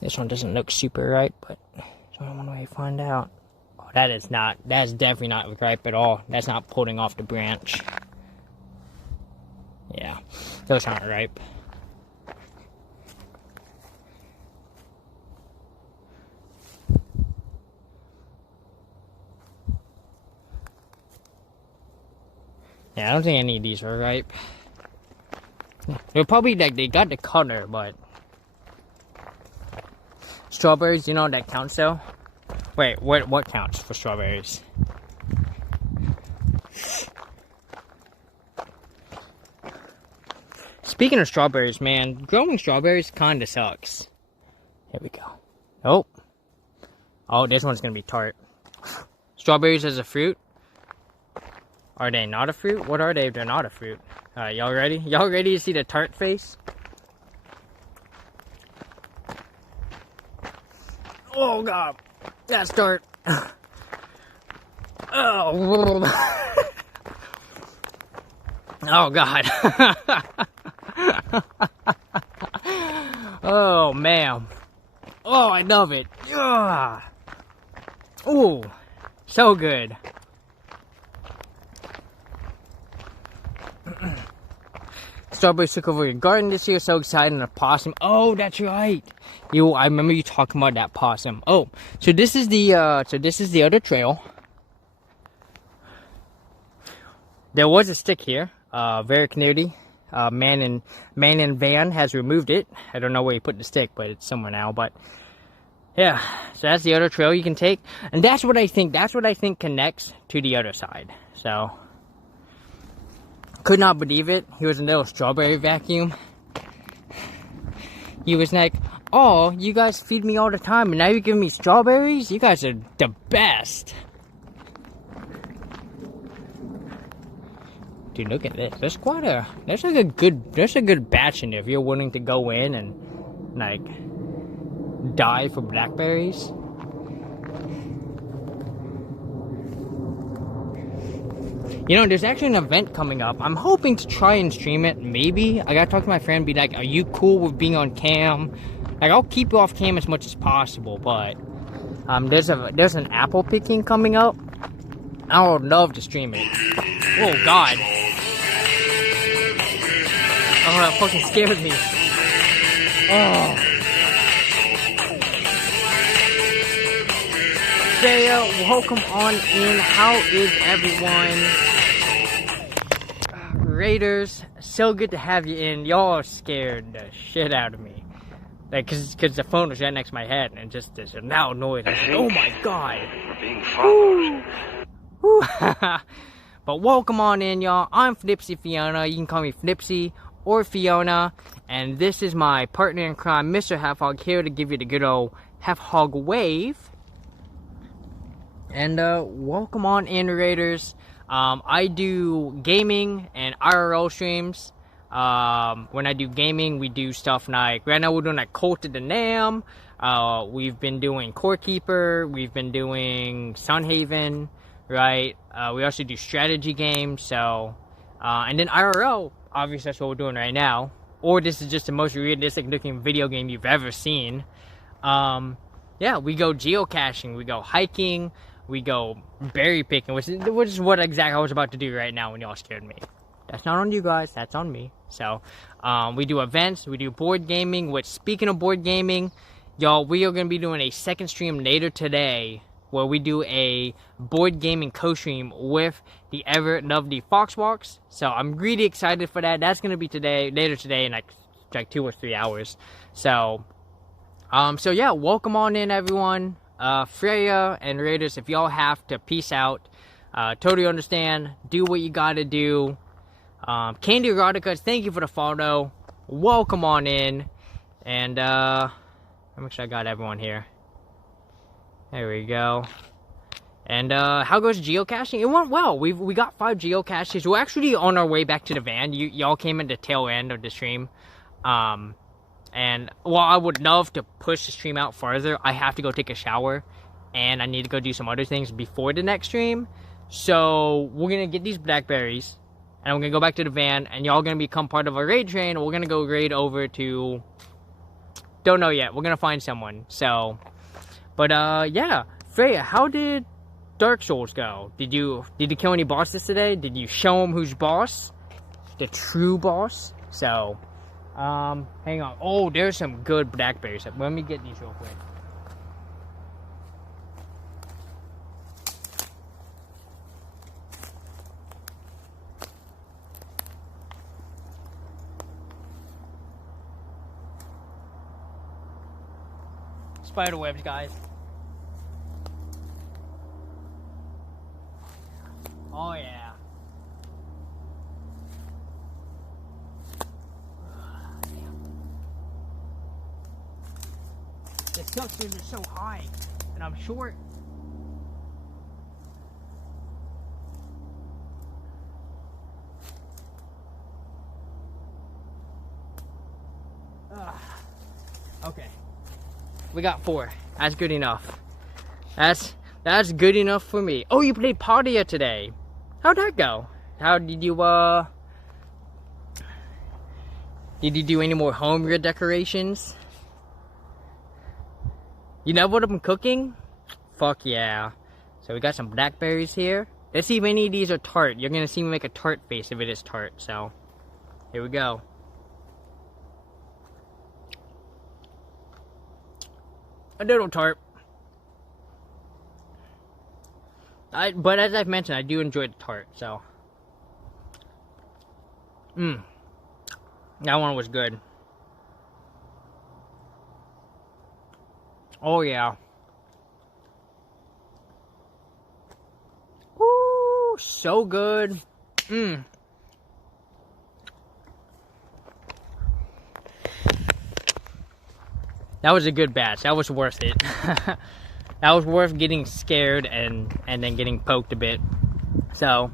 This one doesn't look super ripe, but there's one way to find out. Oh, that's definitely not ripe at all. That's not pulling off the branch. Yeah, those aren't ripe. Yeah, I don't think any of these are ripe. They're probably like, they got the color, but strawberries, you know that counts though? Wait, what counts for strawberries? Speaking of strawberries, man, growing strawberries kinda sucks. Here we go. Oh, this one's gonna be tart. Strawberries as a fruit? Are they not a fruit? What are they if they're not a fruit? Alright, y'all ready? Y'all ready to see the tart face? Oh god, that's tart. Oh, oh god. Oh man. Oh, I love it. Oh, so good. Strawberries took over your garden this year. So excited. And a possum. Oh, that's right. I remember you talking about that possum. Oh, so this is the other trail. There was a stick here. Very clearly. Man in van has removed it. I don't know where he put the stick, but it's somewhere now. But yeah, so that's the other trail you can take, and that's what I think connects to the other side. So could not believe it. He was a little strawberry vacuum. He was like, "Oh, you guys feed me all the time, and now you're giving me strawberries? You guys are the best." Dude, look at this. There's a good batch in there if you're willing to go in and like die for blackberries. You know, there's actually an event coming up. I'm hoping to try and stream it. Maybe I gotta talk to my friend. Be like, "Are you cool with being on cam?" Like, I'll keep you off cam as much as possible. But there's an apple picking coming up. I would love to stream it. Oh God. Oh, that fucking scared me. Oh. Saya, welcome on in. How is everyone? Raiders so good to have you in. Y'all scared the shit out of me. Like, cause the phone was right next to my head, and just this loud noise. I said, oh my god. We're being followed. Woo. But welcome on in, y'all. I'm Flipsy Fiona. You can call me Flipsy or Fiona. And this is my partner in crime, Mr. Half Hog, here to give you the good old Half Hog wave. And welcome on in, Raiders. I do gaming and IRL streams. When I do gaming, we do stuff like, right now we're doing like Cult of the Nam. We've been doing Core Keeper. We've been doing Sunhaven, right? We also do strategy games. So, and then IRL, obviously that's what we're doing right now. Or this is just the most realistic looking video game you've ever seen. Yeah, we go geocaching, we go hiking, we go berry picking, which is what exactly I was about to do right now when y'all scared me. That's not on you guys, that's on me. So, we do events, we do board gaming, which, speaking of board gaming, y'all, we are going to be doing a second stream later today, where we do a board gaming co-stream with the ever lovely Foxwalks. So, I'm really excited for that. That's going to be later today in like 2 or 3 hours. So, so yeah, welcome on in, everyone. Freya and Raiders, if y'all have to, peace out. Totally understand. Do what you gotta do. Candy Erotica, thank you for the follow. Welcome on in. And, I'm make sure I got everyone here. There we go. And, how goes geocaching? It went well. We got 5 geocaches. We're actually on our way back to the van. Y'all came in the tail end of the stream. And while I would love to push the stream out farther, I have to go take a shower. And I need to go do some other things before the next stream. So, we're going to get these blackberries. And we're going to go back to the van. And y'all going to become part of a raid train. And we're going to go raid over to... Don't know yet. We're going to find someone. So... But, yeah. Freya, how did Dark Souls go? Did you kill any bosses today? Did you show them who's boss? The true boss? So... hang on. Oh, there's some good blackberries. Let me get these real quick. Spider webs, guys. Oh, yeah. The suctions are so high, and I'm short. Okay, we got 4. That's good enough. That's good enough for me. Oh, you played Padia today. How'd that go? How did you do any more home decorations? You know what I'm cooking? Fuck yeah. So we got some blackberries here. Let's see if any of these are tart. You're gonna see me make a tart face if it is tart. So, here we go. A little tart. But as I've mentioned, I do enjoy the tart, so. That one was good. Oh, yeah. Woo, so good. That was a good batch. That was worth it. That was worth getting scared and then getting poked a bit. So,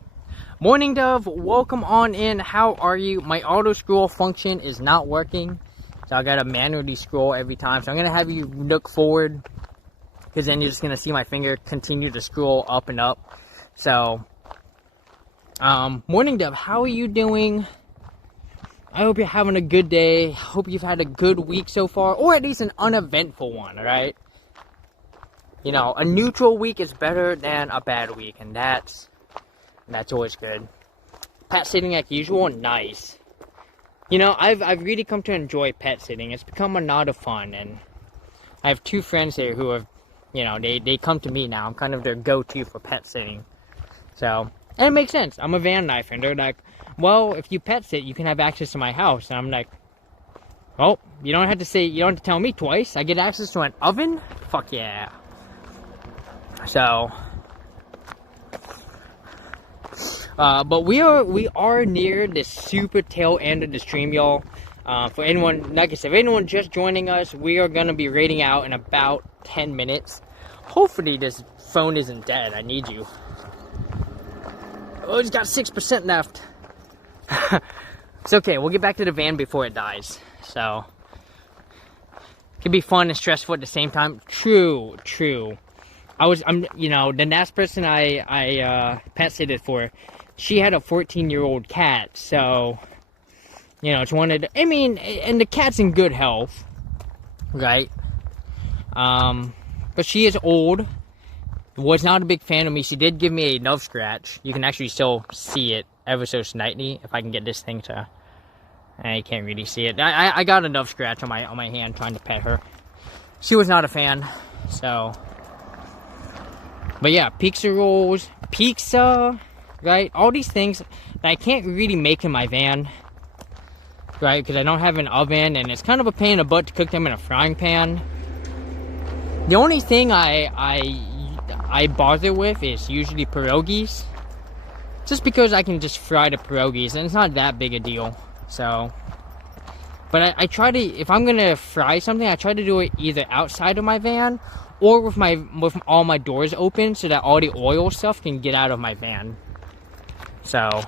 Morning Dove, welcome on in. How are you? My auto scroll function is not working. So I gotta manually scroll every time. So I'm gonna have you look forward, because then you're just gonna see my finger continue to scroll up and up. So, Morning Dove, how are you doing? I hope you're having a good day. Hope you've had a good week so far, or at least an uneventful one, alright? You know, a neutral week is better than a bad week, and that's always good. Pet sitting like usual, nice. You know, I've really come to enjoy pet sitting. It's become a lot of fun, and I have 2 friends here who have, you know, they come to me now. I'm kind of their go-to for pet sitting. So, and it makes sense. I'm a van lifer, and they're like, well, if you pet sit, you can have access to my house. And I'm like, oh, you don't have to tell me twice. I get access to an oven? Fuck yeah. So, but we are near the super tail end of the stream, y'all. For anyone, like I said, if anyone just joining us, we are gonna be raiding out in about 10 minutes. Hopefully this phone isn't dead. I need you. Oh, it's got 6% left. It's okay. We'll get back to the van before it dies. So, it can be fun and stressful at the same time. True. You know, the last person I pet sitted for, she had a 14-year-old cat. So, you know, it's one of the, I mean, and the cat's in good health, right? But she is old. Was not a big fan of me. She did give me a nub scratch. You can actually still see it ever so slightly. If I can get this thing to, I can't really see it. I got a nub scratch on my hand trying to pet her. She was not a fan. So, but yeah, pizza rolls, pizza, right? All these things that I can't really make in my van, right? Because I don't have an oven, and it's kind of a pain in the butt to cook them in a frying pan. The only thing I bother with is usually pierogies, just because I can just fry the pierogies, and it's not that big a deal. So, but I try to, if I'm gonna fry something, I try to do it either outside of my van or with all my doors open, so that all the oil stuff can get out of my van. So,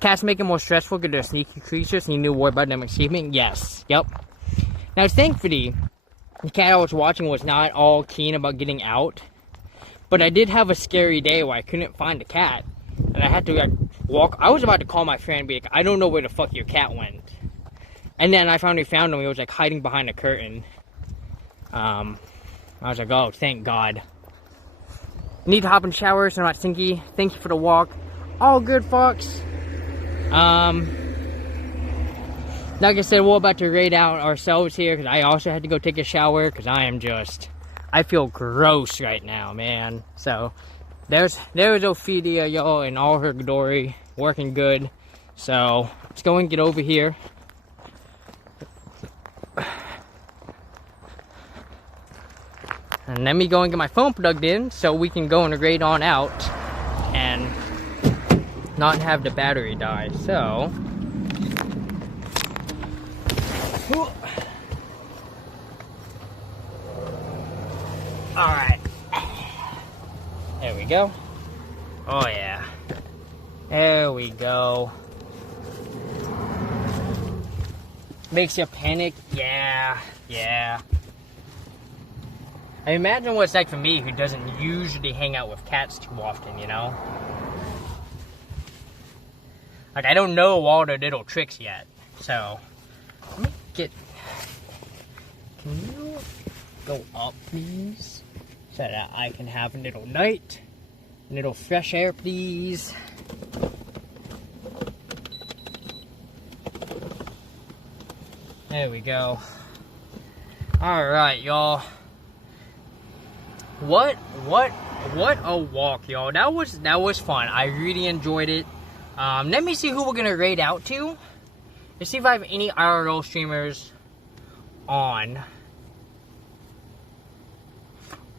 cats make it more stressful because they're sneaky creatures, and you knew more about them escaping. Yes, yep. Now, thankfully, the cat I was watching was not all keen about getting out. But I did have a scary day where I couldn't find the cat. And I had to like walk. I was about to call my friend and be like, I don't know where the fuck your cat went. And then I finally found him. He was like hiding behind a curtain. I was like, oh, thank God. Need to hop in the shower so I'm not stinky. Thank you for the walk. All good, Fox. Like I said, we're about to raid out ourselves here because I also had to go take a shower because I feel gross right now, man. So, there's Ophelia, y'all, in all her glory, working good. So, let's go and get over here. And let me go and get my phone plugged in so we can go and raid on out and not have the battery die. So, alright. There we go. Oh yeah. There we go. Makes you panic? Yeah. I imagine what it's like for me, who doesn't usually hang out with cats too often, you know? Like, I don't know all the little tricks yet. So, let me get... Can you go up, please? So that I can have a little night. A little fresh air, please. There we go. Alright, y'all. What a walk, y'all. That was fun. I really enjoyed it. Let me see who we're gonna raid out to. Let's see if I have any IRL streamers on.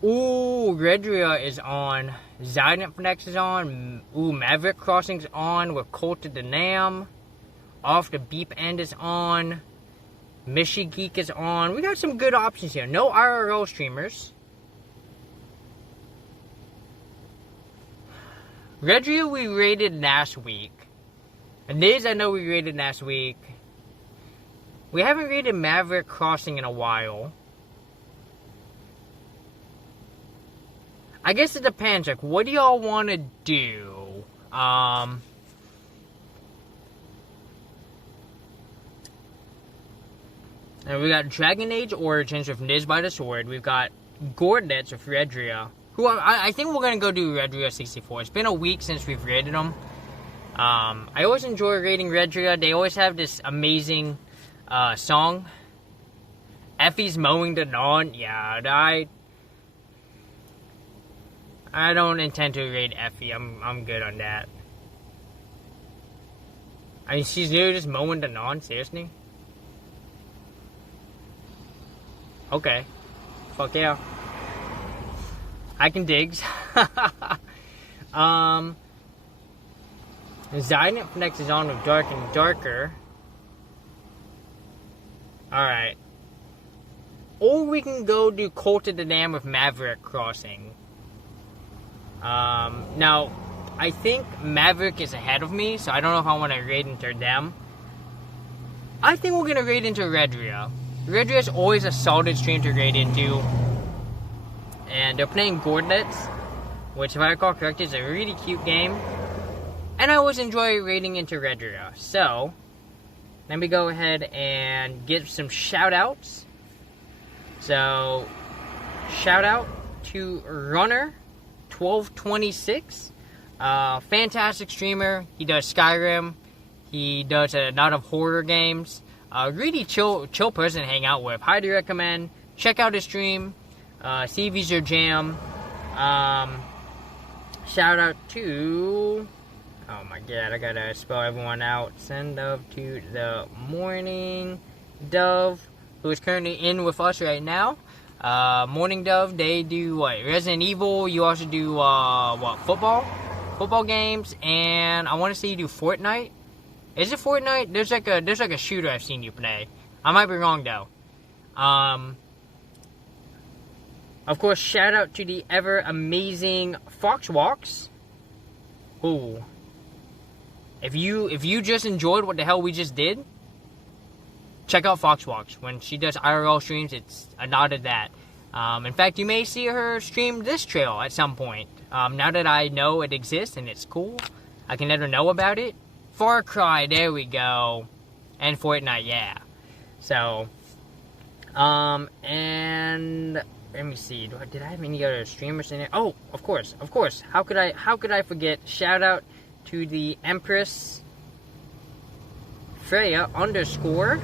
Ooh, Redria is on. Zident Flex is on. Ooh, Maverick Crossing's on with Colt of the Nam. Off the Beep End is on. Mishi Geek is on. We got some good options here. No IRL streamers. Redria we raided last week. And Niz I know we raided last week. We haven't raided Maverick Crossing in a while. I guess it depends. Like, what do y'all want to do? And we got Dragon Age Origins with Niz by the Sword. We've got Gordets with Redria. Who I think we're going to go do Redria 64. It's been a week since we've raided them. I always enjoy raiding Redria. They always have this amazing song. Effie's Mowing the Lawn. Yeah, I don't intend to raid Effie. I'm good on that. I mean, she's literally just mowing the lawn, seriously? Okay. Fuck yeah. I can digs. Zynet Flex is on with dark and darker. Alright. Or we can go do Cult of the Dam with Maverick Crossing. Now, I think Maverick is ahead of me, so I don't know if I want to raid into them. I think we're going to raid into Redria. Redria is always a solid stream to raid into. And they're playing Gordlets, which if I recall correctly is a really cute game. And I always enjoy raiding into Redria. So, let me go ahead and give some shout outs. So, shout out to Runner1226. Fantastic streamer. He does Skyrim. He does a lot of horror games. Really chill person to hang out with. Highly recommend. Check out his stream. See if he's your jam. Shout out to... Oh my god, I gotta spell everyone out. Send love to the Morning Dove, who is currently in with us right now. Morning Dove, they do what? Resident Evil. You also do what? Football games, and I want to say you do Fortnite. Is it Fortnite? There's like a shooter I've seen you play. I might be wrong though. Of course, shout out to the ever amazing Foxwalks. Ooh. If you just enjoyed what the hell we just did, check out Foxwalks. When she does IRL streams, it's a nod of that. In fact, you may see her stream this trail at some point. Now that I know it exists and it's cool, I can let her know about it. Far Cry, there we go. And Fortnite, yeah. So, and let me see. Did I have any other streamers in there? Oh, of course. How could I forget? Shout out to the Empress Freya _.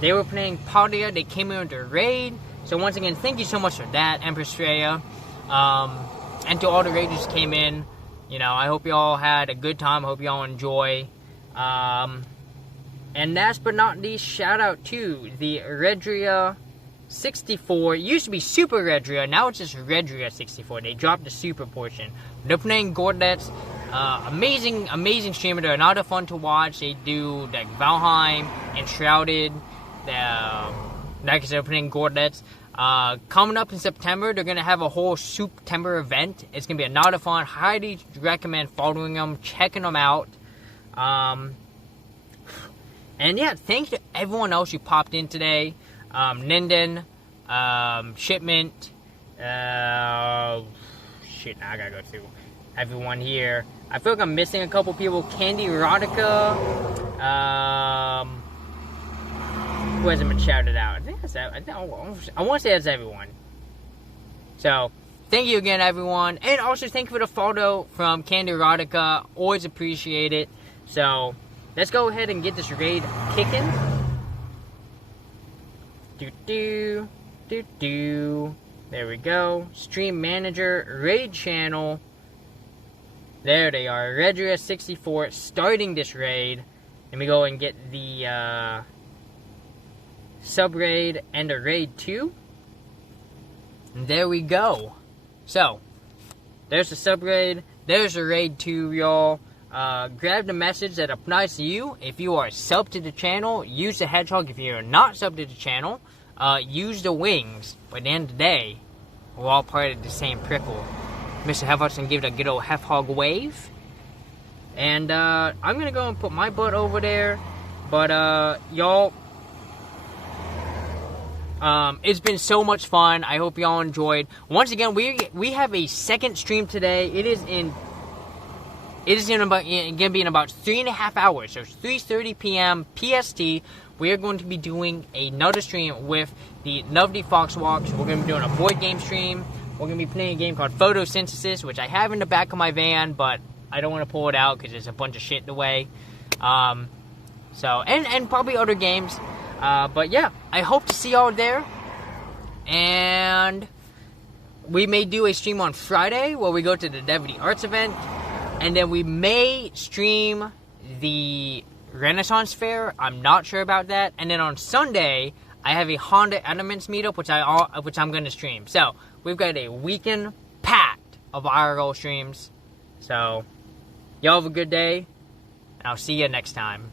They were playing Palia. They came in with a raid. So once again, thank you so much for that, Empress Freya. And to all the raiders who came in, you know, I hope you all had a good time. I hope you all enjoy. And last but not least, shout out to the Redria 64. It used to be Super Redria. Now it's just Redria 64. They dropped the Super portion. They're playing Gordlets. Amazing streamer. They're a lot of fun to watch. They do like Valheim, Enshrouded. Like I said, they're playing Gordlets. Coming up in September, they're gonna have a whole Souptember event. It's gonna be a lot of fun. Highly recommend following them, checking them out. And yeah, thanks to everyone else who popped in today. Linden, Shipment, shit, now I gotta go through everyone here. I feel like I'm missing a couple people. Candy Erotica, who hasn't been shouted out? I think that's that. I want to say that's everyone. So, thank you again, everyone. And also, thank you for the photo from Candy Erotica. Always appreciate it. So, let's go ahead and get this raid kicking. There we go. Stream Manager, Raid Channel. There they are. Redria 64 starting this raid. Let me go and get the sub-raid and a raid 2. And there we go. So, there's the sub-raid. There's the raid 2, y'all. Grab the message that applies to you. If you are sub to the channel, use the hedgehog. If you're not sub to the channel, use the wings. But at the end of the day, we're all part of the same prickle. Mr. Hedgehog give it a good old hedgehog wave. And I'm going to go and put my butt over there. But y'all, it's been so much fun. I hope y'all enjoyed. Once again, we have a second stream today. It is going to be in about 3.5 hours. So it's 3:30 p.m. PST. We are going to be doing another stream with the lovely Foxwalks. We're going to be doing a board game stream. We're going to be playing a game called Photosynthesis, which I have in the back of my van, but I don't want to pull it out because there's a bunch of shit in the way. And probably other games. But yeah, I hope to see y'all there. And we may do a stream on Friday where we go to the Dev of the Arts event. And then we may stream the Renaissance Fair. I'm not sure about that. And then on Sunday, I have a Honda Elements meetup, which I'm going to stream. So we've got a weekend packed of IRL streams. So y'all have a good day, and I'll see you next time.